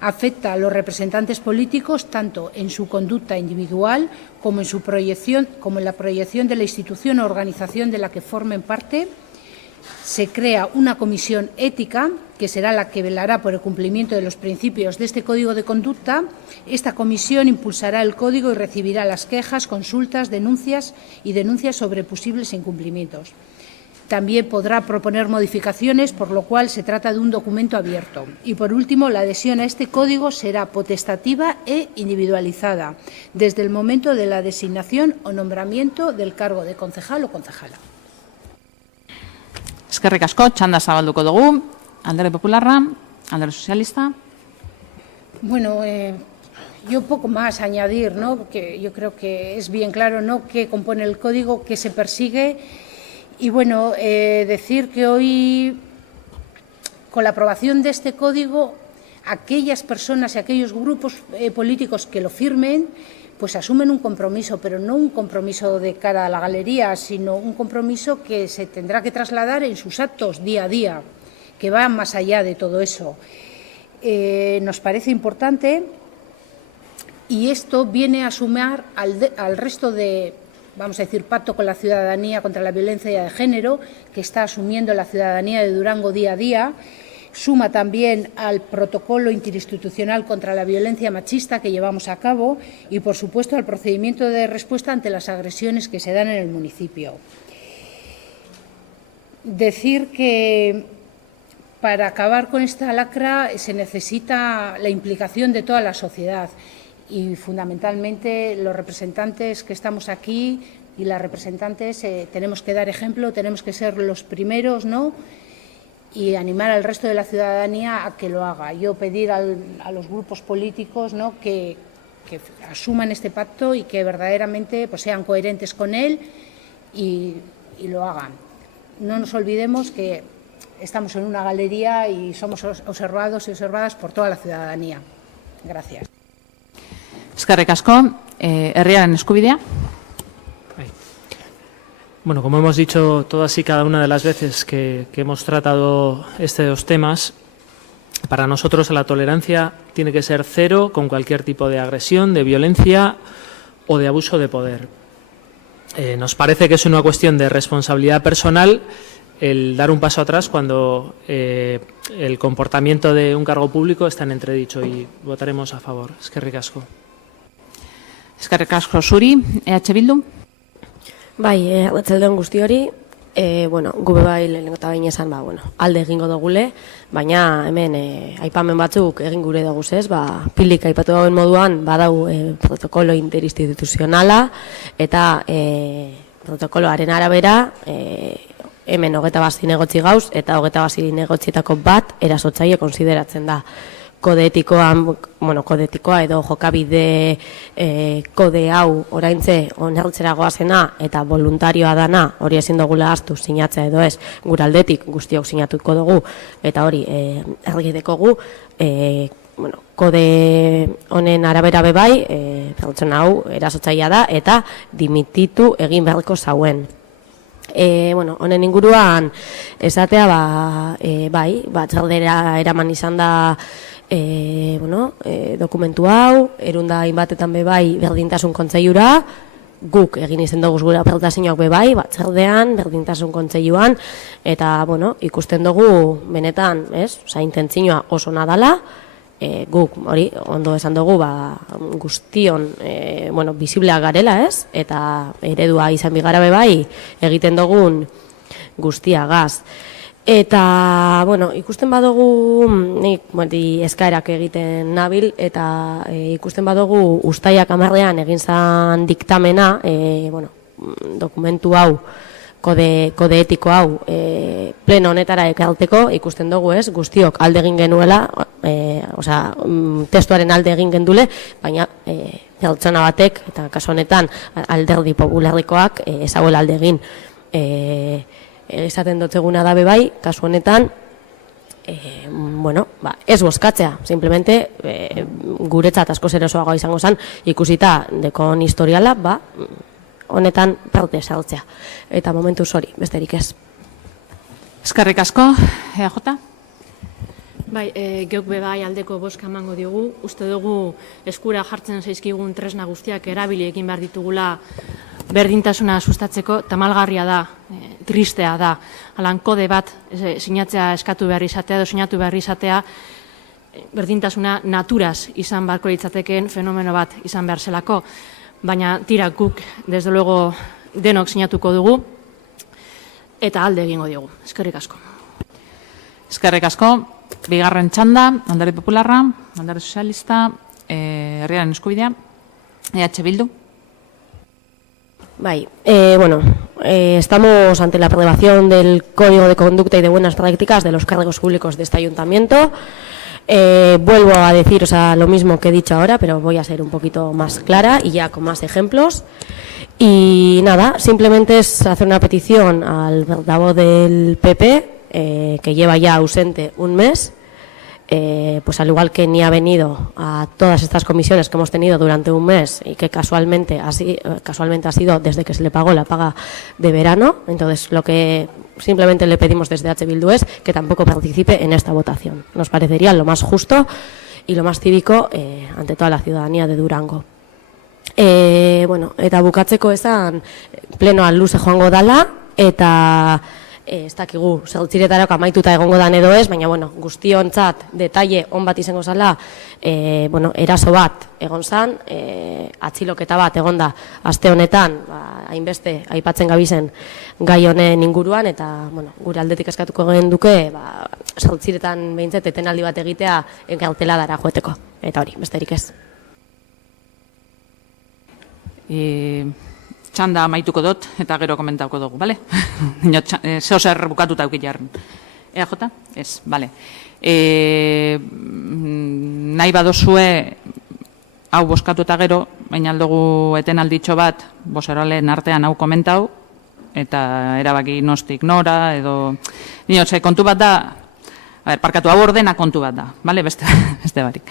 afecta a los representantes políticos tanto en su conducta individual como en la proyección de la institución o organización de la que formen parte. Se crea una comisión ética, que será la que velará por el cumplimiento de los principios de este Código de Conducta. Esta comisión impulsará el Código y recibirá las quejas, consultas, denuncias sobre posibles incumplimientos. También podrá proponer modificaciones, por lo cual se trata de un documento abierto. Y, por último, la adhesión a este Código será potestativa e individualizada desde el momento de la designación o nombramiento del cargo de concejal o concejala. Eskerrik asko, txanda zabalduko dugu, Alderdi Popularra, Alderdi Sozialista. Bueno, yo poco más añadir, ¿no? Porque yo creo que es bien claro, ¿no?, qué compone el código, qué se persigue. Y bueno, decir que hoy, con la aprobación de este código, aquellas personas y aquellos grupos políticos que lo firmen, pues asumen un compromiso, pero no un compromiso de cara a la galería, sino un compromiso que se tendrá que trasladar en sus actos día a día, que va más allá de todo eso. Nos parece importante, y esto viene a sumar al resto de, vamos a decir, pacto con la ciudadanía contra la violencia de género, que está asumiendo la ciudadanía de Durango día a día. Suma también al protocolo interinstitucional contra la violencia machista que llevamos a cabo y, por supuesto, al procedimiento de respuesta ante las agresiones que se dan en el municipio. Decir que para acabar con esta lacra se necesita la implicación de toda la sociedad y, fundamentalmente, los representantes que estamos aquí y las representantes tenemos que dar ejemplo, tenemos que ser los primeros, ¿no?, y animar al resto de la ciudadanía a que lo haga. Yo pedir a los grupos políticos, ¿no?, que asuman este pacto y que verdaderamente pues, sean coherentes con él y lo hagan. No nos olvidemos que estamos en una galería y somos observados y observadas por toda la ciudadanía. Gracias. Eskerrik asko, herriaren eskubidea. Bueno, como hemos dicho todas y cada una de las veces que hemos tratado estos temas, para nosotros la tolerancia tiene que ser cero con cualquier tipo de agresión, de violencia o de abuso de poder. Nos parece que es una cuestión de responsabilidad personal el dar un paso atrás cuando el comportamiento de un cargo público está en entredicho, y votaremos a favor. Eskerrik asko. Eskerrik asko zuri, EH Bildu. Bai, arratsaldeon guzti hori, gube bai lehenengo eta baina esan, alde egingo dugule, baina hemen aipamen batzuk egin gure dugu ez, pilik aipatu dauen moduan, badau protokolo interinstituzionala, eta protokoloaren arabera, hemen 21 negotzi gauz, eta 21 negotzietako bat erasotzaile konsideratzen da. Kode etikoa edo jokabide kode hau oraintze onartzera goazena eta voluntarioa dana, hori ezin dugula ahaztu, sinatzea edo ez, gure aldetik guztiok sinatuko dugu, eta hori argitekogu, kode honen arabera bebai, pertsona hau erasotzailea da eta dimititu egin beharko zauen. Honen inguruan esatea, batzardera eraman izan da dokumentu hau, erunda hainbatetan bebai berdintasun kontseiura, guk egin izen dugu gure apeltazioak bebai, batzardean, berdintasun kontseiluan, eta ikusten dugu benetan, intentzioa oso nadala, guk hori ondo esan dugu guztion bisibleak garela, eta eredua izan bigara bebai egiten dugun guztiagaz. Eta, ikusten badugu, nik eskaerak egiten nabil, eta ikusten badugu ustaiak 10ean egin zan diktamena, dokumentu hau, kode etiko hau, pleno honetara ekarteko, ikusten dugu guztiok alde egin genuela, testuaren alde egin gendule, baina pertsona batek, eta kasu honetan alderdi popularrikoak ezaguela alde egin. Esaten dotzeguna da bebai, kasu honetan, ez bozkatzea, simplemente guretzat asko zerosoagoa izango zen, ikusita dekon historiala, honetan parte sartzea. Eta momentu hori, besterik ez. Eskerrik asko, EJ? Bai, geuk bebai aldeko boska emango diogu. Uste dugu eskura jartzen zaizkigun tresna guztiak erabili egin behar ditugula berdintasuna sustatzeko. Tamalgarria da, tristea da. Alan kode bat sinatzea eskatu behar izatea edo sinatu behar izatea berdintasuna naturaz izan beharko litzatekeen fenomeno bat izan behar zelako. Baina tira guk, desde luego, denok sinatuko dugu eta alde egingo diogu. Eskerrik asko. Eskerrik asko. Bigarren txanda, Alderdi Popularra, Alderdi Sozialista, Herriaren Eskubidea, EH Bildu. Bai, estamos ante la aprobación del Código de Conducta y de Buenas Prácticas de los cargos públicos de este ayuntamiento. Vuelvo a decir lo mismo que he dicho ahora, pero voy a ser un poquito más clara y ya con más ejemplos. Y nada, simplemente es hacer una petición al portavoz del PP, que lleva ya ausente un mes, pues al igual que ni ha venido a todas estas comisiones que hemos tenido durante un mes y que casualmente ha sido desde que se le pagó la paga de verano. Entonces lo que simplemente le pedimos desde H. Bildu es que tampoco participe en esta votación. Nos parecería lo más justo y lo más cívico ante toda la ciudadanía de Durango. Eta bukatzeko esan plenoan luze joango dala eta ez dakigu zeltziretarako amaituta egongo dan edo ez, baina guztiontzat detaile on bat izango zala, eraso bat egon zan, atxiloketa bat egonda aste honetan, hainbeste aipatzen gabizen gai honen inguruan, eta gure aldetik eskatuko genduke zeltziretan behintzet etenaldi bat egitea enkarteladara joeteko, eta hori, besterik ez. Txanda amaituko dut, eta gero komentauko dugu, bale? Zeo zer bukatuta eukit jarren. EAJ? Ez, bale. Nahi badozue, hau boskatu eta gero, baina aldugu etenalditxo bat, boseroalen artean hau komentau, eta erabaki nostik nora, edo... kontu bat da, parkatu hau ordena kontu bat da, bale? Beste barik.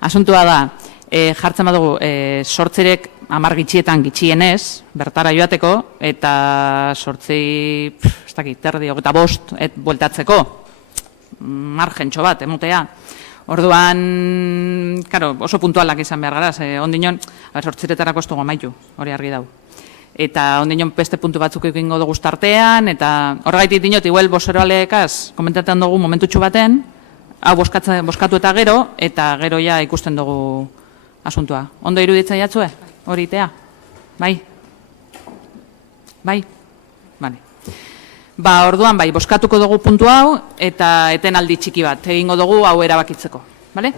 Asuntua da, jartzen badugu, sortzirek 10 gitxietan gitxienez, bertara joateko, eta sortzi, ez dakit, terdi, 25, bueltatzeko, margentxo bat, emutea. Orduan, oso puntualak izan behar gara, ondinon, sortziretarako ez dugu amaitu, hori argi dau. Eta ondinon beste puntu batzuk egingo dugu tartean, eta horregaitik dinot, igual boseroalekaz, komentatzen dugu momentutxu baten, hau boskatu eta gero ja ikusten dugu asuntua. Ondo iruditzen jatzue? Hori itea? Bai? Bai? Bale. Orduan, boskatuko dugu puntu hau, eta etenaldi txiki bat, egingo dugu hau erabakitzeko. Bale?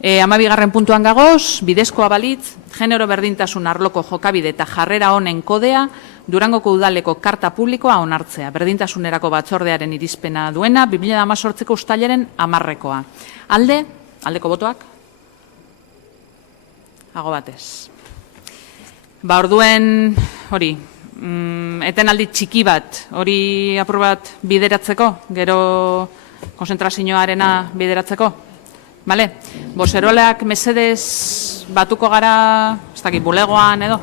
12. puntuan gagoz, bidezkoa balitz, genero berdintasun arloko jokabide eta jarrera honen kodea, Durangoko udaleko karta publikoa onartzea. Berdintasunerako batzordearen irizpena duena, 2018ko uztailaren 10. Aldeko botoak? Ago batez. Orduen, hori, etenaldi txiki bat, hori aprobat bideratzeko, gero konzentrazioarena bideratzeko. Bale? Boseroleak mesedez batuko gara, ez dakit, bulegoan edo?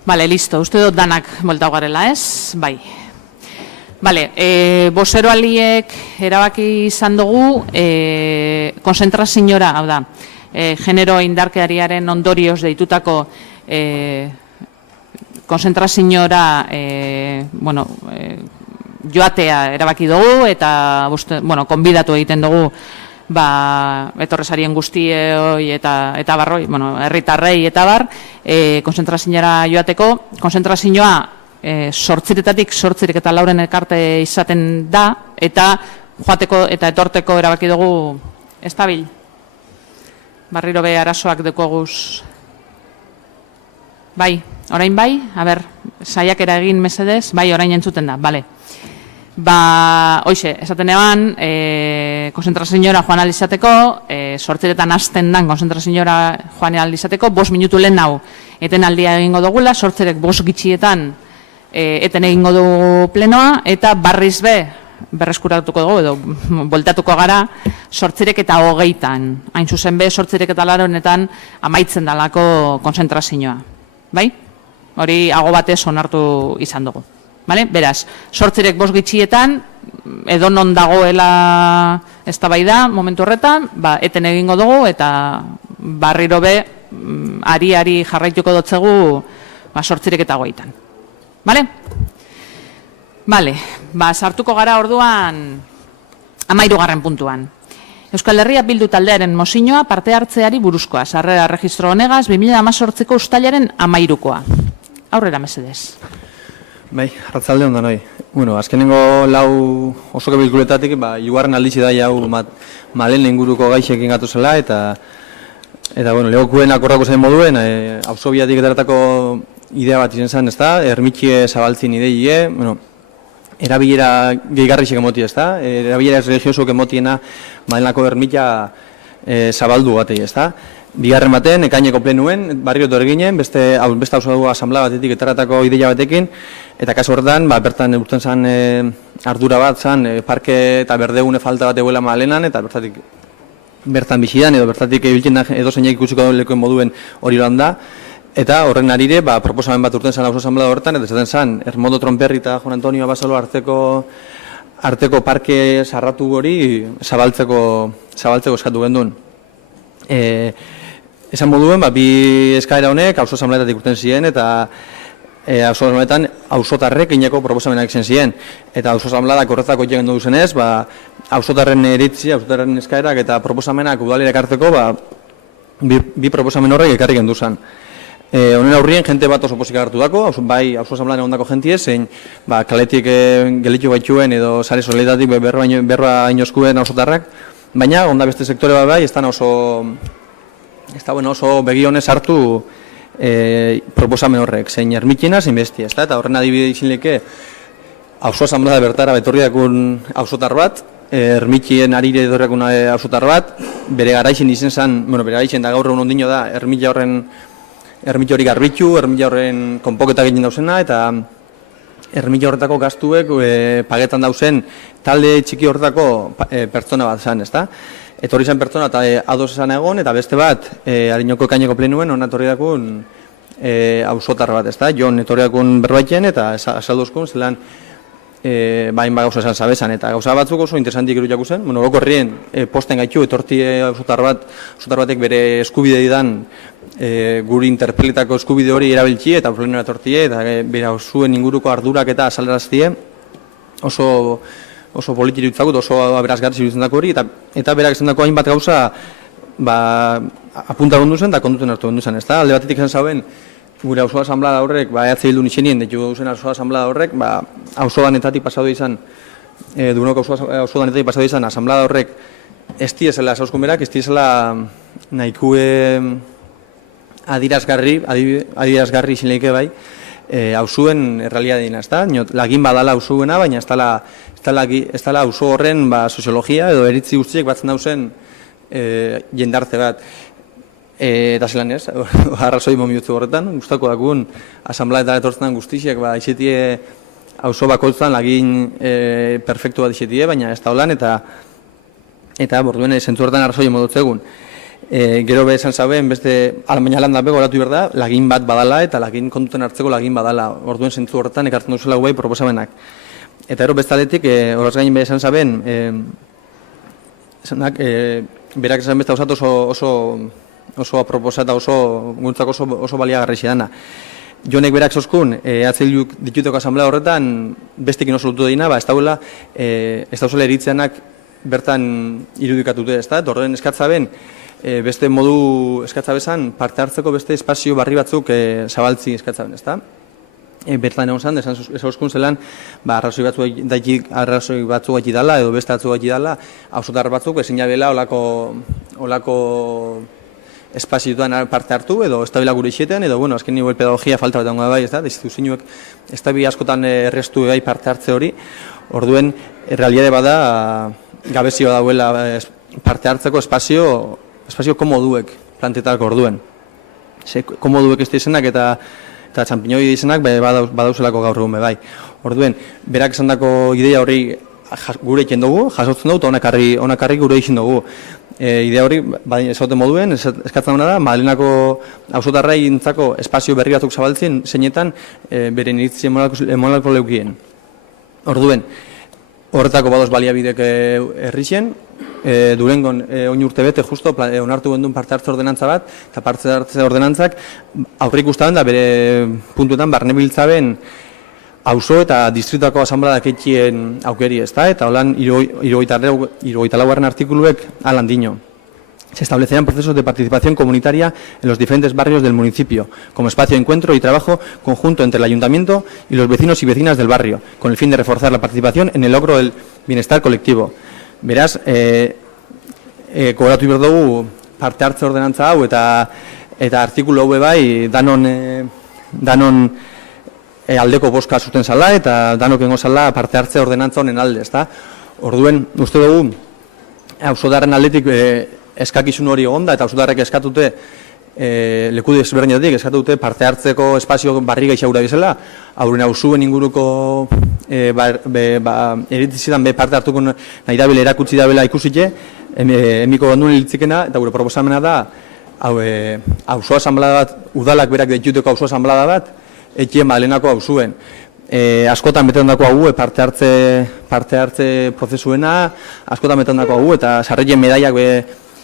Bale, listo, uste dut danak moltau garela, ez? Bai. Bale, bozeroaliek erabaki izan dugu konzentraziora, hau da, genero indarkeriaren ondorioz deitutako konzentraziora joatea erabaki dugu eta konbidatu egiten dugu etorresarien guztioi eta barroi, herritarrei eta bar, konzentraziora joateko. Konzentrazioa sortziretatik sortzirik eta lauren elkarte izaten da, eta joateko eta etorteko erabaki dugu estabil. Barriro be arazoak dekoguz. Bai, orain bai, saiakera egin mesedez, bai, orain entzuten da, bale. Hoxe, esaten eban, konzentraziora joan alizateko, sortziretan hasten dan konzentraziora joan alizateko, 5 minutu lehen hau eten aldia egingo dugula, sortzirek 5 gitxietan eten egingo dugu plenoa, eta barriz berreskuratuko dugu, edo voltatuko gara, sortzirek eta 20an. Hain zuzen sortzirek eta laronetan amaitzen dalako konzentrazioa. Bai? Hori ago batez onartu izan dugu. Beraz, sortzirek 5 gitxietan, edo non dagoela eztabaida momentu horretan, eten egingo dugu, eta barriro ari jarraituko dotzegu sortzirek eta 20an. Bale, sartuko gara orduan 13. puntuan. Euskal Herria Bildu taldearen mozioa parte hartzeari buruzkoa, sarrera registro honegaz 2018ko uztailaren 13koa. Aurrera mesedez. Bai, arratzalde ondan hoi. Azkenengo lau osoko bilkuletatik, hirugarren aldizi da jau malen inguruko gaixekin gatuzela, eta lehokuen akorrako zen moduen, auzobiatik etaratako idea bat izan zen, ezta? Ermitxie zabaltzin idei, erabilera gehigarrixek emoti, ezta? Erabilera religiosoak emotiena malenako ermitxa zabaldu batei, ezta? Bigarren baten, ekaineko plenuen, barrio torginen, beste hauzo asamblea batetik etaratako ideia batekin, eta kasu horretan, bertan urten zen ardura bat zen, parke eta berdegune falta bat eguela malenan, eta bertan bizidan, edo bertatik ibiltzen da edo zeinak ikusiko lekoen moduen hori lan da, eta horren arire, proposamen bat urten zen hauzo asamblea horretan, eta zaten zen, Hermondo Tronperri eta Juan Antonio Abasolo arteko parke sarratu hori zabaltzeko eskatu genduen. Esan moduen, bi eskaera honek auzo asambleetatik urten ziren, eta auzo asambleetan auzotarrek ineko proposamenak zen ziren. Eta auzo asambleak horretzako egin duzenez, auzotarren iritzi, auzotarren eskaerak eta proposamenak udalera ekartzeko, bi proposamen horrek ekarri gendu zen. Honen aurrien, jente bat oso posik agartu dako, bai auzo asamblean egondako jentie, zein kaletik gelitu baituen edo sare soledadatik berroa inoskuen auzotarrak, baina onda beste sektore bat bai, ez da oso begionez hartu proposamen horrek, zein ermitxina, zein bestia, eta horren adibide izin leke auzo asamblea bertara betorri dakun auzotar bat, ermitxien arire edorrekun auzotar bat, bere garaixen izen zen, bere garaixen da gaur egun ondino da, ermitxi hori garbitu, ermitxi horren konpoketak egin dauzena, eta ermitxi horretako gastuek pagetan dauzen talde txiki horretako pertsona bat zen, ezta? Etorri zen pertsona eta ados esan egon, eta beste bat, harinoko ekaineko plenuen, hona etorri dakun auzotar bat, ezta? Jon etorri dakun berbaiten, eta asalduzkun, zelan bain gauza esan zabezan, eta gauza batzuk oso interesantik irudiaku zen, goko herrien posten gaitu, etorti auzotar batek bere eskubide didan guri interpelitako eskubide hori erabiltzi, eta plenura etortie, eta bere zuen inguruko ardurak eta azaleraztie, oso politiri utzakut, oso aberazgarri zirutzen dako hori, eta berak esan dako hainbat gauza apunta gondu zen, eta konduten hartu gondu zen, ez da? Alde batetik esan zauen, gure auzo asamblea horrek, EH Bildu nixenien, detu duzen auzo asamblea horrek, auzo danetatik pasatu izan, Duranoko auzo danetatik pasatu izan, asamblea horrek, ez diezela sauskun berak, ez diezela nahikue adirazgarri izin lehike bai, auzuen errealitatean, ezta? Lagin badala auzuena, baina ez dela auzo horren soziologia edo eritzi guztiek batzen dauzen jendarte bat. Eta zelan ez, arrazoi momiutzu horretan, guztako dakun asamblea eta etortzen guztiziak izetie auzo bakoitzan lagin perfektu bat izetie, baina ez da holan eta borduen zentzu horretan arrazoi modutzegun. Gero be esan zaben, beste baina lan dabe goratu behar da, lagin bat badala eta lagin kontuten hartzeko lagin badala. Orduen zentzu horretan ekartzen duzela guai proposamenak. Eta gero bestaletik, horrez gain be esan zaben, berak esan beste oso aproposa eta guntzako oso baliagarri dana. Jonek berak zozkun, atzeluk dituteko asamblea horretan, bestekin oso lutu daina, ez dauzela eritzeanak bertan irudikatute, ez da? Horren eskatzaben, beste modu eskatzabezan, parte hartzeko beste espazio barri batzuk zabaltzi eskatzaben, ez da? Bertan egon zan, esan zauskun zelan, arrazoi batzuk gaiti dala, edo beste batzuk gaiti dala, hausotar batzuk ezin jabela olako espazioetan parte hartu, edo ez da bila gure ixetean, edo, bueno, azken nivell pedagogia falta bat dagoa bai, ez da, destituzinuek ez da bi askotan errestu bai parte hartze hori, orduen, realiade bada, gabezioa dauela parte hartzeko espazio komoduek plantetako orduen. Komoduek ez dizenak eta txampiñoi dizenak badauzelako gaur egun bai. Orduen, berak esan dako ideia hori gure egin dugu, jasotzen dugu, eta honakarri gure egin dugu. Idea hori, esauten moduen, eskatzen da, Madelenako auzotarrai intzako espazio berri batzuk zabaltzen, zeinetan beren iritzi emonalko leukien. Orduen, horretako badoz baliabidek herrixen, Durengon oin urte bete justo onartu gendun parte hartze ordenantza bat, eta parte hartze ordenantzak aurrik ustaben da bere puntuetan barnebiltzaben auzo eta distrituako asamblea daketxien aukeri, ez da? Eta holan 74. Artikuluek alan dino. Se establecerán procesos de participación comunitaria en los diferentes barrios del municipio, como espacio de encuentro y trabajo conjunto entre el ayuntamiento y los vecinos y vecinas del barrio, con el fin de reforzar la participación en el logro del bienestar colectivo. Beraz, kogoratu behar dugu parte hartze ordenantza hau eta artikulu hau bai danon aldeko boska zuten zala eta danok engo zala parte hartze ordenantza honen alde, ezta? Orduen, uste dugu, auzotarren aldetik eskakizun hori egonda eta auzotarrek eskatute leku desberdinetatik eskatute parte hartzeko espazio barri gaixaura bizela, aurren auzuen inguruko eritzizidan parte hartuko nahi dabela erakutsi dabela ikusite, emiko gandun ilitzikena eta gure proposamena da auzo asamblea bat, udalak berak dituteko auzo asamblea bat, etxien Madelenako auzuen. Askotan betetan dako hau parte hartze prozesuena, askotan betetan dako hau eta sarreien medaiak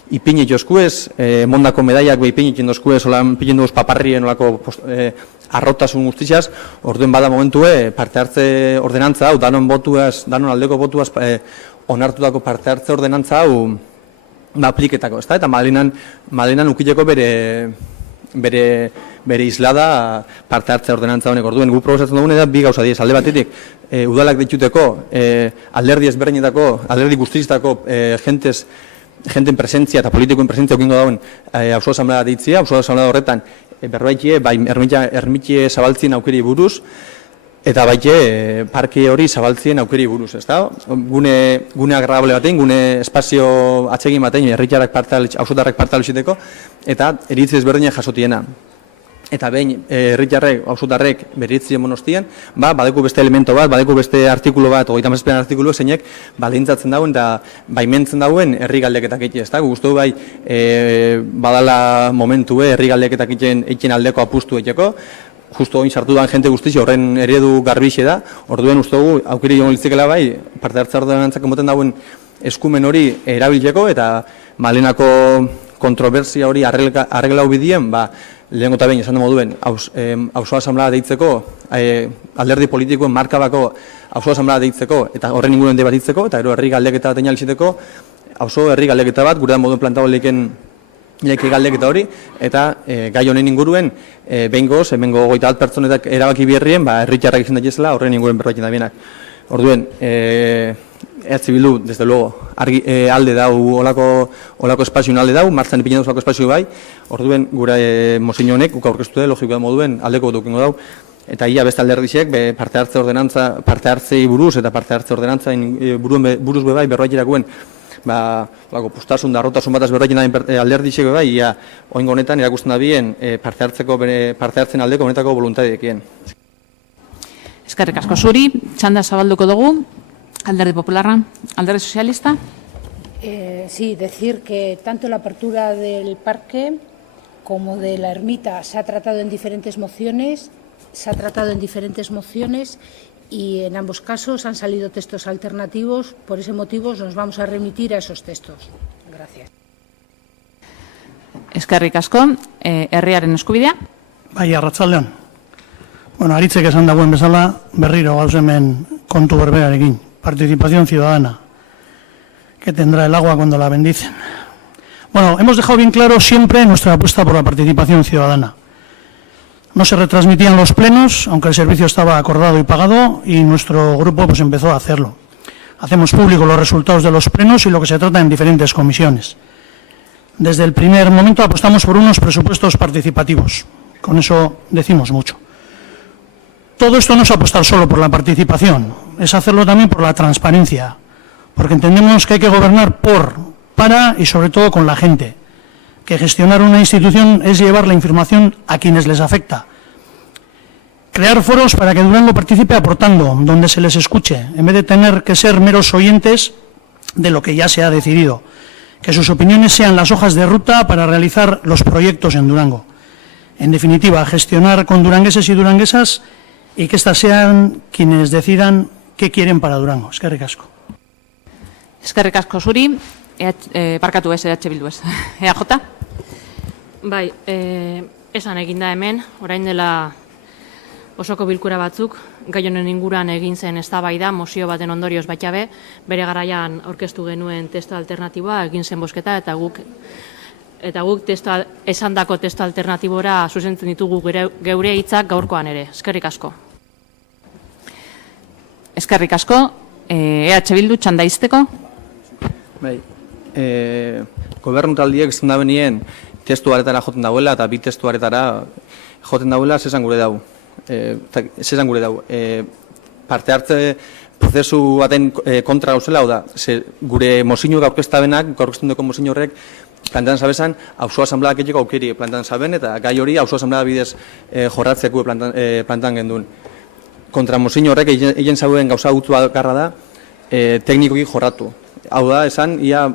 ipinit joskuez, mondako medaiak ipinit joskuez, holan ipinit duz paparrien olako arrotasun guztiaz, orduen bada momentue parte hartze ordenantza hau, danon aldeko botuaz onartutako parte hartze ordenantza hau apliketako, ez da? Eta Madelenan ukileko bere islada parte hartze ordenantza honek. Orduen, gu proposatzen dugun da bi gauza diez, alde batetik udalak dituteko, alderdi ezberdinetako, alderdi guztiztako jenten presentzia eta politikoen presentzia okingo dauen auzo asamblea deitzia, auzo asamblea horretan berbaitie, ermitie zabaltzien aukeri buruz, eta baite parke hori zabaltzien aukeri buruz, ez da? Gune agradable batein, gune espazio atsegin batein, auzotarrek parte aluziteko, eta eritzi ezberdinak jasotiena. Eta behin auzotarrek beritzien monostien, badeku beste elemento bat, badeku beste artikulu bat, 37 artikulu zeinek balintzatzen dauen eta baimentzen dauen herri galdeketak egin, ez da? Guztu bai badala momentue herri galdeketak egin aldeko apustu egiteko, justo oin sartu da jente guztiz horren eredu garbixe da, orduen uste dugu aukeri joan litzekela bai, parte hartze ordenantzak emoten dauen eskumen hori erabiltzeko eta Madelenako kontroversia hori arreglau bidien, lehenko eta behin esan moduen auzo asamblea deitzeko, alderdi politikoen markabako auzo asamblea deitzeko eta horren inguruan debatitzeko eta gero herri galdeketa bat einaliziteko, auzo herri galdeketa bat, gure da moduen plantago leken galdeketa hori, eta gai honen inguruen behingoz, hemengo 21 pertsonetak erabaki biherrien, herritarrak izan daitezela horren inguruen berbaikin da bienak. Orduen, EH Bildu, desde luego, alde dau, olako espazioen alde dau, martzan ipinen duzulako espazio bai, orduen, gure mozino honek, uka aurkeztu da, logikoa moduen, aldeko dukingo dau, eta ia beste alderdizek, parte hartze ordenantza, parte hartzei buruz, eta parte hartze ordenantza buruz bebai, berbaikirakuen, postasun da arrotasun bataz berrekin alderdizek bebai, ia oingo honetan erakusten da bien parte hartzen aldeko honetako voluntadekien. Eskerrik asko zuri, txanda zabalduko dugu, Alderdi Popularra, Alderdi Sozialista. Sí, decir que tanto la apertura del parque como de la ermita se ha tratado en diferentes mociones, y en ambos casos han salido textos alternativos. Por ese motivo nos vamos a remitir a esos textos. Gracias. Eskerrik asko, herriaren eskubidea. Bai, arratsaldean. Bueno, aritzek esan dagoen bezala, berriro gauz hemen kontu berberarekin. Participación ciudadana, que tendrá el agua cuando la bendicen. Bueno, hemos dejado bien claro siempre nuestra apuesta por la participación ciudadana. No se retransmitían los plenos, aunque el servicio estaba acordado y pagado, y nuestro grupo pues empezó a hacerlo. Hacemos públicos los resultados de los plenos y lo que se trata en diferentes comisiones. Desde el primer momento apostamos por unos presupuestos participativos. Con eso decimos mucho. Todo esto no es apostar solo por la participación, es hacerlo también por la transparencia, porque entendemos que hay que gobernar para y sobre todo con la gente, que gestionar una institución es llevar la información a quienes les afecta. Crear foros para que Durango participe aportando, donde se les escuche, en vez de tener que ser meros oyentes de lo que ya se ha decidido. Que sus opiniones sean las hojas de ruta para realizar los proyectos en Durango. En definitiva, gestionar con durangueses y duranguesas y que éstas sean quienes decidan qué quieren para Durango. Eskerrik asko. Eskerrik asko zuri, barkatu ez, Bildu ez. EAJ? Bai, esan eginda hemen, orain dela osoko bilkura batzuk, gai honen inguruan egin zen eztabaida, mozio baten ondorioz baitabe, bere garaian aurkeztu genuen testu alternatiboa, egin zen bozketa, eta guk esandako testu alternatibora zuzentzen ditugu geure hitzak gaurkoan ere. Eskerrik asko. Eskerrik asko, EH Bildu txanda izteko? Bai, gobernu taldiek esan da benien testu aretara joten dauela, eta bi testu aretara joten dauela, zesan gure dau. Parte hartze prozesu baten kontra gauzela, hau da, gure mozinuak aurkeztabenak, aurkezten duko mozinu horrek, plantean zabezan, auzo asamblea ketxeko aukeri plantean zaben, eta gai hori auzo asamblea bidez jorratzeko plantean gendun. Kontra mozinu horrek egin zauen gauza gutzu bakarra da, teknikoki jorratu. Hau da, esan, ia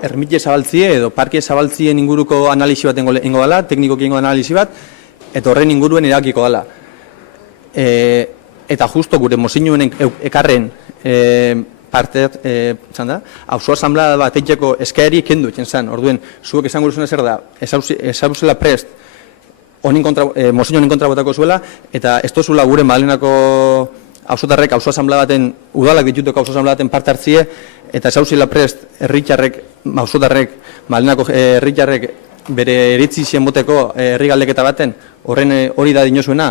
ermitxe zabaltzie edo parke zabaltzien inguruko analisi bat ingo dela, teknikoki ingo analisi bat, eta horren inguruen erakiko dela. Eta justo gure mozinuen ekarren parte, auzo asamblea bat eiteko eskaeri kendu etxen zen, orduen, zuek esan gure zuen zer da, ezauzela prest, mozin honen kontra botako zuela, eta ez tozula gure malenako auzotarrek auzo asamblea baten, udalak dituteko auzo asamblea baten parte hartzie, eta ezauzela prest auzotarrek, malenako herritarrek bere eritzi zien boteko herri galdeketa baten, hori da dinozuena.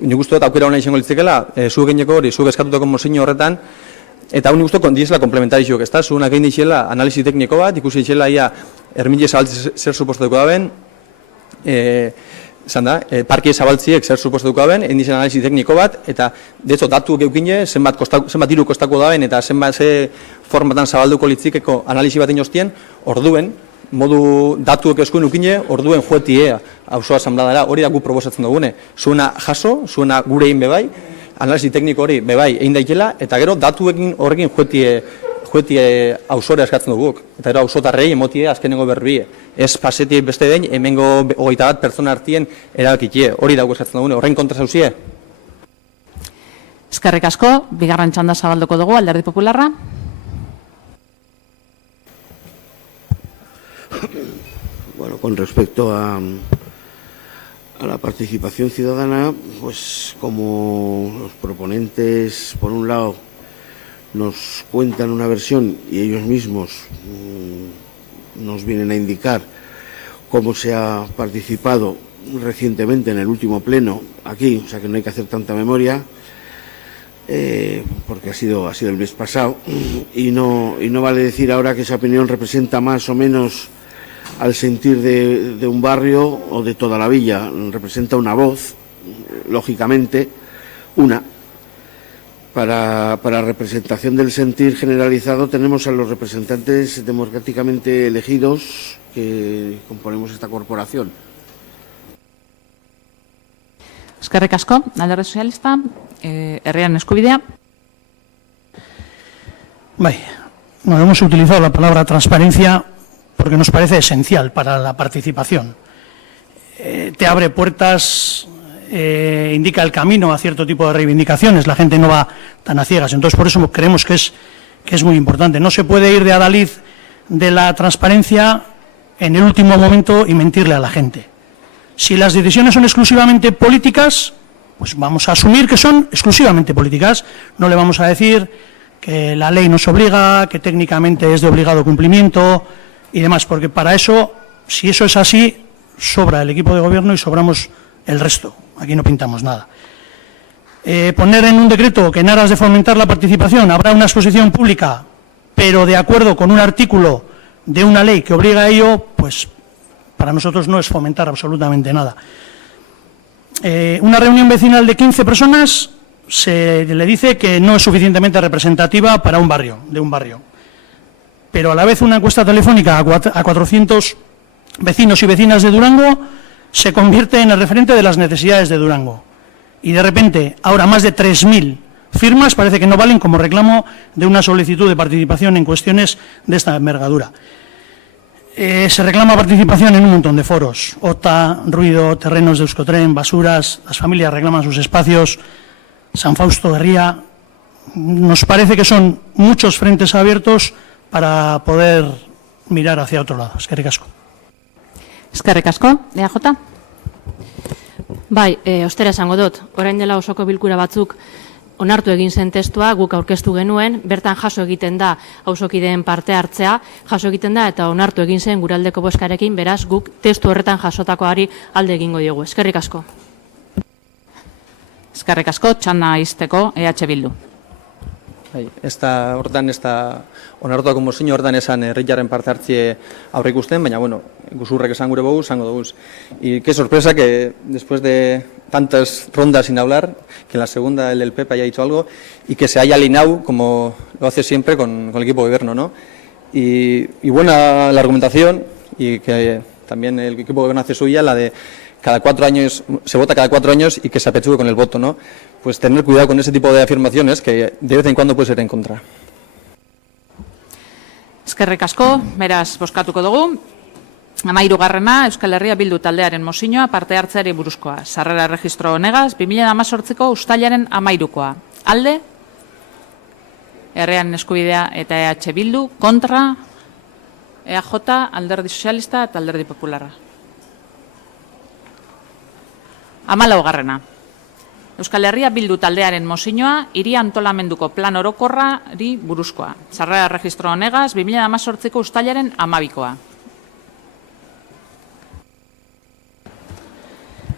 Nik uste dut aukera hona izango litzekela, zuek geneko hori, zuek eskatutako mozino horretan, eta hau nik uste diesela komplementarizuek, ez da, zuenak egin ditxela analisi tekniko bat, ikusi ditxela ia ermitxe zabaltzi zer supostuko daben, parke zabaltziek zer supostuko daben, egin ditxela analisi tekniko bat, eta de hecho datuak eukine, zenbat diru kostako daben, eta zenbat formatan zabalduko litzikeko analisi bat inoztien, orduen, modu datuek eskuen ukine, orduen joetie auzo asambladara, hori da gu proposatzen dugune. Zuena jaso, zuena gure egin bebai, analisi tekniko hori bebai egin daikela, eta gero datuekin horrekin joetie auzore eskatzen duguk. Eta gero auzotarrei emotie azkenengo berbie. Ez pasetie beste den, hemengo 21 pertsona hartien erabakitie. Hori da gu eskatzen dugune, horrein kontra zauzie. Eskerrik asko, bigarren txanda zabalduko dugu, Alderdi Popularra. Bueno, con respecto a la participación ciudadana, pues como los proponentes, por un lado, nos cuentan una versión y ellos mismos nos vienen a indicar cómo se ha participado recientemente en el último pleno aquí, o sea que no hay que hacer tanta memoria, porque ha sido el mes pasado, y no vale decir ahora que esa opinión representa más o menos al sentir de un barrio o de toda la villa. Representa una voz, lógicamente, para representación del sentir generalizado tenemos a los representantes democráticamente elegidos que componemos esta corporación. Eskerrik asko, Alderdi Sozialista, herriaren eskubidea. Bueno, hemos utilizado la palabra transparencia porque nos parece esencial para la participación. Te abre puertas, indica el camino a cierto tipo de reivindicaciones, la gente no va tan a ciegas, entonces por eso creemos que es muy importante. No se puede ir de adalid de la transparencia en el último momento y mentirle a la gente. Si las decisiones son exclusivamente políticas, pues vamos a asumir que son exclusivamente políticas, no le vamos a decir que la ley nos obliga, que técnicamente es de obligado cumplimiento y demás, porque para eso, si eso es así, sobra el equipo de gobierno y sobramos el resto. Aquí no pintamos nada. Poner en un decreto que en aras de fomentar la participación habrá una exposición pública, pero de acuerdo con un artículo de una ley que obliga a ello, pues para nosotros no es fomentar absolutamente nada. Una reunión vecinal de 15 personas se le dice que no es suficientemente representativa para un barrio, Pero a la vez una encuesta telefónica a 400 vecinos y vecinas de Durango se convierte en el referente de las necesidades de Durango. Y de repente, ahora más de 3.000 firmas parece que no valen como reclamo de una solicitud de participación en cuestiones de esta envergadura. Se reclama participación en un montón de foros, OTA, ruido, terrenos de Euskotren, basuras, las familias reclaman sus espacios, San Fausto, Herría. Nos parece que son muchos frentes abiertos para poder mirar hacia otro lado. Eskerrik asko. Eskerrik asko, EAJ. Bai, ostera esango dut, orain dela osoko bilkura batzuk onartu egin zen testua, guk aurkeztu genuen, bertan jaso egiten da auzokideen parte hartzea, jaso egiten da eta onartu egin zen gure aldeko bozkarekin, beraz guk testu horretan jasotakoari alde egingo diogu. Eskerrik asko. Eskerrik asko, txanda izteko EH Bildu. Hortan onartuako mozio hortan esan herritarren parte hartzie aurre ikusten, baina, bueno, guzurrek esan gure bogu, zango dugu. Y qué sorpresa que después de tantas rondas sin hablar, que en la segunda el PP haya dicho algo y que se haya alineado, como lo hace siempre, con el equipo de gobierno, ¿no? Y buena la argumentación, y que también el equipo de gobierno hace suya, la de cada 4 años, se vota cada 4 años y que se apechugue con el voto, ¿no? Pues tener cuidado con ese tipo de afirmaciones que de vez en cuando puede ser en contra. Eskerrik asko, beraz bozkatuko dugu. 13. Euskal Herria Bildu taldearen mozioa parte hartzeari buruzkoa. Sarrera erregistro honegaz 2018ko uztailaren 13koa. Alde? Herriaren eskubidea eta EH Bildu kontra EAJ, Alderdi Sozialista eta Alderdi Popularra. 14. Euskal Herria Bildu taldearen mozioa hiri antolamenduko plan orokorrari buruzkoa. Sarrera erregistro honegaz 2018ko uztailaren 12koa.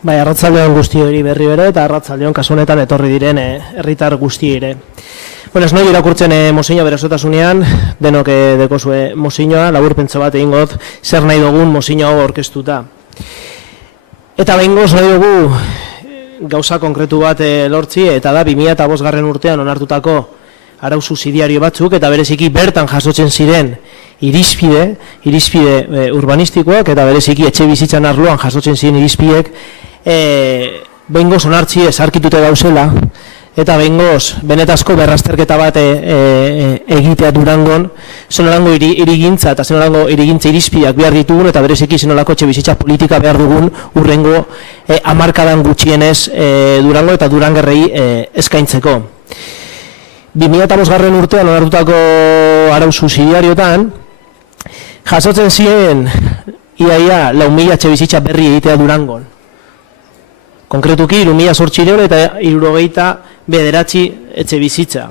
Bai, arratsaldeon guzti hori berri ere, eta arratsaldeon kasu honetan etorri diren herritar guzti ere. Bueno, ez nahi irakurtzen mozioa berazotasunean, denok dekozue mozioa, laburpentso bat egingot, zer nahi dugun mozioa hau aurkeztuta. Eta behingoz nahi dugu gauza konkretu bat lortzi, eta da 2005 urtean onartutako arau subsidiario batzuk, eta bereziki bertan jasotzen ziren irizpide urbanistikoak, eta bereziki etxe bizitzan arloan jasotzen ziren irizpideek, behingoz onartzi ezarkitute dauzela, eta behingoz benetazko berrazterketa bat egitea Durangon, zenolango irigintza eta zenolango irigintza irizpideak behar ditugun, eta bereziki zenolako etxe bizitza politika behar dugun urrengo hamarkadan gutxienez Durango eta Durangerrei eskaintzeko. 2005 urtean onartutako arau subsidiariotan jasotzen ziren iaia 4.000 etxe bizitza berri egitea Durangon. Konkretuki 3.800 eta 79 etxe bizitza.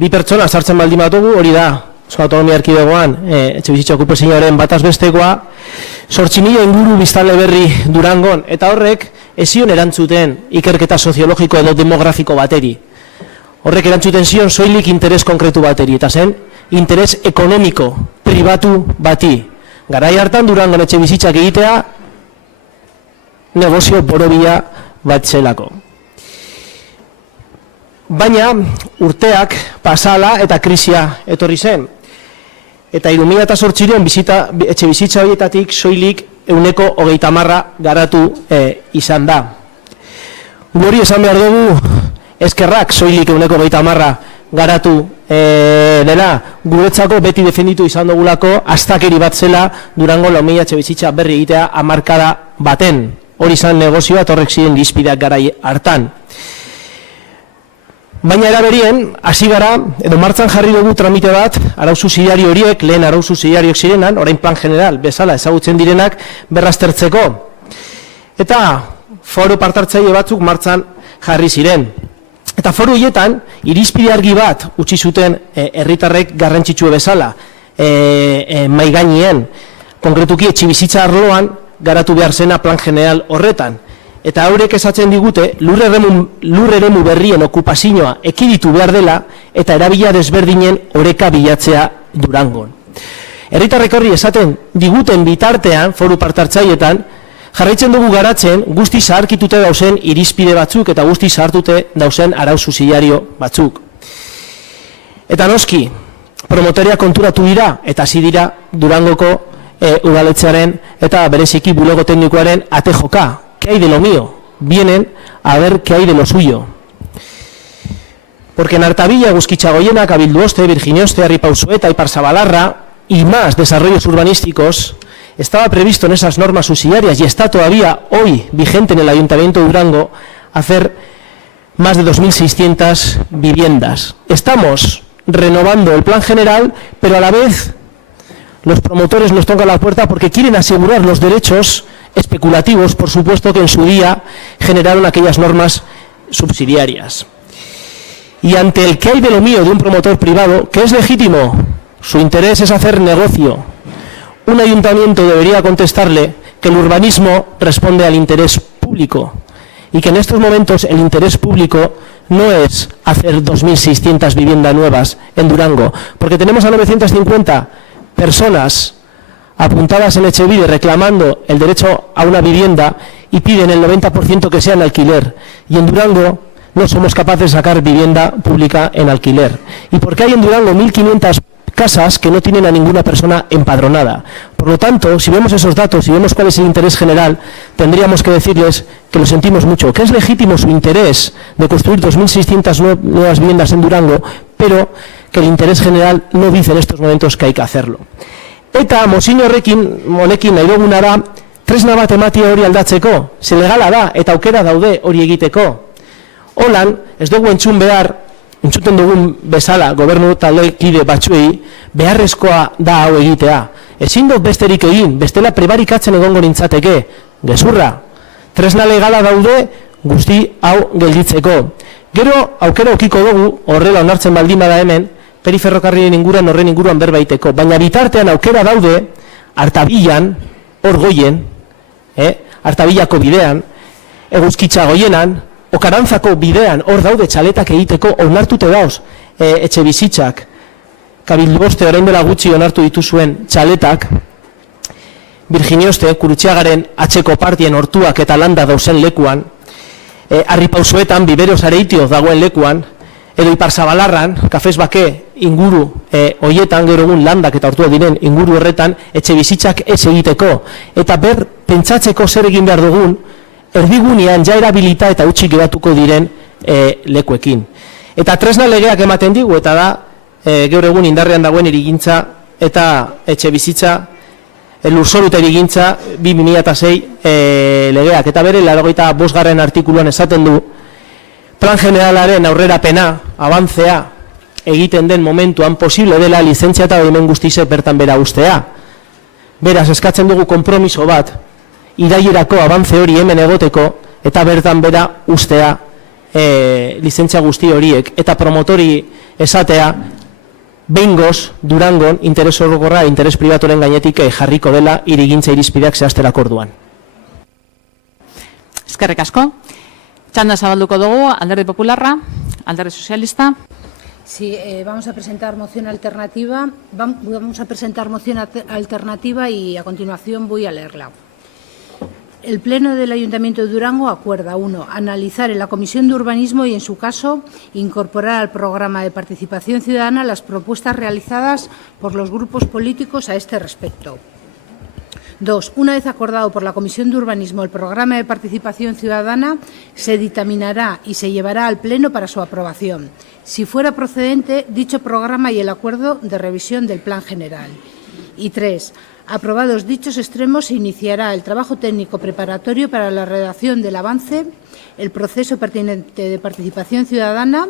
2 pertsona sartzen baldin batugu, hori da, Euskal Autonomia Erkidegoan etxe bizitza okupazioaren bataz bestekoa, 8.000 inguru biztanle berri Durangon, eta horrek ezion erantzuten ikerketa soziologiko edo demografiko bateri. Horrek erantzuten zion soilik interes konkretu bateri, eta zen interes ekonomiko, pribatu bati. Garai hartan Durangon etxe bizitzak egitea negozio borobila bat zelako. Baina urteak pasala eta krisia etorri zen. Eta 2008 etxe bizitza horietatik soilik 130 garatu izan da. Guri esan behar dugu eskerrak soilik 130 garatu dela guretzako beti defenditu izan dugulako astakeri bat zela Durango 4.000 etxebizitza berri egitea hamarkada baten. Hori izan negozioa, horrek ziren irizpideak garai hartan. Baina eraberien, hasi gara, edo martzan jarri dugu tramite bat, arau subsidiario horiek, lehen arau subsidiarioak zirenan, orain plan general bezala ezagutzen direnak berraztertzeko. Eta foro partartzaile batzuk martzan jarri ziren. Eta foro horietan, irizpide argi bat utzi zuten herritarrek garrantzitsue bezala, mai gainien, konkretuki etxebizitza arloan garatu behar zena plan general horretan. Eta haurek esatzen digute, lur eremu berrien okupazioa ekiditu behar dela eta erabila desberdinen oreka bilatzea Durangon. Herritarrek horri esaten diguten bitartean, foru partartzailetan, jarraitzen dugu garatzen guzti zaharkitute dauzen irizpide batzuk eta guzti zahartute dauzen arau subsidiario batzuk. Eta noski, promotoria konturatu dira eta hasi dira Durangoko udaletxearen eta bereziki bulego teknikoaren ate joka. ¿Qué hay de lo mío? Vienen a ver qué hay de lo suyo. Porque en Artabilla, Guzkitxagoiena, Cabilduoste, Virginioste, Arripauzueta y Parzabalarra y más desarrollos urbanísticos estaba previsto en esas normas subsidiarias y está todavía hoy vigente en el Ayuntamiento de Durango hacer más de 2.600 viviendas. Estamos renovando el plan general, pero a la vez los promotores nos tocan la puerta porque quieren asegurar los derechos especulativos, por supuesto, que en su día generaron aquellas normas subsidiarias. Y ante el que hay de lo mío de un promotor privado, que es legítimo, su interés es hacer negocio, un ayuntamiento debería contestarle que el urbanismo responde al interés público y que en estos momentos el interés público no es hacer 2.600 viviendas nuevas en Durango, porque tenemos a 950 personas apuntadas en Etxebide reclamando el derecho a una vivienda y piden el 90% que sea en alquiler. Y en Durango no somos capaces de sacar vivienda pública en alquiler. ¿Y por qué hay en Durango 1.500 casas que no tienen a ninguna persona empadronada? Por lo tanto, si vemos esos datos y vemos cuál es el interés general, tendríamos que decirles que lo sentimos mucho, que es legítimo su interés de construir 2.600 nuevas viviendas en Durango, pero que el interés general no dice en estos momentos que hay que hacerlo. Eta mozio honekin nahi duguna da, tresna bat ematia hori aldatzeko, ze legala da eta aukera daude hori egiteko. Holan, ez dugu entzuten dugun bezala gobernu taldekide batzuei, beharrezkoa da hau egitea. Ezin dut besterik egin, bestela prebarikatzen egongo nintzateke, gezurra. Tresna legala daude guzti hau gelditzeko. Gero aukera okiko dugu, horrela onartzen baldin bada hemen, periferrokarrien inguruan horren inguruan berbaiteko. Baina bitartean aukera daude, Artabillan, hor goien, Artabillako bidean, Guzkitxagoienan, Okarantzako bidean, hor daude txaletak egiteko, onartute dauz etxe bizitzak. Cabilduoste orain dela gutxi onartu dituzuen txaletak, Virginioste, Kurutxiagaren atxeko partien hortuak eta landa dauzen lekuan, Arripauzuetan, Biberos Areitio dagoen lekuan, edo Iparzabalarran, Kafes Bake inguru hoietan, gaur egun landak eta hortua diren inguru horretan, etxe bizitzak ez egiteko. Eta pentsatzeko zer egin behar dugun, erdigunean ja erabilita eta utzi geratuko diren lekuekin. Eta tresna legeak ematen digu, eta da, gaur egun indarrean dagoen irigintza eta etxe bizitza, lurzoru eta irigintza 2006 legeak. Eta bere, 85. artikuluan esaten du, plan generalaren aurrerapena, abantzea, egiten den momentuan posible dela lizentzia eta baimen guztize bertan bera ustea. Beraz, eskatzen dugu konpromiso bat, irailerako abantze hori hemen egoteko, eta bertan bera ustea lizentzia guzti horiek, eta promotori esatea, behingoz, Durangon, interes orokorra, interes pribatoren gainetik jarriko dela irigintza irizpideak zehazterako orduan. Eskerrik asko. Txanda zabalduko dugu, Alderdi Popularra, Alderdi Sozialista. Sí, vamos a presentar moción alternativa. Vamos a presentar moción alternativa y a continuación voy a leerla. El Pleno del Ayuntamiento de Durango acuerda, 1, analizar en la Comisión de Urbanismo y, en su caso, incorporar al programa de participación ciudadana las propuestas realizadas por los grupos políticos a este respecto. 2. Una vez acordado por la Comisión de Urbanismo el programa de participación ciudadana, se dictaminará y se llevará al Pleno para su aprobación. Si fuera procedente, dicho programa y el acuerdo de revisión del Plan General. Y 3. Aprobados dichos extremos, se iniciará el trabajo técnico preparatorio para la redacción del avance, el proceso pertinente de participación ciudadana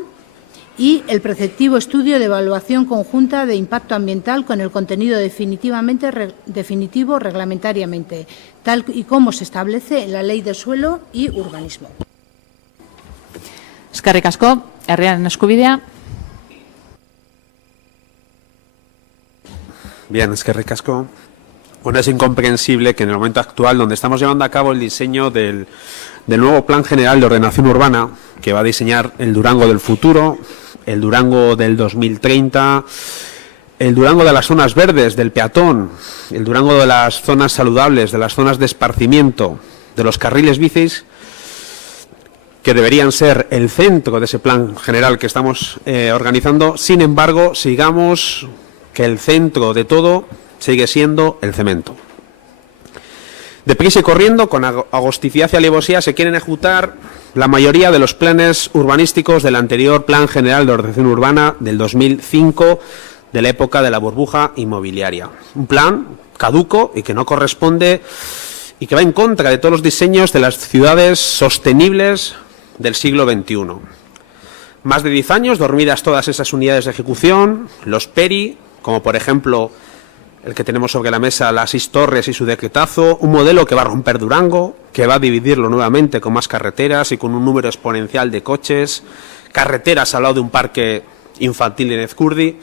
y el preceptivo estudio de evaluación conjunta de impacto ambiental con el contenido definitivo reglamentariamente, tal y como se establece en la Ley de Suelo y Urbanismo. Eskerrik asko, herriaren eskubidea. Bien, eskerrik asko. Bueno, es incomprensible que en el momento actual, donde estamos llevando a cabo el diseño del nuevo Plan General de Ordenación Urbana, que va a diseñar el Durango del futuro, el Durango del 2030, el Durango de las zonas verdes, del peatón, el Durango de las zonas saludables, de las zonas de esparcimiento, de los carriles bicis, que deberían ser el centro de ese plan general que estamos organizando. Sin embargo, sigamos que el centro de todo sigue siendo el cemento. Deprisa y corriendo, con agosticidad y alevosía, se quieren ejecutar la mayoría de los planes urbanísticos del anterior Plan General de Ordenación Urbana del 2005, de la época de la burbuja inmobiliaria. Un plan caduco y que no corresponde y que va en contra de todos los diseños de las ciudades sostenibles del siglo XXI. Más de 10 años dormidas todas esas unidades de ejecución, los PERI, como por ejemplo el que tenemos sobre la mesa, las 6 torres y su decretazo, un modelo que va a romper Durango, que va a dividirlo nuevamente con más carreteras y con un número exponencial de coches, carreteras al lado de un parque infantil en Ezcurdi,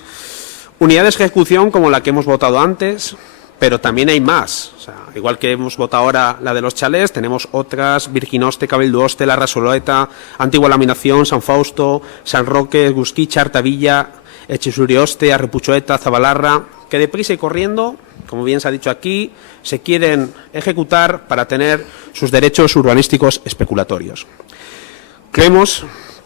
unidades de ejecución como la que hemos votado antes, pero también hay más. O sea, igual que hemos votado ahora la de los chalés, tenemos otras: Virginoste, Cabilduoste, La Rasoleta, Antigua Laminación, San Fausto, San Roque, Gusquicha, Artavilla, Echesurioste, Arrepuchoeta, Zabalarra, que deprisa y corriendo, como bien se ha dicho aquí, se quieren ejecutar para tener sus derechos urbanísticos especulatorios. Creemos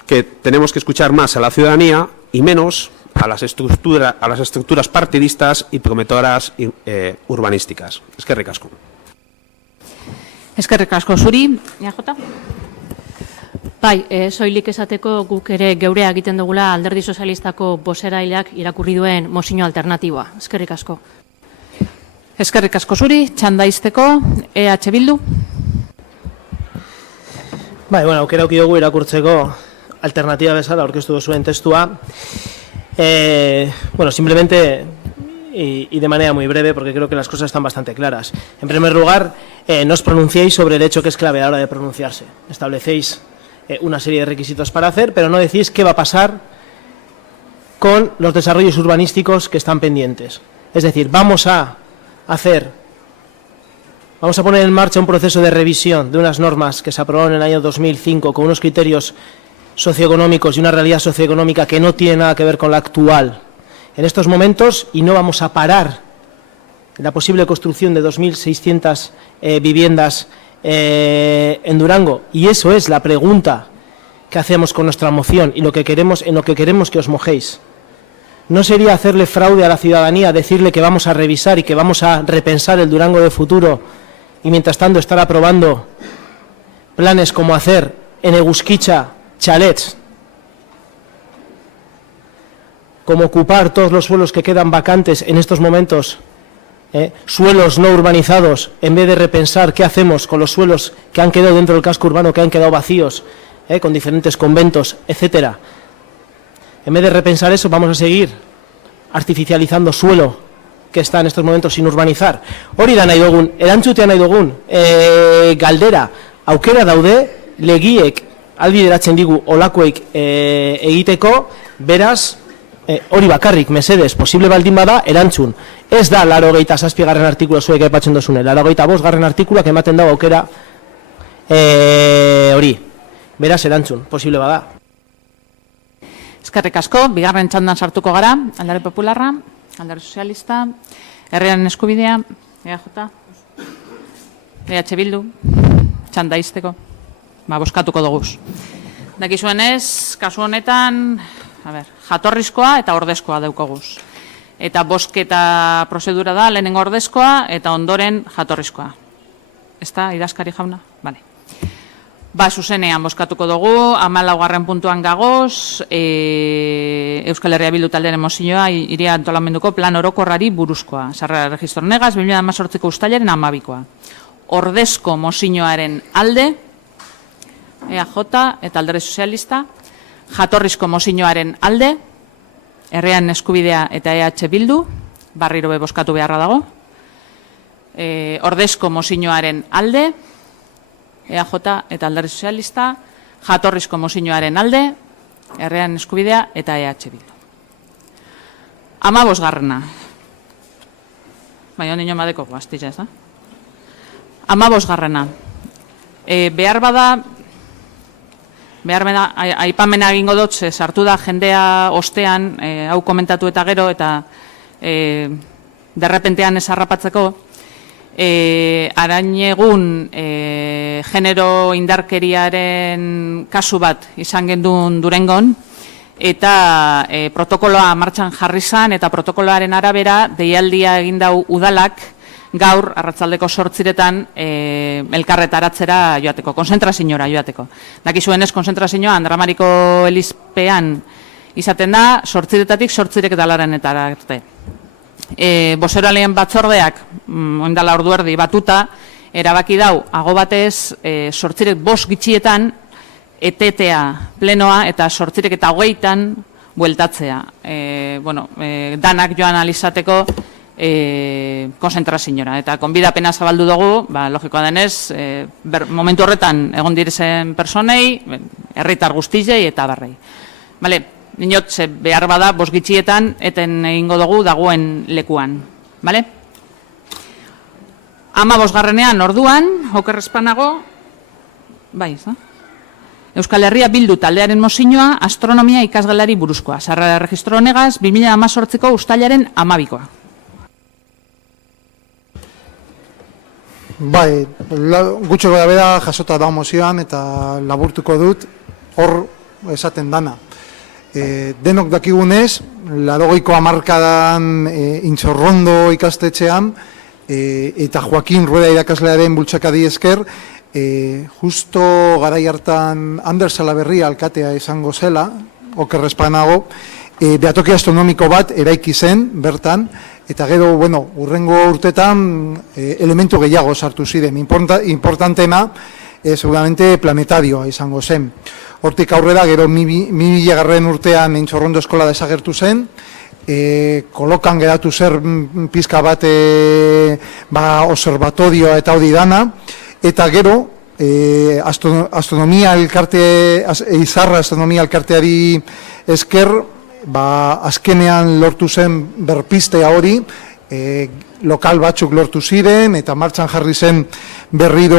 que tenemos que escuchar más a la ciudadanía y menos a las estructuras partidistas y promotoras urbanísticas. Eskerrik asko. Eskerrik asko zuri, EJ. Bai, soilik esateko guk ere geurea egiten dugula Alderdi Sozialistako boseraileak irakurri duen mozio alternatiboa. Eskerrik asko. Eskerrik asko zuri, txandaizteko, EH Bildu. Bai, bueno, aukera auki dugu irakurtzeko alternatiba bezala aurkeztu duzuen testua. Bueno, simplemente, y de manera muy breve, porque creo que las cosas están bastante claras. En primer lugar, no os pronunciéis sobre el hecho que es clave a la hora de pronunciarse. Establecéis una serie de requisitos para hacer, pero no decís qué va a pasar con los desarrollos urbanísticos que están pendientes. Es decir, vamos a poner en marcha un proceso de revisión de unas normas que se aprobaron en el año 2005 con unos criterios socioeconómicos y una realidad socioeconómica que no tiene nada que ver con la actual en estos momentos, y no vamos a parar la posible construcción de 2.600 viviendas en Durango. Y eso es la pregunta que hacemos con nuestra moción y en lo que queremos que os mojéis. No sería hacerle fraude a la ciudadanía decirle que vamos a revisar y que vamos a repensar el Durango de futuro y mientras tanto estar aprobando planes como hacer en Egusquicha chalets, como ocupar todos los suelos que quedan vacantes en estos momentos, suelos no urbanizados, en vez de repensar qué hacemos con los suelos que han quedado dentro del casco urbano, que han quedado vacíos, con diferentes conventos, etcétera. En vez de repensar eso, vamos a seguir artificializando suelo que está en estos momentos sin urbanizar. Hori da nahi dugun, erantzutea nahi dugun, galdera, aukera daude, legiek albideratzen digu olakoik egiteko, beraz, hori bakarrik, mesedez, posible baldin bada, erantzun. Ez da 87. artikulua zuek aipatzen duzune, 85. artikuluak ematen dago aukera hori. Beraz, erantzun, posible bada. Eskerrik asko, bigarren txandan sartuko gara, Alderdi Popularra, Alderdi Sozialista, Herriaren Eskubidea, EJ, EH Bildu, txandaizteko, boskatuko duguz. Dakizuenez, kasu honetan, jatorrizkoa eta ordezkoa daukaguz. eta bozketa prozedura da, lehenengo ordezkoa eta ondoren jatorrizkoa. Ez da, idazkari jauna? Bale. Zuzenean bozkatuko dugu, 14. puntuan gagoz, Euskal Herria Bildu taldearen mozioa, hiria antolamenduko plan orokorrari buruzkoa. Sarrera registro negaz, 2018ko uztailaren 12koa. Ordezko mozioaren alde, EAJ eta Alderdi Sozialista, jatorrizko mozioaren alde, Herrian Eskubidea eta EH Bildu, barriro be bozkatu beharra dago, ordezko mozioaren alde, EAJ eta Alderdi Sozialista, jatorrizko mozioaren alde, Herrian Eskubidea eta EH Bildu. 15. Bai, ondino madeko, bastitza ez da? 15. Behar bada, aipamena egingo dut, sartu da jendea ostean, hau komentatu eta gero, eta derrepentean ez harrapatzeko, arañegun genero indarkeriaren kasu bat izan gendun Durangon, eta protokoloa martxan jarri zan, eta protokoloaren arabera deialdia egin dau udalak gaur arratsaldeko 8:00 elkarretaratzera joateko, konzentraziora joateko. Dakizuenez konzentrazioa Andramariko elizpean izaten da 8:00-tik 8:00 arte. Bozeroaleen batzordeak, oindala ordu erdi batuta, erabaki dau, ago batez, 8:05 gitxietan, etetea plenoa eta 8:20 bueltatzea. Danak joan alizateko konzentraziora. Eta konbidapena zabaldu dugu, logikoa denez, momentu horretan egon direzen personei, herritar guztizei eta barrei. Ninot, behar bada, 5 gitxietan, eten egingo dugu dagoen lekuan. 15. orduan, okerrezpanago, Euskal Herria Bildu taldearen mozioa astronomia ikasgelari buruzkoa. Sarrera registro negaz, 2018ko uztailaren 12koa. Gutxo gara bera jasota da mozioan eta laburtuko dut hor esaten dana. Denok dakigunez, 80ko hamarkadan Intxorrondo ikastetxean eta Joaquin Rueda irakaslearen bultzakadi esker, justo garai hartan Ander Salaberria alkatea izango zela, okerrezpanago, behatoki astronomiko bat eraiki zen bertan, eta gero, urrengo urtetan elementu gehiago sartu ziren. Importantena, seguramente planetarioa izango zen. Hortik aurrera, gero 2000 urtean Intxorrondo eskola desagertu zen, kolokan geratu zer pizka bat observatorioa eta hori dana, eta gero astronomia elkarte, Izarra astronomia elkarteari esker, azkenean lortu zen berpistea hori, lokal batzuk lortu ziren, eta martxan jarri zen berriro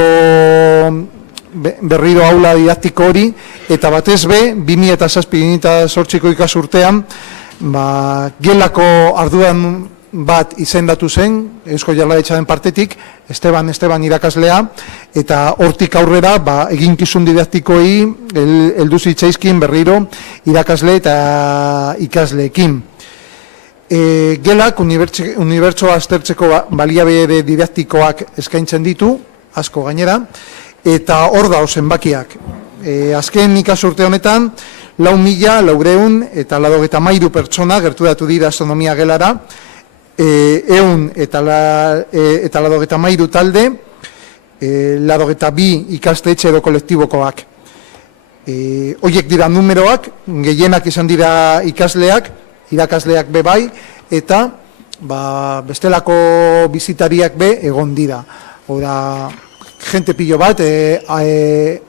aula didaktiko hori, eta batez be, 2007-2008ko ikasurtean, gelako arduan bat izendatu zen, Eusko Jaurlaritzaren partetik, Esteban irakaslea, eta hortik aurrera eginkizun didaktikoei heldu zitzaizkin berriro irakasle eta ikasleekin. Gelak unibertsoa aztertzeko baliabide didaktikoak eskaintzen ditu, asko gainera, eta hor da zenbakiak. Azken ikasurte honetan, 4.493 pertsona gerturatu dira astronomia gelara, 100 eta 93 talde, 82 ikastetxe edo kolektibokoak. Horiek dira numeroak, gehienak izan dira ikasleak, irakasleak be bai, eta bestelako bizitariak be egon dira. Hora, jente pilo bat,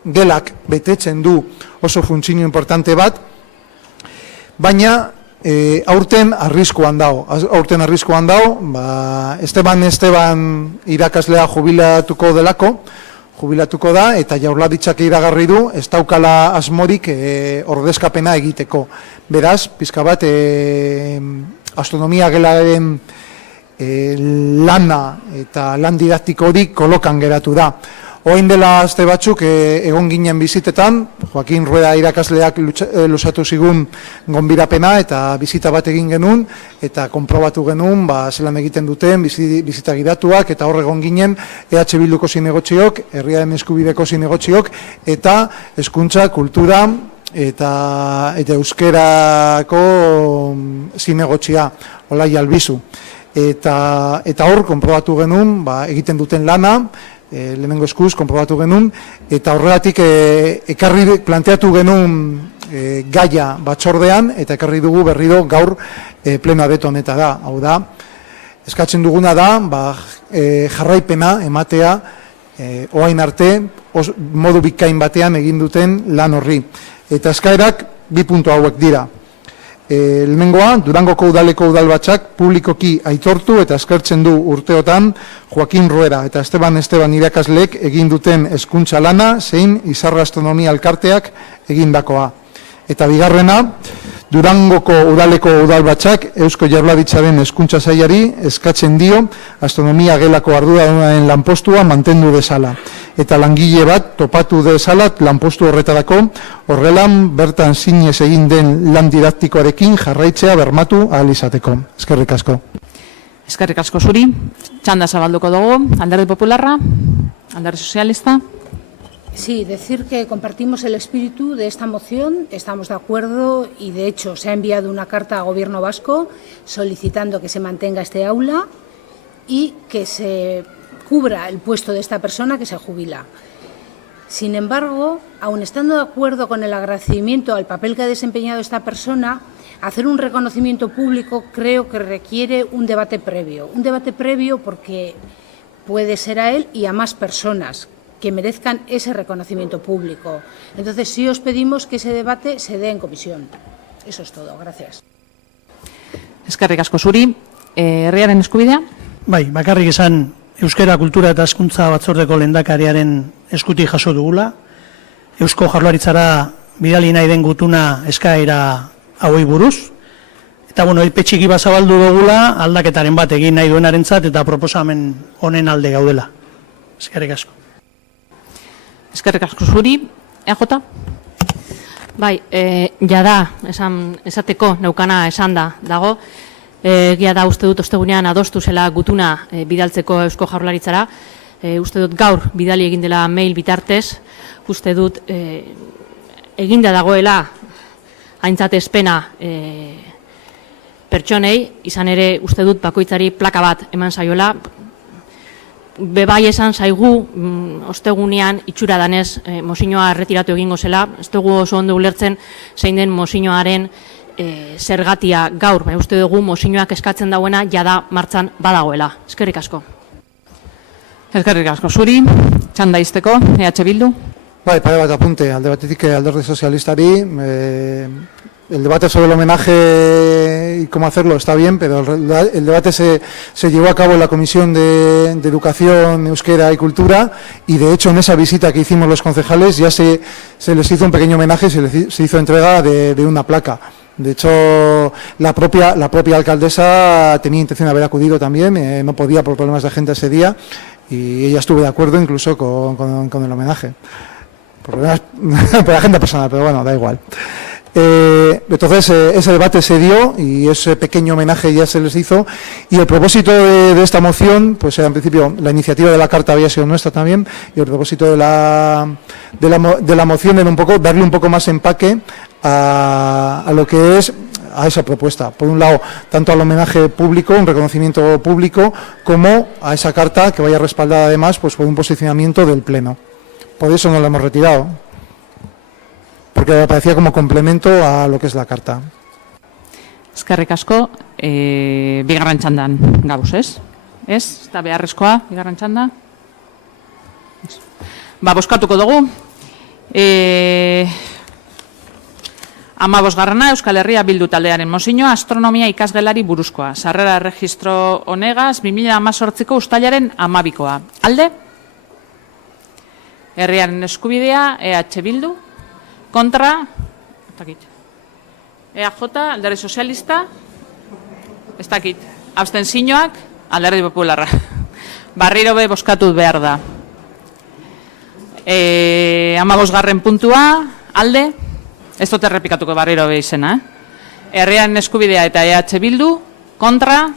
gelak betetzen du oso funtzio importante bat, baina aurten arriskuan dago. Esteban irakaslea jubilatuko da, eta Jaurlaritzak iragarri du, ez daukala asmorik ordezkapena egiteko. Beraz, pizka bat, astronomia gelaren lana eta lan didaktiko hori kolokan geratu da. Oain dela aste batzuk egon ginen bizitetan, Joaquin Rueda irakasleak lusatu zigun gonbidapena eta bizita bat egin genuen, eta konprobatu genuen zelan egiten duten bizita gidatuak, eta hor egon ginen EH Bilduko zinegotziok, Herriaren Eskubideko zinegotziok, eta hezkuntza, kultura eta euskerako zinegotzia, Olai Albizu. Eta hor, konprobatu genuen, egiten duten lana, lehenengo eskuz, konprobatu genuen, eta horregatik planteatu genuen gaia batzordean, eta ekarri dugu berriro gaur pleno abeto honetara. Hau da, eskatzen duguna da, jarraipena ematea, oain arte, modu bikain batean egin duten lan horri. Eta eskaerak 2 puntu hauek dira. Lehenengoa, Durangoko udaleko udalbatzak publikoki aitortu eta eskertzen du urteotan Joaquin Rueda eta Esteban irakasleek egin duten hezkuntza lana zein Izarra Astronomia Elkarteak egindakoa. Eta bigarrena, Durangoko udaleko udalbatzak Eusko Jaurlaritzaren hezkuntza sailari eskatzen dio astronomia gelako arduradunaren lanpostua mantendu dezala. Eta langile bat topatu dezala lanpostu horretarako, horrelan bertan zinez egin den lan didaktikoarekin jarraitzea bermatu ahal izateko. Eskerrik asko. Eskerrik asko zuri. Txanda zabalduko dugu. Alderdi Popularra, Alderdi Sozialista. Sí, decir que compartimos el espíritu de esta moción, estamos de acuerdo y de hecho se ha enviado una carta al Gobierno vasco solicitando que se mantenga este aula y que se cubra el puesto de esta persona que se jubila. Sin embargo, aun estando de acuerdo con el agradecimiento al papel que ha desempeñado esta persona, hacer un reconocimiento público creo que requiere un debate previo. Un debate previo porque puede ser a él y a más personas que merezcan ese reconocimiento público. Entonces, sí os pedimos que ese debate se dé en comisión. Eso es todo. Gracias. Eskerrik asko zuri. Herriaren Eskubidea? Bai, bakarrik esan Euskera Kultura eta Hezkuntza Batzordeko lehendakariaren eskutik jaso dugula. Eusko Jaurlaritzara bidali nahi den gutuna eskaera hauei buruz. Eta, epe txiki bat zabaldu dugula aldaketaren bat egin nahi duenarentzat eta proposamen honen alde gaudela. Eskerrik asko. Eskerrik asko zuri. EJ? Bai, jada, esateko neukana esan dago. Egia da uste dut ostegunean adostu zela gutuna bidaltzeko Eusko Jaurlaritzara. Uste dut gaur bidali egin dela mail bitartez. Uste dut eginda dagoela aintzatespena pertsonei, izan ere uste dut bakoitzari plaka bat eman zaiola. Bebai esan zaigu ostegunean itxura danez mozioa erretiratu egingo zela. Ez dugu oso ondo ulertzen zein den mozioaren zergatia gaur. Uste dugu mozioak eskatzen dauena jada martzan badagoela. Eskerrik asko. Eskerrik asko zuri. Txanda izteko, EH Bildu. Bai, pare bat apunte, alde batetik Alderdi Sozialistari. El debate sobre el homenaje y cómo hacerlo está bien, pero el debate se llevó a cabo en la Comisión de Educación, Euskera y Cultura, y de hecho en esa visita que hicimos los concejales ya se les hizo un pequeño homenaje, se hizo entrega de una placa. De hecho, la propia alcaldesa tenía intención de haber acudido también, no podía por problemas de agenda ese día, y ella estuvo de acuerdo incluso con el homenaje. Problemas por agenda personal, pero bueno, da igual. Entonces ese debate se dio y ese pequeño homenaje ya se les hizo, y el propósito de esta moción, pues era en principio la iniciativa de la carta había sido nuestra también, y el propósito de la moción era un poco darle un poco más empaque a lo que es a esa propuesta. Por un lado, tanto al homenaje público, un reconocimiento público, como a esa carta que vaya respaldada además pues por un posicionamiento del Pleno. Por eso no la hemos retirado, porque me parecía como complemento a lo que es la carta. Eskerrik asko, bigarren txandan gauz, ez? Ez? Eta beharrezkoa, bigarren txanda? Boskatuko dugu. 15. Euskal Herria Bildu taldearen mozioa astronomia ikasgelari buruzkoa. Sarrera erregistro honegaz 2018ko uztailaren 12koa. Alde? Herriaren Eskubidea, EH Bildu. Kontra, EAJ, Alderdi Sozialista, ez dakit, abstentzioak, Alderdi Popularra. Barriro be boskatu behar da. 15. puntua, alde, ez dut errepikatuko barriro izena, Herriaren eskubidea eta EH Bildu, kontra,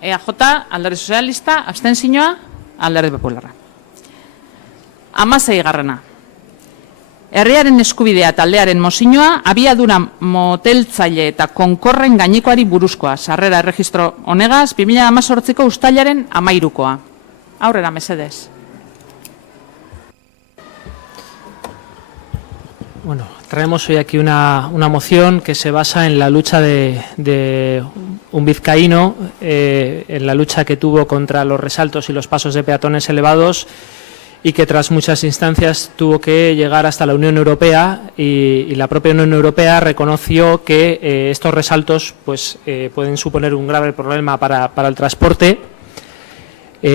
EAJ, Alderdi Sozialista, abstentzioa, Alderdi Popularra. 16. Herriaren eskubidea taldearen mozioa abiadura moteltzaile eta konkorren gainekoari buruzkoa. Sarrera erregistro honegaz 2018ko uztailaren 13koa. Aurrera, mesedez. Bueno, traemos hoy aquí una moción que se basa en la lucha de un vizcaíno, en la lucha que tuvo contra los resaltos y los pasos de peatones elevados, y que tras muchas instancias tuvo que llegar hasta la Unión Europea y la propia Unión Europea reconoció que estos resaltos pues, pueden suponer un grave problema para el transporte,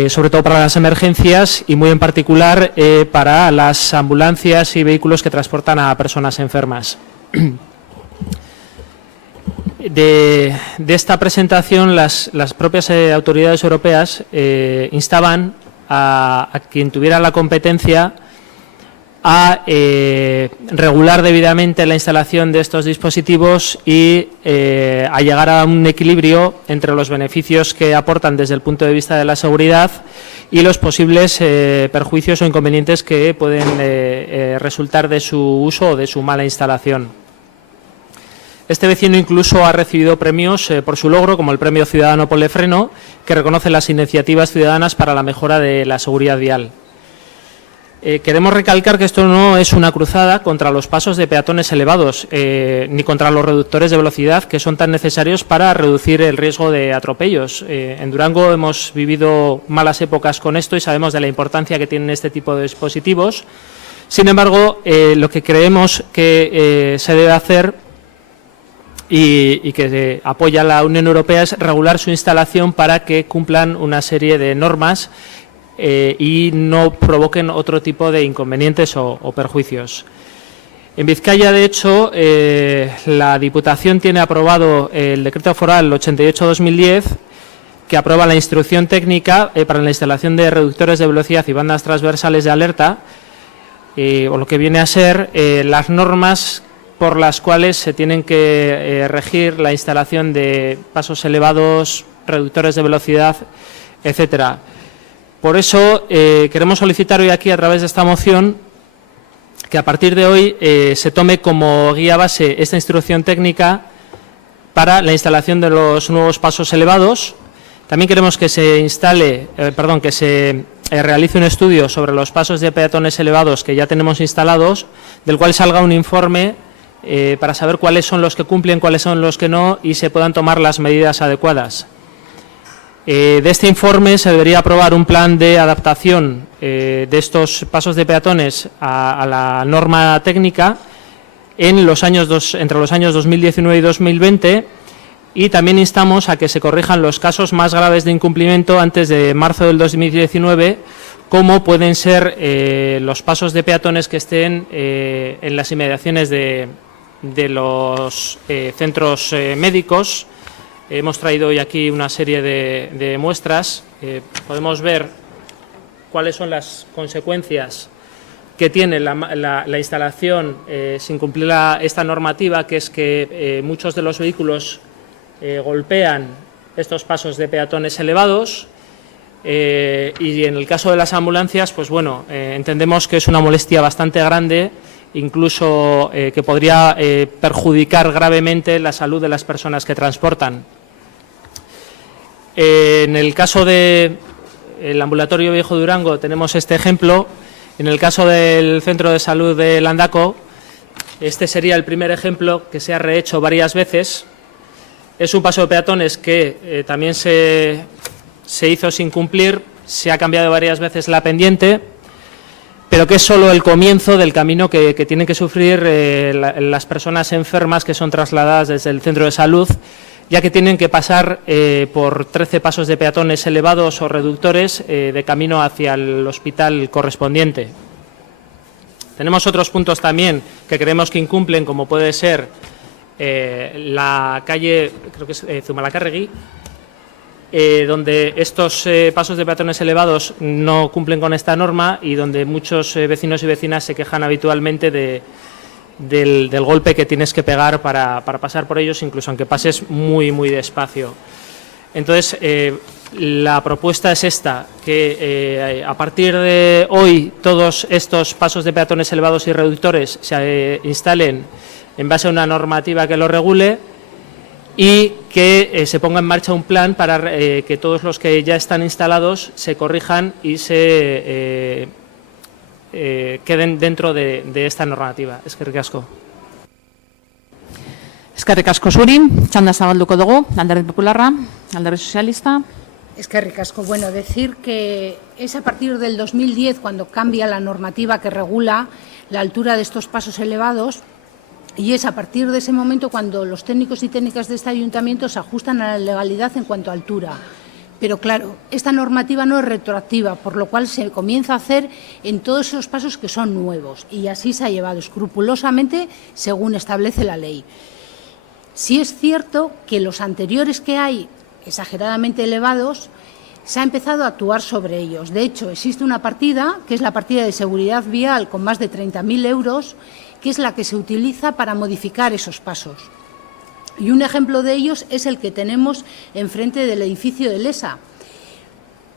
sobre todo para las emergencias y muy en particular para las ambulancias y vehículos que transportan a personas enfermas. De esta presentación las propias autoridades europeas instaban a quien tuviera la competencia a regular debidamente la instalación de estos dispositivos y a llegar a un equilibrio entre los beneficios que aportan desde el punto de vista de la seguridad y los posibles perjuicios o inconvenientes que pueden resultar de su uso o de su mala instalación. Este vecino incluso ha recibido premios por su logro, como el Premio Ciudadano Polefreno, que reconoce las iniciativas ciudadanas para la mejora de la seguridad vial. Queremos recalcar que esto no es una cruzada contra los pasos de peatones elevados, ni contra los reductores de velocidad que son tan necesarios para reducir el riesgo de atropellos. En Durango hemos vivido malas épocas con esto y sabemos de la importancia que tienen este tipo de dispositivos. Sin embargo, lo que creemos que se debe hacer y que apoya la Unión Europea es regular su instalación para que cumplan una serie de normas y no provoquen otro tipo de inconvenientes o perjuicios. En Vizcaya, de hecho, la Diputación tiene aprobado el Decreto Foral 88/2010 que aprueba la instrucción técnica para la instalación de reductores de velocidad y bandas transversales de alerta, o lo que viene a ser las normas por las cuales se tienen que regir la instalación de pasos elevados, reductores de velocidad, etcétera. Por eso queremos solicitar hoy aquí, a través de esta moción, que a partir de hoy se tome como guía base esta instrucción técnica para la instalación de los nuevos pasos elevados. También queremos que se realice un estudio sobre los pasos de peatones elevados que ya tenemos instalados, del cual salga un informe para saber cuáles son los que cumplen, cuáles son los que no, y se puedan tomar las medidas adecuadas. De este informe se debería aprobar un plan de adaptación de estos pasos de peatones a la norma técnica entre los años 2019 y 2020, y también instamos a que se corrijan los casos más graves de incumplimiento antes de marzo del 2019, como pueden ser los pasos de peatones que estén en las inmediaciones de los centros médicos. Hemos traído hoy aquí una serie de muestras. Podemos ver cuáles son las consecuencias que tiene la instalación sin cumplir esta normativa, que es que muchos de los vehículos golpean estos pasos de peatones elevados, y en el caso de las ambulancias, pues bueno, entendemos que es una molestia bastante grande, incluso que podría perjudicar gravemente la salud de las personas que transportan. En el caso del ambulatorio Viejo Durango tenemos este ejemplo. En el caso del centro de salud de Landaco, este sería el primer ejemplo que se ha rehecho varias veces. Es un paso de peatones que también se hizo sin cumplir, se ha cambiado varias veces la pendiente, pero que es solo el comienzo del camino que tienen que sufrir las personas enfermas que son trasladadas desde el centro de salud, ya que tienen que pasar por 13 pasos de peatones elevados o reductores de camino hacia el hospital correspondiente. Tenemos otros puntos también que creemos que incumplen, como puede ser la calle, creo que es Zumalacárregui, donde estos pasos de peatones elevados no cumplen con esta norma y donde muchos vecinos y vecinas se quejan habitualmente del golpe que tienes que pegar para pasar por ellos, incluso aunque pases muy, muy despacio. Entonces, la propuesta es esta, que a partir de hoy todos estos pasos de peatones elevados y reductores se instalen en base a una normativa que lo regule y que se ponga en marcha un plan para que todos los que ya están instalados se corrijan y se queden dentro de esta normativa. Eskerrik asko. Eskerrik asko zuri, txanda zabalduko dugu, Alderdi Popularra, Alderdi Sozialista. Eskerrik asko. Bueno, decir que es a partir del 2010 cuando cambia la normativa que regula la altura de estos pasos elevados. Y es a partir de ese momento cuando los técnicos y técnicas de este ayuntamiento se ajustan a la legalidad en cuanto a altura. Pero claro, esta normativa no es retroactiva, por lo cual se comienza a hacer en todos esos pasos que son nuevos. Y así se ha llevado escrupulosamente según establece la ley. Sí es cierto que los anteriores que hay, exageradamente elevados, se ha empezado a actuar sobre ellos. De hecho, existe una partida, que es la partida de seguridad vial con más de 30.000 euros, que es la que se utiliza para modificar esos pasos. Y un ejemplo de ellos es el que tenemos enfrente del edificio de Lesa,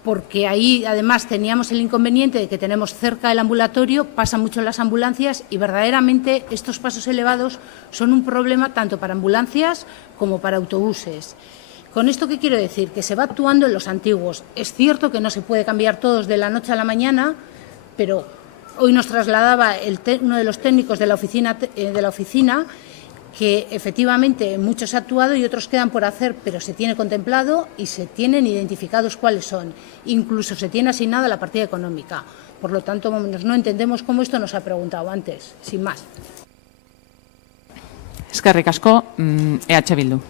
porque ahí además teníamos el inconveniente de que tenemos cerca el ambulatorio, pasan mucho las ambulancias y verdaderamente estos pasos elevados son un problema tanto para ambulancias como para autobuses. ¿Con esto qué quiero decir? Que se va actuando en los antiguos. Es cierto que no se puede cambiar todos de la noche a la mañana, pero hoy nos trasladaba uno de los técnicos de la oficina que efectivamente muchos se ha actuado y otros quedan por hacer, pero se tiene contemplado y se tienen identificados cuáles son. Incluso se tiene asignada la partida económica. Por lo tanto, no entendemos cómo esto nos ha preguntado antes, sin más. Eskerrik asko, EH Bildu.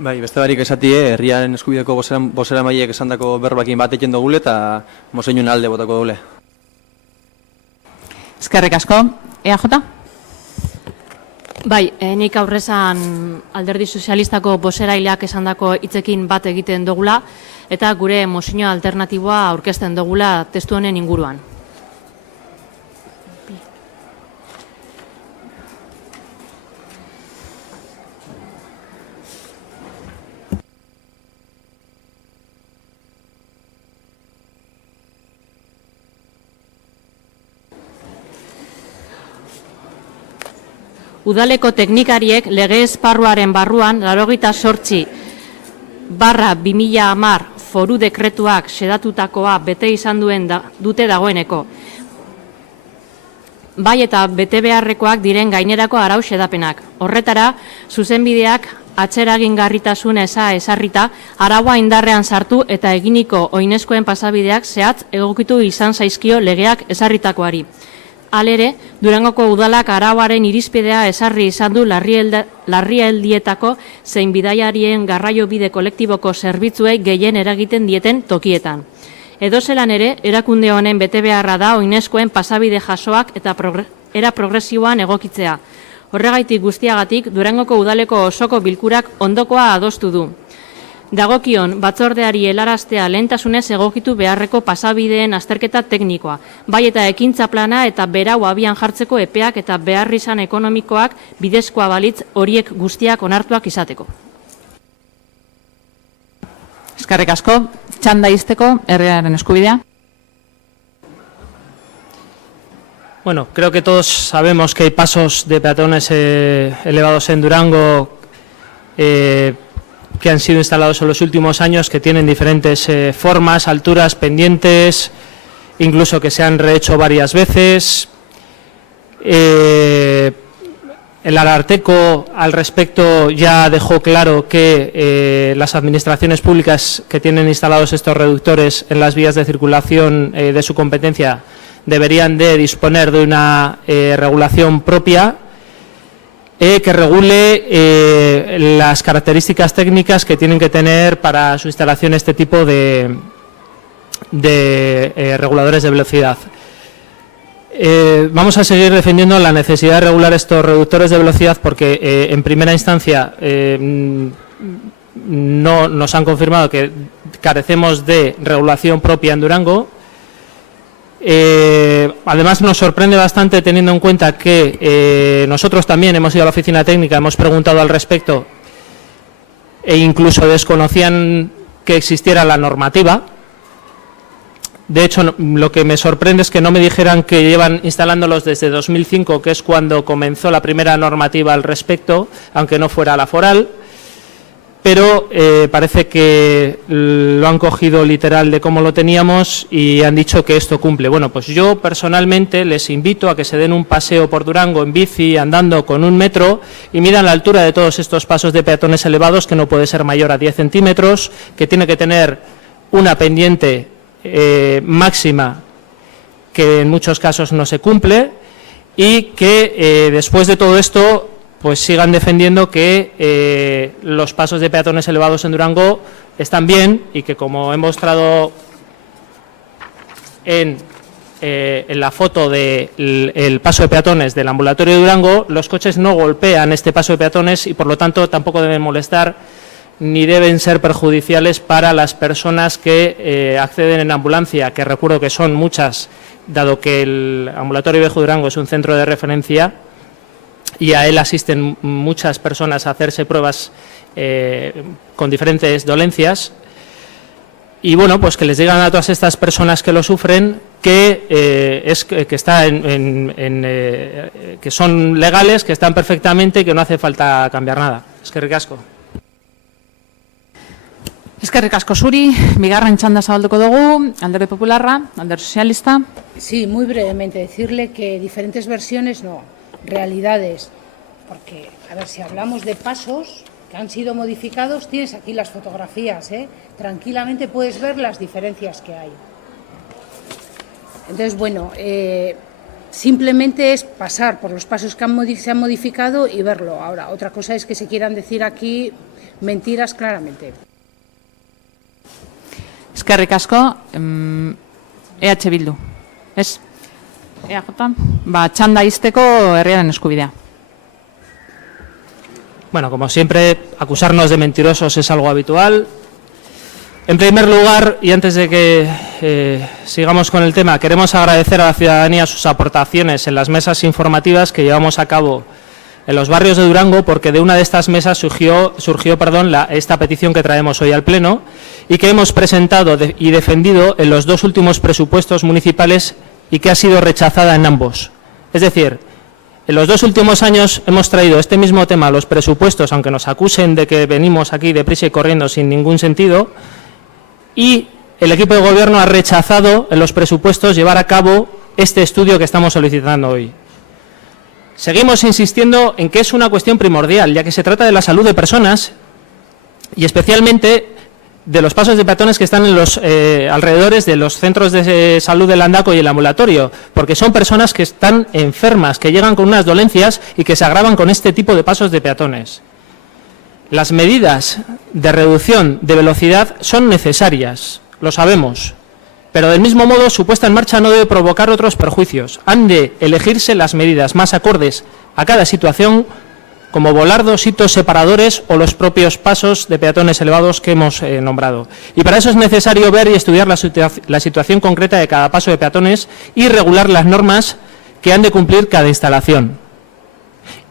Bai, beste barik esatie, herriaren eskubideko bozeramaileek esandako berbakin bat egiten dugule eta mozeinun alde botako dugule. Eskerrik asko, EAJ? Bai, nik aurrezan Alderdi Sozialistako boseraileak esandako hitzekin bat egiten dugula eta gure mozio alternatiboa aurkezten dugula testu honen inguruan. Udaleko teknikariek lege esparruaren barruan 88/2010 foru dekretuak xedatutakoa bete izan dute dagoeneko. Bai eta bete beharrekoak diren gainerako arau xedapenak. Horretara, zuzenbideak atzeragingarritasun eza esarrita, araua indarrean sartu eta eginiko oinezkoen pasabideak zehatz egokitu izan zaizkio legeak esarritakoari. Halere, Durangoko udalak arauaren irizpidea esarri izan du larrialdietako zein bidaiarien garraio bide kolektiboko zerbitzuei gehien eragiten dieten tokietan. Edozelan ere, erakunde honen betebeharra da oinezkoen pasabide jasoak eta era progresiboan egokitzea. Horregaitik guztiagatik, Durangoko udaleko osoko bilkurak ondokoa adostu du. Dagokion batzordeari helaraztea lehentasunez egokitu beharreko pasabideen azterketa teknikoa, bai eta ekintza plana eta berau abian jartzeko epeak eta beharrizan ekonomikoak bidezkoa balitz horiek guztiak onartuak izateko. Eskerrik asko, txanda izteko, herriaren eskubidea. Bueno, creo que todos sabemos que hay pasos de peatones elevados en Durango que han sido instalados en los últimos años, que tienen diferentes formas, alturas, pendientes, incluso que se han rehecho varias veces. El Ararteko al respecto ya dejó claro que las administraciones públicas que tienen instalados estos reductores en las vías de circulación de su competencia deberían de disponer de una regulación propia que regule las características técnicas que tienen que tener para su instalación este tipo de reguladores de velocidad. Vamos a seguir defendiendo la necesidad de regular estos reductores de velocidad porque en primera instancia no nos han confirmado que carecemos de regulación propia en Durango. Además nos sorprende bastante teniendo en cuenta que nosotros también hemos ido a la oficina técnica, hemos preguntado al respecto e incluso desconocían que existiera la normativa. De hecho, lo que me sorprende es que no me dijeran que llevan instalándolos desde 2005, que es cuando comenzó la primera normativa al respecto, aunque no fuera la foral. Pero parece que lo han cogido literal de cómo lo teníamos y han dicho que esto cumple. Bueno, pues yo personalmente les invito a que se den un paseo por Durango en bici, andando con un metro, y miran la altura de todos estos pasos de peatones elevados, que no puede ser mayor a 10 centímetros, que tiene que tener una pendiente máxima que en muchos casos no se cumple, y que después de todo esto pues sigan defendiendo que los pasos de peatones elevados en Durango están bien, y que, como he mostrado en la foto del paso de peatones del ambulatorio de Durango, los coches no golpean este paso de peatones y por lo tanto tampoco deben molestar ni deben ser perjudiciales para las personas que acceden en ambulancia, que recuerdo que son muchas, dado que el ambulatorio Viejo Durango es un centro de referencia y a él asisten muchas personas a hacerse pruebas con diferentes dolencias. Y bueno, pues que les digan a todas estas personas que lo sufren que que son legales, que están perfectamente y que no hace falta cambiar nada. Eskerrik asko. Eskerrik asko zuri, bigarren txanda zabalduko dugu, Alderdi Popularra, Alderdi Sozialista. Sí, muy brevemente decirle que diferentes versiones no, realidades, porque, a ver, si hablamos de pasos que han sido modificados, tienes aquí las fotografías, tranquilamente puedes ver las diferencias que hay. Entonces, bueno, simplemente es pasar por los pasos que se han modificado y verlo. Ahora, otra cosa es que se quieran decir aquí mentiras claramente. Eskerrik asko, EH Bildu, ez? EJ, txanda izteko herriaren eskubidea. Bueno, como siempre, acusarnos de mentirosos es algo habitual. En primer lugar, y antes de que sigamos con el tema, queremos agradecer a la ciudadanía sus aportaciones en las mesas informativas que llevamos a cabo en los barrios de Durango, porque de una de estas mesas surgió esta petición que traemos hoy al Pleno y que hemos presentado y defendido en los dos últimos presupuestos municipales y que ha sido rechazada en ambos. Es decir, en los dos últimos años hemos traído este mismo tema a los presupuestos, aunque nos acusen de que venimos aquí deprisa y corriendo sin ningún sentido, y el equipo de gobierno ha rechazado en los presupuestos llevar a cabo este estudio que estamos solicitando hoy. Seguimos insistiendo en que es una cuestión primordial, ya que se trata de la salud de personas y especialmente de los pasos de peatones que están en los alrededores de los centros de salud del Landaco y el ambulatorio, porque son personas que están enfermas, que llegan con unas dolencias y que se agravan con este tipo de pasos de peatones. Las medidas de reducción de velocidad son necesarias, lo sabemos, pero del mismo modo su puesta en marcha no debe provocar otros perjuicios. Han de elegirse las medidas más acordes a cada situación, como volardos, hitos separadores o los propios pasos de peatones elevados que hemos nombrado. Y para eso es necesario ver y estudiar la situación concreta de cada paso de peatones y regular las normas que han de cumplir cada instalación.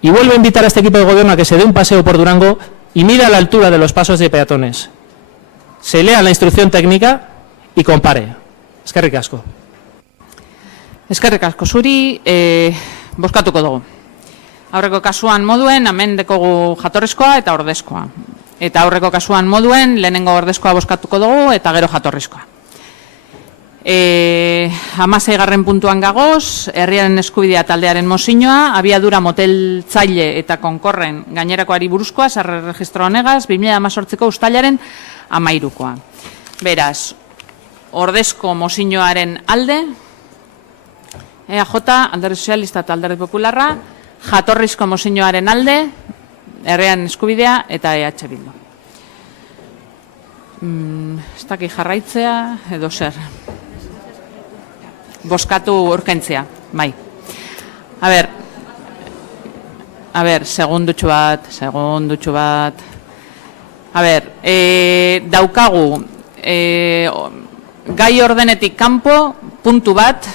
Y vuelvo a invitar a este equipo de gobierno a que se dé un paseo por Durango y mire a la altura de los pasos de peatones. Se lea la instrucción técnica y compare. Eskerrik asko. Eskerrik asko zuri, bozkatuko dugu. Aurreko kasuan moduen, hemen dekogu jatorrizkoa eta ordezkoa. Eta aurreko kasuan moduen, lehenengo ordezkoa bozkatuko dugu eta gero jatorrizkoa. 16. puntuan gagoz, herriaren eskubidea taldearen mozioa, abiadura moteltzaile eta konkorren gainerakoari buruzkoa, sarre registro honegaz, 2018ko uztailaren 13koa. Beraz, ordezko mozioaren alde, EAJ, Alderdi Sozialista eta Alderdi Popularra, jatorrizko mozioaren alde, herriaren eskubidea eta EH Bildu. Ez daki jarraitzea edo zer. Bozkatu urgentzia, bai. A ber, segundutxu bat. Daukagu gai ordenetik kanpo puntu bat,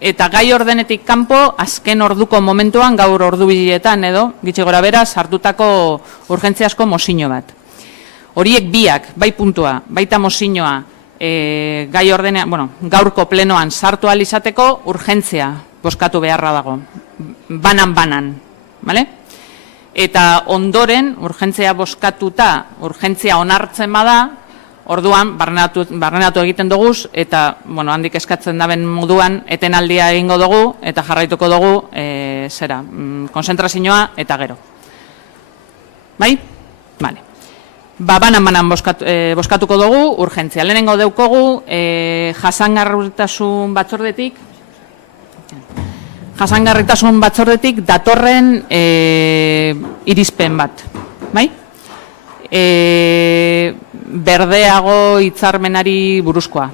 eta gai ordenetik kanpo azken orduko momentuan gaur ordubiletan edo, gitxi gora bera, sartutako urgentziasko mozino bat. Horiek biak, bai puntua, baita mozinoa, gai ordenean, gaurko plenoan sartu ahal izateko urgentzia bozkatu beharra dago, banan, bale? Eta ondoren, urgentzia bozkatuta, urgentzia onartzen bada, orduan, barrenatu egiten duguz, eta, handik eskatzen daben moduan, etenaldia egingo dugu, eta jarraituko dugu, konzentrazioa eta gero. Bai? Bale. Banan bozkatuko dugu, urgentzia. Lehenengo deukogu, jasangarritasun batzordetik datorren irizpen bat. Bai? Berdeago hitzarmenari buruzkoa.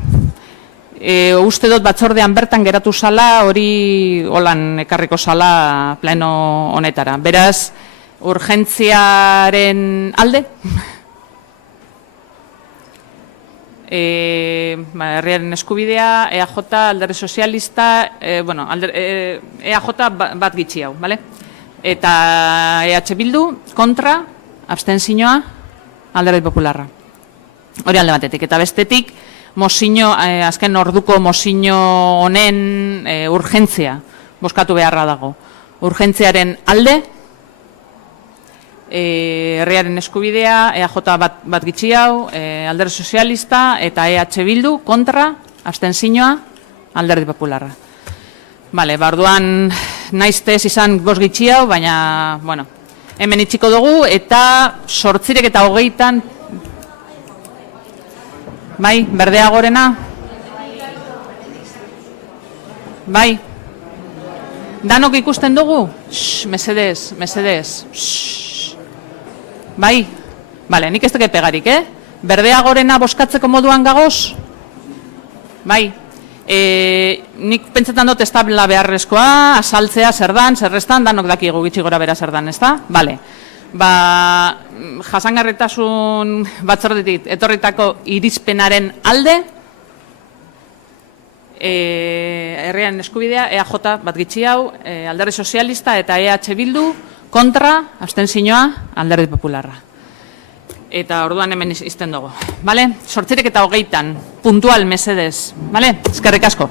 Uste dut batzordean bertan geratu zala, hori holan ekarriko zala pleno honetara. Beraz, urgentziaren alde? Herriaren eskubidea, EAJ, Alderdi Sozialista, EAJ bat gitxi hau, bale? Eta EH Bildu, kontra, abstentzioa, Alderdi Popularra. Hori alde batetik. Eta bestetik, azken orduko mozino honen urgentzia bozkatu beharra dago. Urgentziaren alde, herriaren eskubidea, EAJ bat gitxi hau, Alderdi Sozialista eta EH Bildu kontra, abstentzioa, Alderdi Popularra. Bale, orduan naiztez izan bost gitxi hau, baina, hemen itxiko dugu, eta 8:20, bai, berdeagorena? Bai? Danok ikusten dugu? Mesedez. Bai? Bale, nik ez teke pegarik, Berdeagorena bozkatzeko moduan gagoz? Bai? Nik pentsetan dut ez tabla beharrezkoa, azaltzea, zerrestan, danok dakigu gitxi gora bera zerdan, ez da? Bale. Jasangarritasun batzordetik etorritako irizpenaren alde, herriaren eskubidea, EAJ bat gitxi hau, Alderdi Sozialista eta EH Bildu, kontra, abstentzioa, Alderdi Popularra. Eta orduan hemen izten dugu. Bale? 8:20, puntual mesedez. Bale? Eskerrik asko.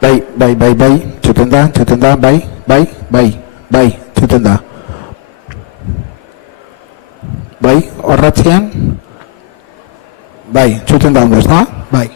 Bai, txuten da, bai, txuten da. Bai, horratzean, bai, txuten da ondo, ez da? Bai.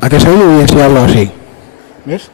¿A qué se oye bien si hablo así? ¿Ves?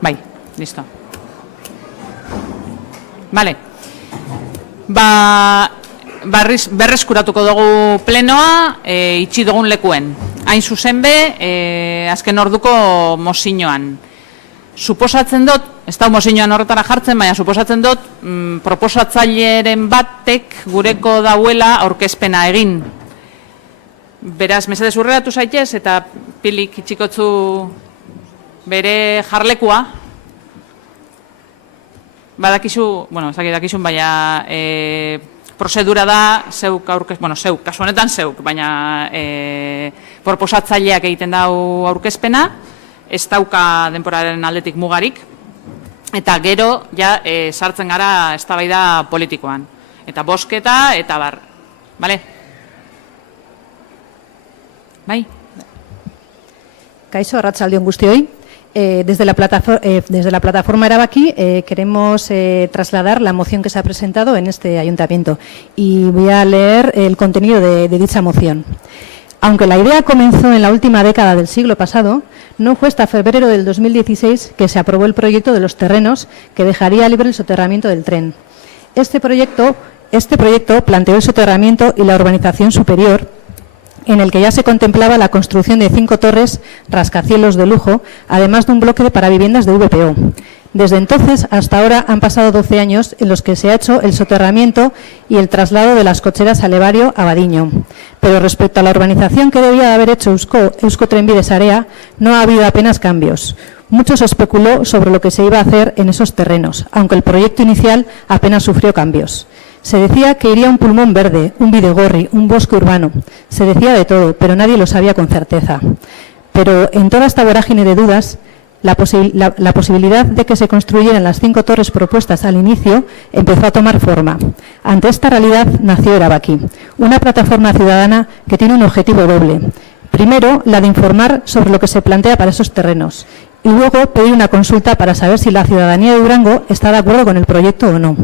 Bai, listo. Vale. Berreskuratuko dugu plenoa itxi dugun lekuen. Hain zuzen be, azken orduko mozioan. Suposatzen dut, ez da mozioan horretara jartzen, baina suposatzen dut proposatzaileren batek gureko dauela aurkezpena egin. Beraz, mesedez urreratu zaitez eta pilik itxikotzu bere jarlekua. Badakizu, bueno, ez dakizun, baina prozedura da zeuk zeuk, kasu honetan zeuk, baina proposatzaileak egiten dau aurkezpena, ez dauka denporaren aldetik mugarik, eta gero ja sartzen gara eztabaida politikoan. Eta bosketa, eta bar. Bale? Bai? Kaixo, arratsaldeon guztioi. Desde la plataforma Erabaki queremos trasladar la moción que se ha presentado en este ayuntamiento y voy a leer el contenido de dicha moción. Aunque la idea comenzó en la última década del siglo pasado, no fue hasta febrero del 2016 que se aprobó el proyecto de los terrenos que dejaría libre el soterramiento del tren. Este proyecto planteó el soterramiento y la urbanización superior, en el que ya se contemplaba la construcción de 5 torres rascacielos de lujo, además de un bloque para viviendas de VPO. Desde entonces hasta ahora han pasado 12 años en los que se ha hecho el soterramiento y el traslado de las cocheras a Levario a Badiño. Pero respecto a la urbanización que debía de haber hecho Eusko Trenbide Sarea, no ha habido apenas cambios. Mucho se especuló sobre lo que se iba a hacer en esos terrenos, aunque el proyecto inicial apenas sufrió cambios. Se decía que iría un pulmón verde, un bidegorri, un bosque urbano. Se decía de todo, pero nadie lo sabía con certeza. Pero en toda esta vorágine de dudas, la posibilidad de que se construyeran las 5 torres propuestas al inicio empezó a tomar forma. Ante esta realidad nació Erabaki, una plataforma ciudadana que tiene un objetivo doble. Primero, la de informar sobre lo que se plantea para esos terrenos y luego pedir una consulta para saber si la ciudadanía de Durango está de acuerdo con el proyecto o no.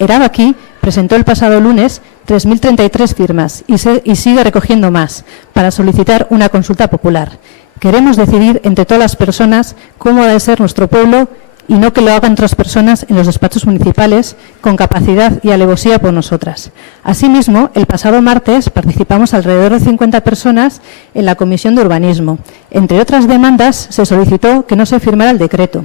Erabaki presentó el pasado lunes 3.033 firmas y sigue recogiendo más para solicitar una consulta popular. Queremos decidir entre todas las personas cómo ha de ser nuestro pueblo y no que lo hagan otras personas en los despachos municipales con capacidad y alevosía por nosotras. Asimismo, el pasado martes participamos alrededor de 50 personas en la Comisión de Urbanismo. Entre otras demandas, se solicitó que no se firmara el decreto.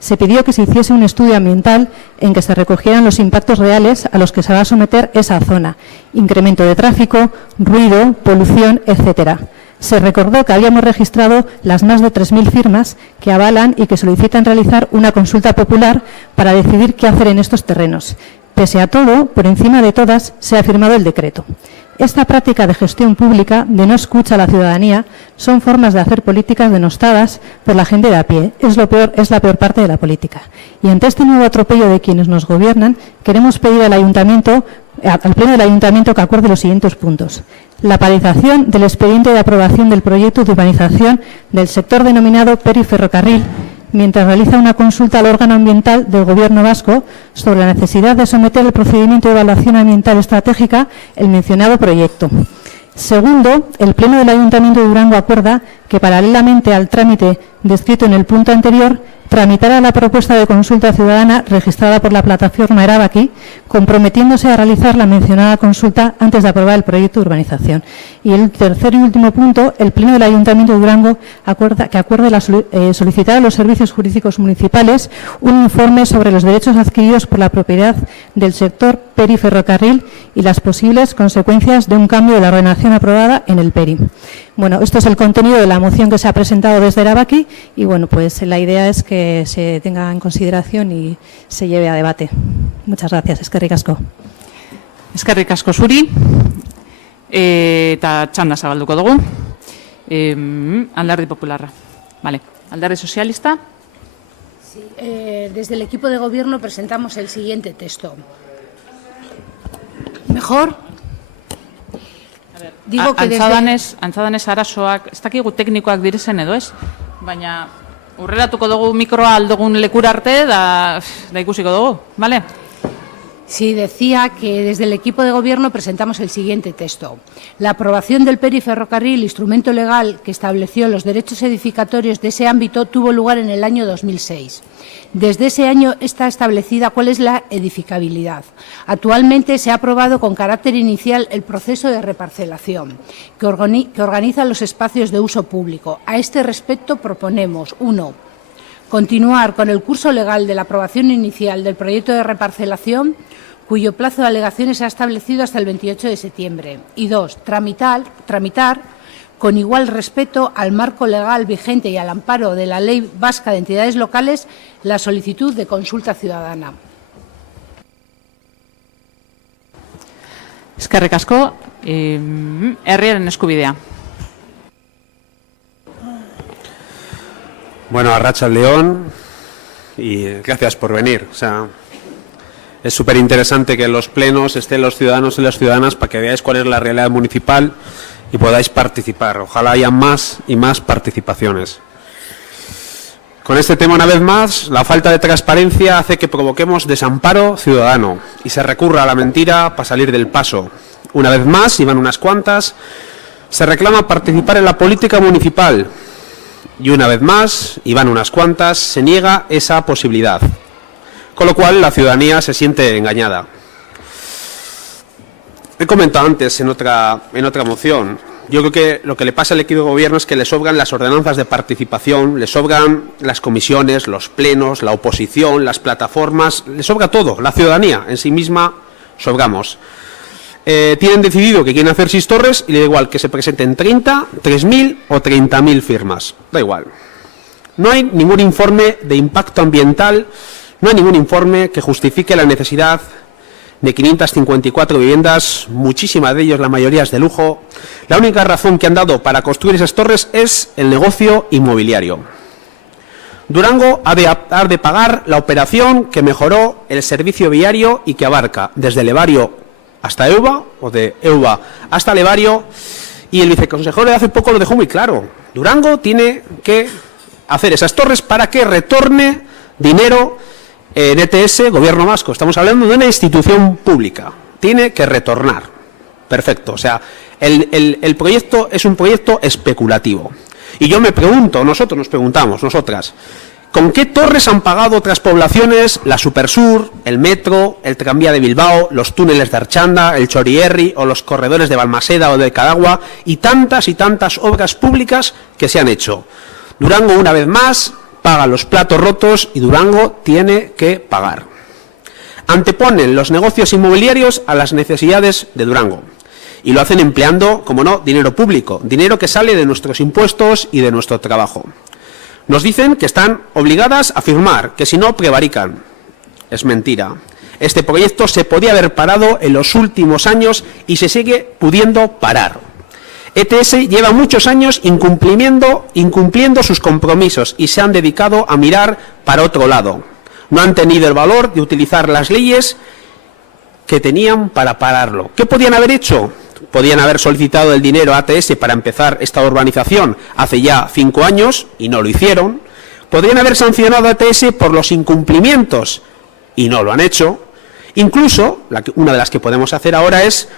Se pidió que se hiciese un estudio ambiental en que se recogieran los impactos reales a los que se va a someter esa zona, incremento de tráfico, ruido, polución, etcétera. Se recordó que habíamos registrado las más de 3.000 firmas que avalan y que solicitan realizar una consulta popular para decidir qué hacer en estos terrenos. Pese a todo, por encima de todas, se ha firmado el decreto. Esta práctica de gestión pública, de no escucha a la ciudadanía, son formas de hacer políticas denostadas por la gente de a pie. Es la peor parte de la política. Y ante este nuevo atropello de quienes nos gobiernan, queremos pedir al Pleno del Ayuntamiento que acuerde los siguientes puntos. La paralización del expediente de aprobación del proyecto de urbanización del sector denominado Periferrocarril, mientras realiza una consulta al órgano ambiental del Gobierno vasco sobre la necesidad de someter el procedimiento de evaluación ambiental estratégica el mencionado proyecto. Segundo, el Pleno del Ayuntamiento de Durango acuerda que, paralelamente al trámite descrito en el punto anterior, tramitará la propuesta de consulta ciudadana registrada por la plataforma Erabaki, comprometiéndose a realizar la mencionada consulta antes de aprobar el proyecto de urbanización. Y el tercer y último punto, el Pleno del Ayuntamiento de Durango acuerde solicitar a los servicios jurídicos municipales un informe sobre los derechos adquiridos por la propiedad del sector periferrocarril y las posibles consecuencias de un cambio de la ordenación aprobada en el PERI. Bueno, esto es el contenido de la moción que se ha presentado desde Erabaki y bueno, pues la idea es que se tenga en consideración y se lleve a debate. Muchas gracias. Eskerrik asko. Eskerrik asko zuri. Eta txanda zabalduko dugu. Alderdi Popularra. Vale. Alderdi Sozialista. Sí, desde el equipo de gobierno presentamos el siguiente texto. ¿Mejor? Digo que antzadanez arazoak, ez dakigu teknikoak direzen edo ez, baina urreratuko dugu mikroa aldogun lekura arte da ikusiko dugu, bale? Sí, decía que desde el equipo de gobierno presentamos el siguiente texto. La aprobación del PERI ferrocarril, instrumento legal que estableció los derechos edificatorios de ese ámbito, tuvo lugar en el año 2006. Desde ese año está establecida cuál es la edificabilidad. Actualmente se ha aprobado con carácter inicial el proceso de reparcelación, que organiza los espacios de uso público. A este respecto proponemos, 1. Continuar con el curso legal de la aprobación inicial del proyecto de reparcelación, cuyo plazo de alegaciones se ha establecido hasta el 28 de septiembre. Y 2. Tramitar con igual respeto al marco legal vigente y al amparo de la Ley Vasca de Entidades Locales, la solicitud de consulta ciudadana. Eskerrik asko, herriaren eskubidea. Bueno, arratsaldeon y gracias por venir. O sea, es súper interesante que en los plenos estén los ciudadanos y las ciudadanas para que veáis cuál es la realidad municipal y podáis participar. Ojalá haya más y más participaciones. Con este tema, una vez más, la falta de transparencia hace que provoquemos desamparo ciudadano y se recurra a la mentira para salir del paso. Una vez más, y van unas cuantas, se reclama participar en la política municipal. Y una vez más, y van unas cuantas, se niega esa posibilidad. Con lo cual, la ciudadanía se siente engañada. He comentado antes en otra moción, yo creo que lo que le pasa al equipo de gobierno es que le sobran las ordenanzas de participación, le sobran las comisiones, los plenos, la oposición, las plataformas, le sobra todo. La ciudadanía en sí misma sobramos. Tienen decidido que quieren hacer 6 torres y le da igual que se presenten 30, 3.000 o 30.000 firmas. Da igual. No hay ningún informe de impacto ambiental, no hay ningún informe que justifique la necesidad de 554 viviendas, muchísimas de ellas, la mayoría es de lujo. La única razón que han dado para construir esas torres es el negocio inmobiliario. Durango ha de pagar la operación que mejoró el servicio viario y que abarca desde Levario hasta Euba, o de Euba hasta Levario, y el viceconsejero de hace poco lo dejó muy claro. Durango tiene que hacer esas torres para que retorne dinero en ETS, Gobierno Vasco. Estamos hablando de una institución pública. Tiene que retornar. Perfecto. O sea, el proyecto es un proyecto especulativo. Y yo me pregunto, nosotros nos preguntamos, nosotras, ¿con qué torres han pagado otras poblaciones, la Supersur, el metro, el tranvía de Bilbao, los túneles de Archanda, el Chorierri o los corredores de Balmaseda o de Cadagua y tantas obras públicas que se han hecho? Durango, una vez más, paga los platos rotos y Durango tiene que pagar. Anteponen los negocios inmobiliarios a las necesidades de Durango. Y lo hacen empleando, como no, dinero público, dinero que sale de nuestros impuestos y de nuestro trabajo. Nos dicen que están obligadas a firmar, que si no prevarican. Es mentira. Este proyecto se podía haber parado en los últimos años y se sigue pudiendo parar. ETS lleva muchos años incumpliendo sus compromisos y se han dedicado a mirar para otro lado. No han tenido el valor de utilizar las leyes que tenían para pararlo. ¿Qué podían haber hecho? Podían haber solicitado el dinero a ATS para empezar esta urbanización hace ya 5 años y no lo hicieron. Podrían haber sancionado a ATS por los incumplimientos y no lo han hecho. Incluso, una de las que podemos hacer ahora es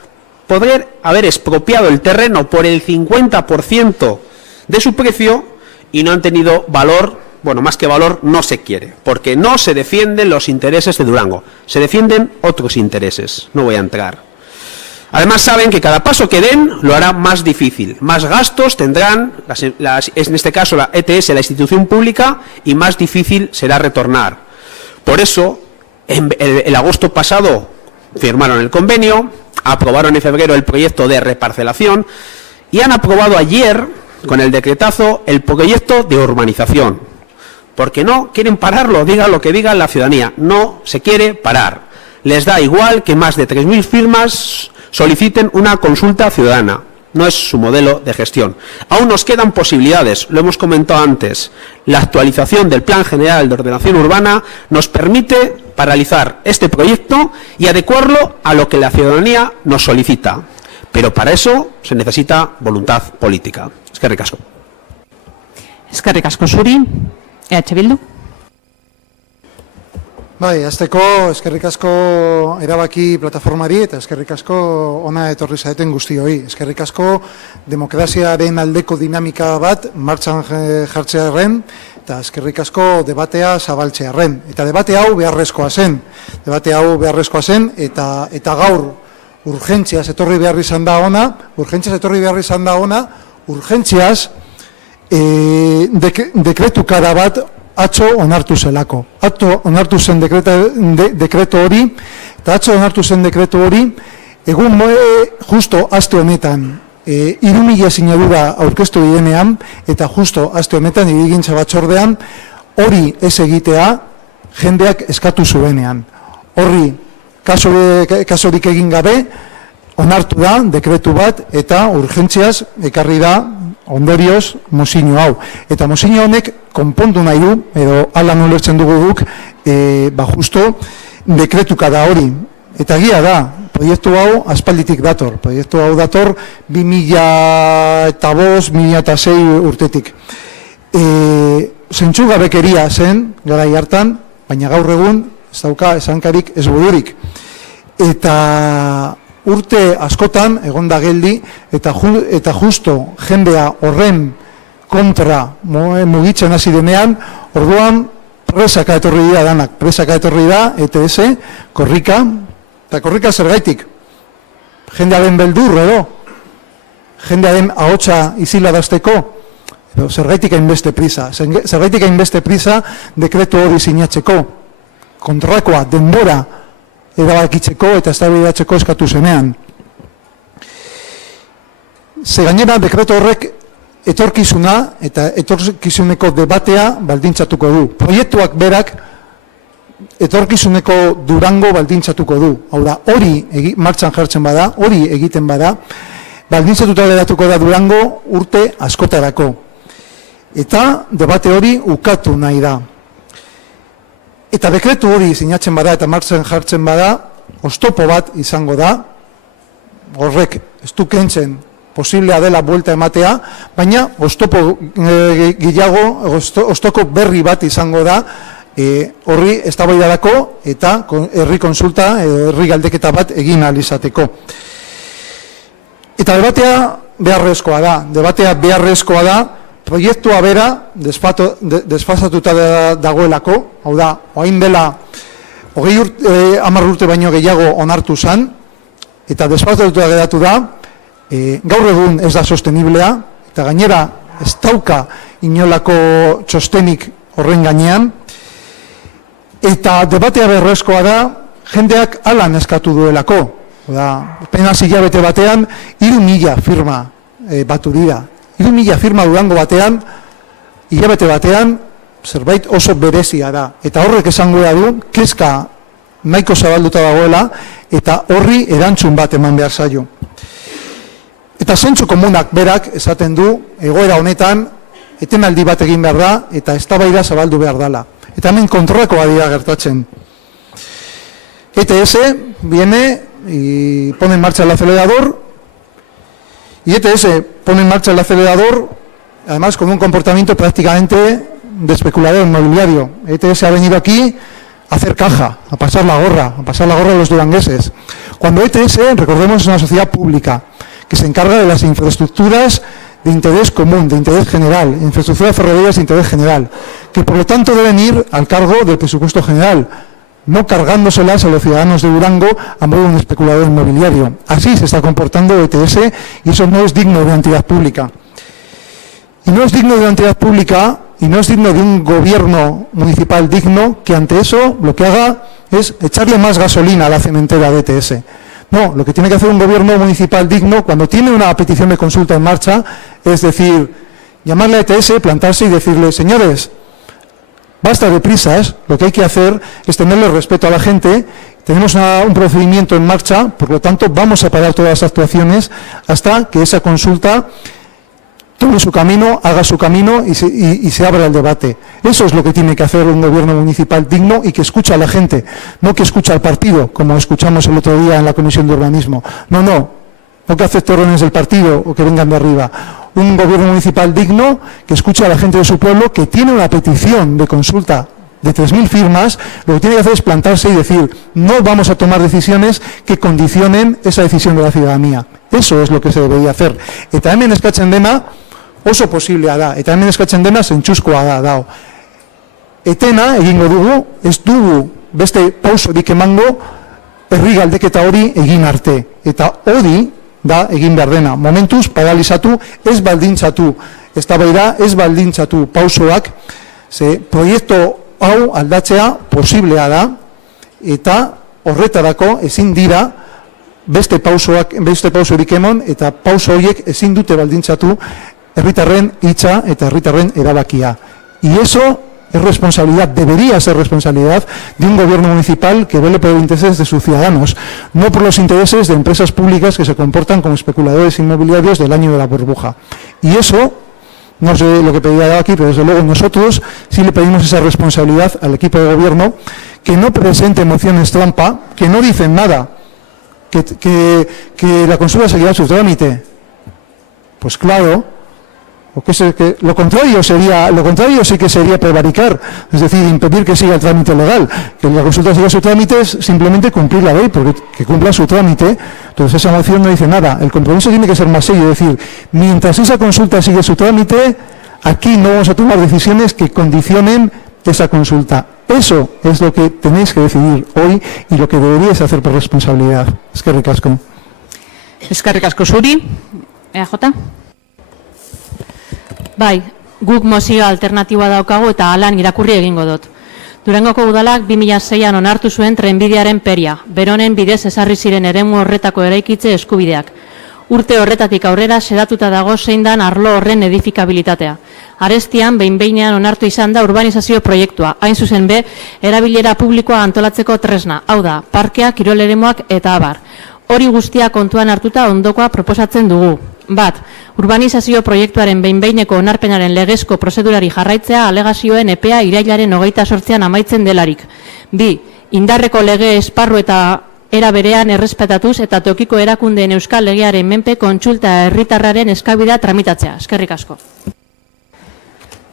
poder haber expropiado el terreno por el 50% de su precio y no han tenido valor. Bueno, más que valor, no se quiere, porque no se defienden los intereses de Durango, se defienden otros intereses. No voy a entrar. Además saben que cada paso que den lo hará más difícil, más gastos tendrán, en este caso la ETS, la institución pública, y más difícil será retornar. Por eso, el agosto pasado firmaron el convenio, aprobaron en febrero el proyecto de reparcelación y han aprobado ayer, con el decretazo, el proyecto de urbanización. Porque no quieren pararlo, diga lo que diga la ciudadanía, no se quiere parar. Les da igual que más de 3.000 firmas soliciten una consulta ciudadana. No es su modelo de gestión. Aún nos quedan posibilidades, lo hemos comentado antes. La actualización del Plan General de Ordenación Urbana nos permite paralizar este proyecto y adecuarlo a lo que la ciudadanía nos solicita. Pero para eso se necesita voluntad política. Eskerrik asko. Eskerrik asko zuri. EH Bildu. Bai, azteko eskerrik asko erabaki plataformari eta eskerrik asko ona etorri zaeten guztioi. Eskerrik asko demokraziaren aldeko dinamika bat martxan jartzearren eta eskerrik asko debatea zabaltzearren. Eta debate hau beharrezkoa zen. Eta gaur urgentziaz etorri behar izan da ona, urgentziaz dekretukada bat atzo onartu zelako. Atzo onartu zen dekreto hori, eta atzo onartu zen dekreto hori, egun justo aste honetan, 3.000 sinadura aurkeztu direnean, eta justo aste honetan, hirigintza batzordean, hori ez egitea, jendeak eskatu zuenean. Horri, kasurik egin gabe, onartu da, dekretu bat, eta urgentziaz ekarri da, ondorioz, mozio hau. Eta mozio honek konpondu nahi du, edo ala nolertzen dugu guk, justo dekretukada hori. Eta egia da, proiektu hau aspalditik dator. Proiektu hau dator 2005-2006 urtetik. Zentzugabekeria zen, garai hartan, baina gaur egun, ez dauka esankarik ez bururik. Eta urte askotan egonda geldi eta justo jendea horren kontra mugitzen hasi denean, orduan presaka etorri dira danak, presaka etorri da ETS, korrika, eta korrika zergaitik. Jendearen beldur edo, jendearen ahotsa iziladazteko, edo zergaitik hainbeste prisa dekretu hori sinatzeko, kontrakoa, denbora erabakitzeko eta eztabaidatzeko eskatu zenean. Ze gainera dekreto horrek etorkizuna eta etorkizuneko debatea baldintzatuko du. Proiektuak berak etorkizuneko Durango baldintzatuko du. Hau da, hori martxan jartzen bada, hori egiten bada, baldintzatuta geratuko da Durango urte askotarako. Eta debate hori ukatu nahi da. Eta dekretu hori sinatzen bada eta martxan jartzen bada, oztopo bat izango da, horrek ez du kentzen posiblea dela buelta ematea, baina oztopo oztoko berri bat izango da, horri eztabaidarako eta herri konsulta, herri galdeketa bat egin ahal izateko. Eta debatea beharrezkoa da, proiektua bera desfasatuta dagoelako, hau da, oain dela 10 urte baino gehiago onartu zan, eta desfasatuta geratu da, gaur egun ez da sosteniblea, eta gainera ez dauka inolako txostenik horren gainean, eta debatea beharrezkoa da, jendeak alan eskatu duelako, apenas hilabete batean, 3.000 firma batu dira. 3.000 firma Durango batean, hilabete batean, zerbait oso berezia da. Eta horrek esango da du, kezka nahiko zabalduta dagoela, eta horri erantzun bat eman behar zaio. Eta zentzu komunak berak esaten du, egoera honetan, etenaldi bat egin behar da, eta eztabaida zabaldu behar dela. Eta hemen kontrakoa dira gertatzen. ETS viene y pone en marcha el acelerador, y ETS pone en marcha el acelerador, además con un comportamiento prácticamente de especulador inmobiliario. ETS ha venido aquí a hacer caja, a pasar la gorra a los durangueses. Cuando ETS, recordemos, es una sociedad pública que se encarga de las infraestructuras de interés común, de interés general, infraestructuras ferroviarias de interés general, que por lo tanto deben ir al cargo del presupuesto general, no cargándoselas a los ciudadanos de Durango a modo de un especulador inmobiliario. Así se está comportando ETS y eso no es digno de una entidad pública. Y no es digno de una entidad pública y no es digno de un gobierno municipal digno que ante eso lo que haga es echarle más gasolina a la cementera de ETS. No, lo que tiene que hacer un gobierno municipal digno cuando tiene una petición de consulta en marcha es decir, llamarle a ETS, plantarse y decirle, señores, basta de prisas, lo que hay que hacer es tenerle respeto a la gente, tenemos un procedimiento en marcha, por lo tanto vamos a parar todas las actuaciones hasta que esa consulta tome su camino, haga su camino y se abra el debate. Eso es lo que tiene que hacer un gobierno municipal digno y que escucha a la gente, no que escucha al partido, como escuchamos el otro día en la Comisión de Urbanismo. No que acepte órdenes del partido o que vengan de arriba. Un gobierno municipal digno que escucha a la gente de su pueblo, que tiene una petición de consulta de 3.000 firmas, lo que tiene que hacer es plantarse y decir, no vamos a tomar decisiones que condicionen esa decisión de la ciudadanía. Eso es lo que se debería hacer. Eta hemen eskatzen dena oso posiblea da, eta hemen eskatzen dena zentzuzkoa da dao. Etena egingo dugu, ez dugu beste pausorik emango herri galdeketa hori egin arte. Eta hori da egin behar dena. Momentuz, paralizatu, ez baldintzatu, eztabaida ez baldintzatu pausoak, ze proiektu hau aldatzea posiblea da, eta horretarako ezin dira beste pausorik emon, eta pauso horiek ezin dute baldintzatu herritarren hitza eta herritarren erabakia. Y eso es responsabilidad, debería ser responsabilidad de un gobierno municipal que vele por los intereses de sus ciudadanos, no por los intereses de empresas públicas que se comportan como especuladores inmobiliarios del año de la burbuja. Y eso, no sé lo que pedía aquí, pero desde luego nosotros sí le pedimos esa responsabilidad al equipo de gobierno, que no presente mociones trampa, que no dicen nada, que la consulta seguirá su trámite. Pues claro, lo contrario sí que sería prevaricar, es decir, impedir que siga el trámite legal. Que la consulta siga su trámite es simplemente cumplir la ley, porque que cumpla su trámite. Entonces esa moción no dice nada. El compromiso tiene que ser más serio, es decir, mientras esa consulta sigue su trámite, aquí no vamos a tomar decisiones que condicionen esa consulta. Eso es lo que tenéis que decidir hoy y lo que deberíais hacer por responsabilidad. Eskerrik asko. Eskerrik asko zuri. EAJ? Bai, guk mozio alternatiboa daukagu eta alan irakurri egingo dut. Durangoko udalak 2006an onartu zuen trenbidearen peria, beronen bidez ezarri ziren eremu horretako eraikitze eskubideak. Urte horretatik aurrera sedatuta dago zein dan arlo horren edifikabilitatea. Arestian, behin-behinean onartu izan da urbanizazio proiektua, hain zuzen be, erabilera publikoa antolatzeko tresna, hau da, parkea, kirol eremuak eta abar. Hori guztia kontuan hartuta ondokoa proposatzen dugu. Bat, urbanizazio proiektuaren behin-behineko onarpenaren legezko prozedurari jarraitzea alegazioen epea irailaren 28an amaitzen delarik. Bi, indarreko lege esparru eta era berean errespetatuz eta tokiko erakundeen euskal legearen menpe kontsulta herritarraren eskabidea tramitatzea. Eskerrik asko.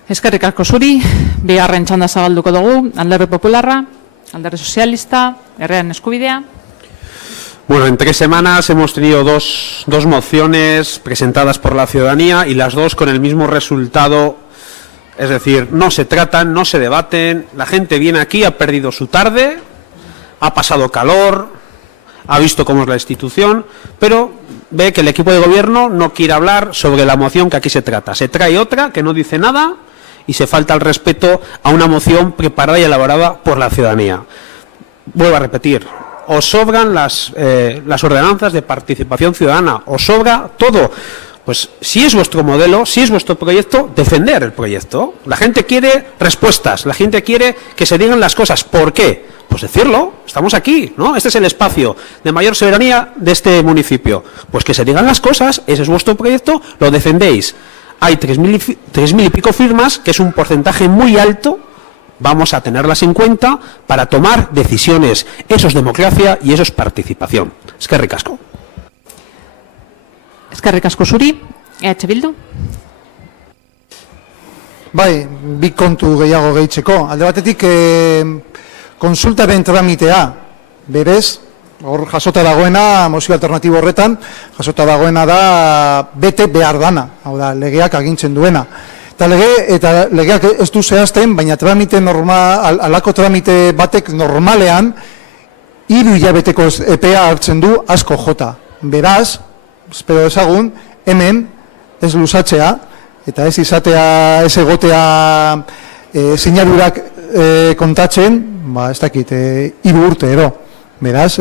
Eskerrik asko zuri, bigarren txanda zabalduko dugu, Alderdi Popularra, Alderdi Sozialista, Herriaren Eskubidea. Bueno, en 3 semanas hemos tenido dos mociones presentadas por la ciudadanía y las dos con el mismo resultado, es decir, no se tratan, no se debaten, la gente viene aquí, ha perdido su tarde, ha pasado calor, ha visto cómo es la institución, pero ve que el equipo de gobierno no quiere hablar sobre la moción que aquí se trata. Se trae otra que no dice nada y se falta el respeto a una moción preparada y elaborada por la ciudadanía. Vuelvo a repetir. Os sobran las ordenanzas de participación ciudadana, os sobra todo. Pues si es vuestro modelo, si es vuestro proyecto, defender el proyecto. La gente quiere respuestas, la gente quiere que se digan las cosas. ¿Por qué? Pues decirlo, estamos aquí, ¿no? Este es el espacio de mayor soberanía de este municipio. Pues que se digan las cosas, ese es vuestro proyecto, lo defendéis. Hay 3.000 y pico firmas, que es un porcentaje muy alto. Vamos a tenerlas en cuenta para tomar decisiones. Eso es democracia y eso es participación. Eskerrik asko. Eskerrik asko zuri, EH Bildu. Bai, bi kontu gehiago gehitzeko. Alde batetik, konsultaren tramitea, berez, hor jasota dagoena, mozio alternatibo horretan, jasota dagoena da bete behar dana, hau da, legeak agintzen duena. Eta legeak ez du zehazten, baina tramite normal, alako tramite batek normalean, 3 hilabeteko epea hartzen du asko jota. Beraz, espero dezagun, hemen ez luzatzea, eta ez izatea, ez egotea sinadurak kontatzen, ez dakit, 3 urte ero. Beraz,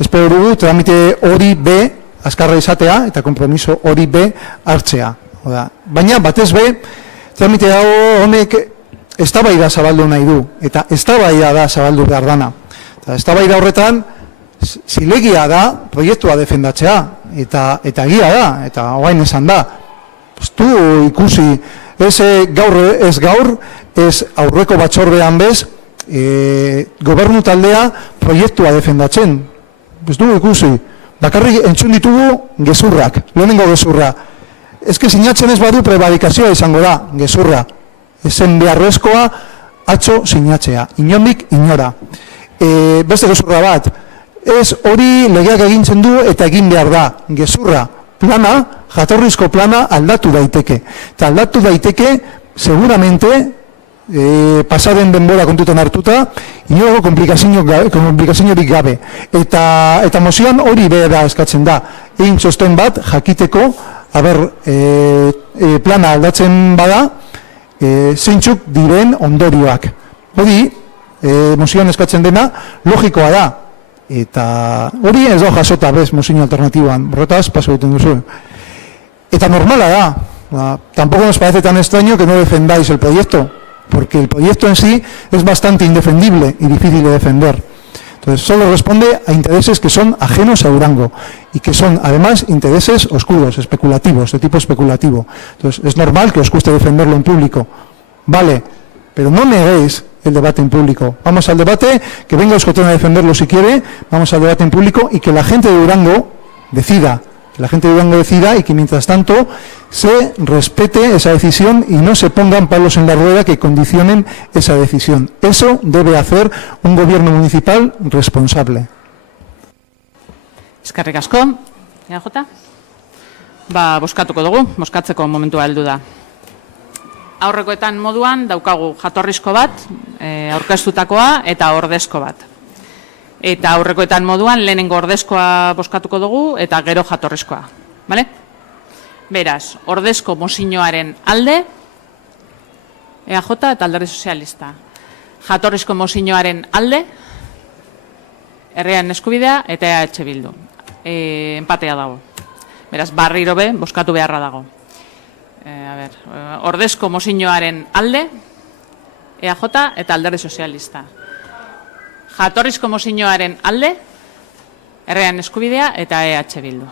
espero dugu tramite hori be, azkarra izatea, eta kompromiso hori be hartzea. Baina batez be, tramite hau honek eztabaida zabaldu nahi du, eta eztabaida da zabaldu behar dana. Eztabaida horretan, zilegia da proiektua defendatzea, eta egia da, eta oain esan da. Du ikusi, ez gaur, ez aurreko batzordean bez, gobernu taldea proiektua defendatzen. Ez du ikusi, bakarrik entzun ditugu gezurrak, lehenengo gezurra. Ez que sinatzen ez badu prebarikazioa izango da, gezurra. Ezen beharrezkoa atzo sinatzea, inondik inora. Beste gezurra bat, ez hori legeak egintzen du eta egin behar da, gezurra, plana, jatorrizko plana aldatu daiteke. Eta aldatu daiteke, seguramente, pasaren denbora kontutan hartuta, inolako komplikaziorik gabe. Eta mozioan hori behera eskatzen da. Egin txosten bat, jakiteko, plana aldatzen bada, zeintzuk diren ondorioak. Hori, mozioan eskatzen dena, logikoa da. Eta hori ez da jasota bez mozio alternatiboan, borrotaz, paso egiten duzu. Eta normala da, tampoco nos parece tan extraño que no defendáis el proyecto, porque el proyecto en sí es bastante indefendible y difícil de defender. Entonces, solo responde a intereses que son ajenos a Durango y que son, además, intereses oscuros, especulativos, de tipo especulativo. Entonces, es normal que os cueste defenderlo en público. Vale, pero no neguéis el debate en público. Vamos al debate, que venga Euskotren a defenderlo si quiere, vamos al debate en público y que la gente de Durango decida. Que la gente de Durango decida y que mientras tanto se respete esa decisión y no se pongan palos en la rueda que condicionen esa decisión. Eso debe hacer un gobierno municipal responsable. Eskerrik asko, EAJ. Bozkatuko dugu, bozkatzeko momentua heldu da. Aurrekoetan moduan daukagu jatorrizko bat, aurkeztutakoa eta ordezko bat. Eta aurrekoetan moduan lehenengo ordezkoa bozkatuko dugu eta gero jatorrizkoa. Bale? Beraz, ordezko mozioaren alde, EAJ eta Alderdi Sozialista. Jatorrizko mozioaren alde, Herriaren Eskubidea eta EH Bildu. Enpatea dago. Beraz, barriro be, bozkatu beharra dago. Ordezko mozioaren alde, EAJ eta Alderdi Sozialista. Jatorrizko mozioaren alde, Herriaren Eskubidea eta EH Bildu.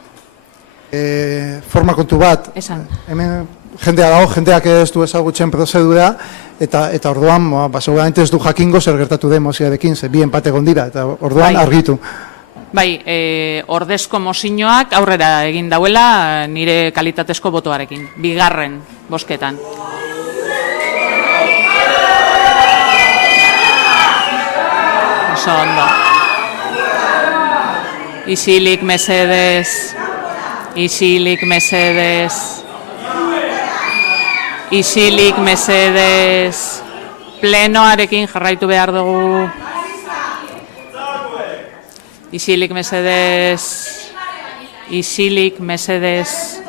Forma kontu bat, hemen jendea dago, jendeak ez du ezagutzen prozedura, eta orduan, seguramente ez du jakingo zer gertatu den mozioarekin, ze bi enpate egon dira, eta orduan argitu. Bai, ordezko mozioak aurrera egin dauela nire kalitatezko botoarekin, bigarren bozketan. Oso ondo. Isilik mesedez, isilik mesedez, isilik mesedez, plenoarekin jarraitu behar dugu. Isilik mesedez, isilik mesedez,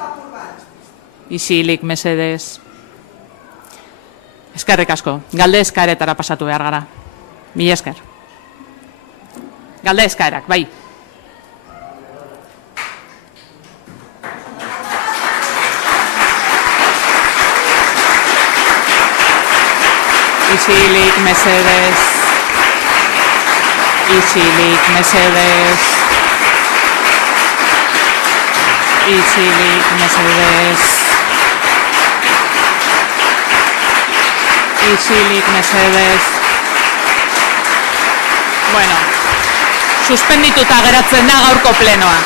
isilik mesedez. Eskerrik asko, galde eskaeretara pasatu behar gara. Mila esker. Galde eskaerak, bai. Isilik mesedez. Isilik mesedez. Isilik mesedez. Isilik mesedez. Bueno, suspendituta geratzen da gaurko plenoa.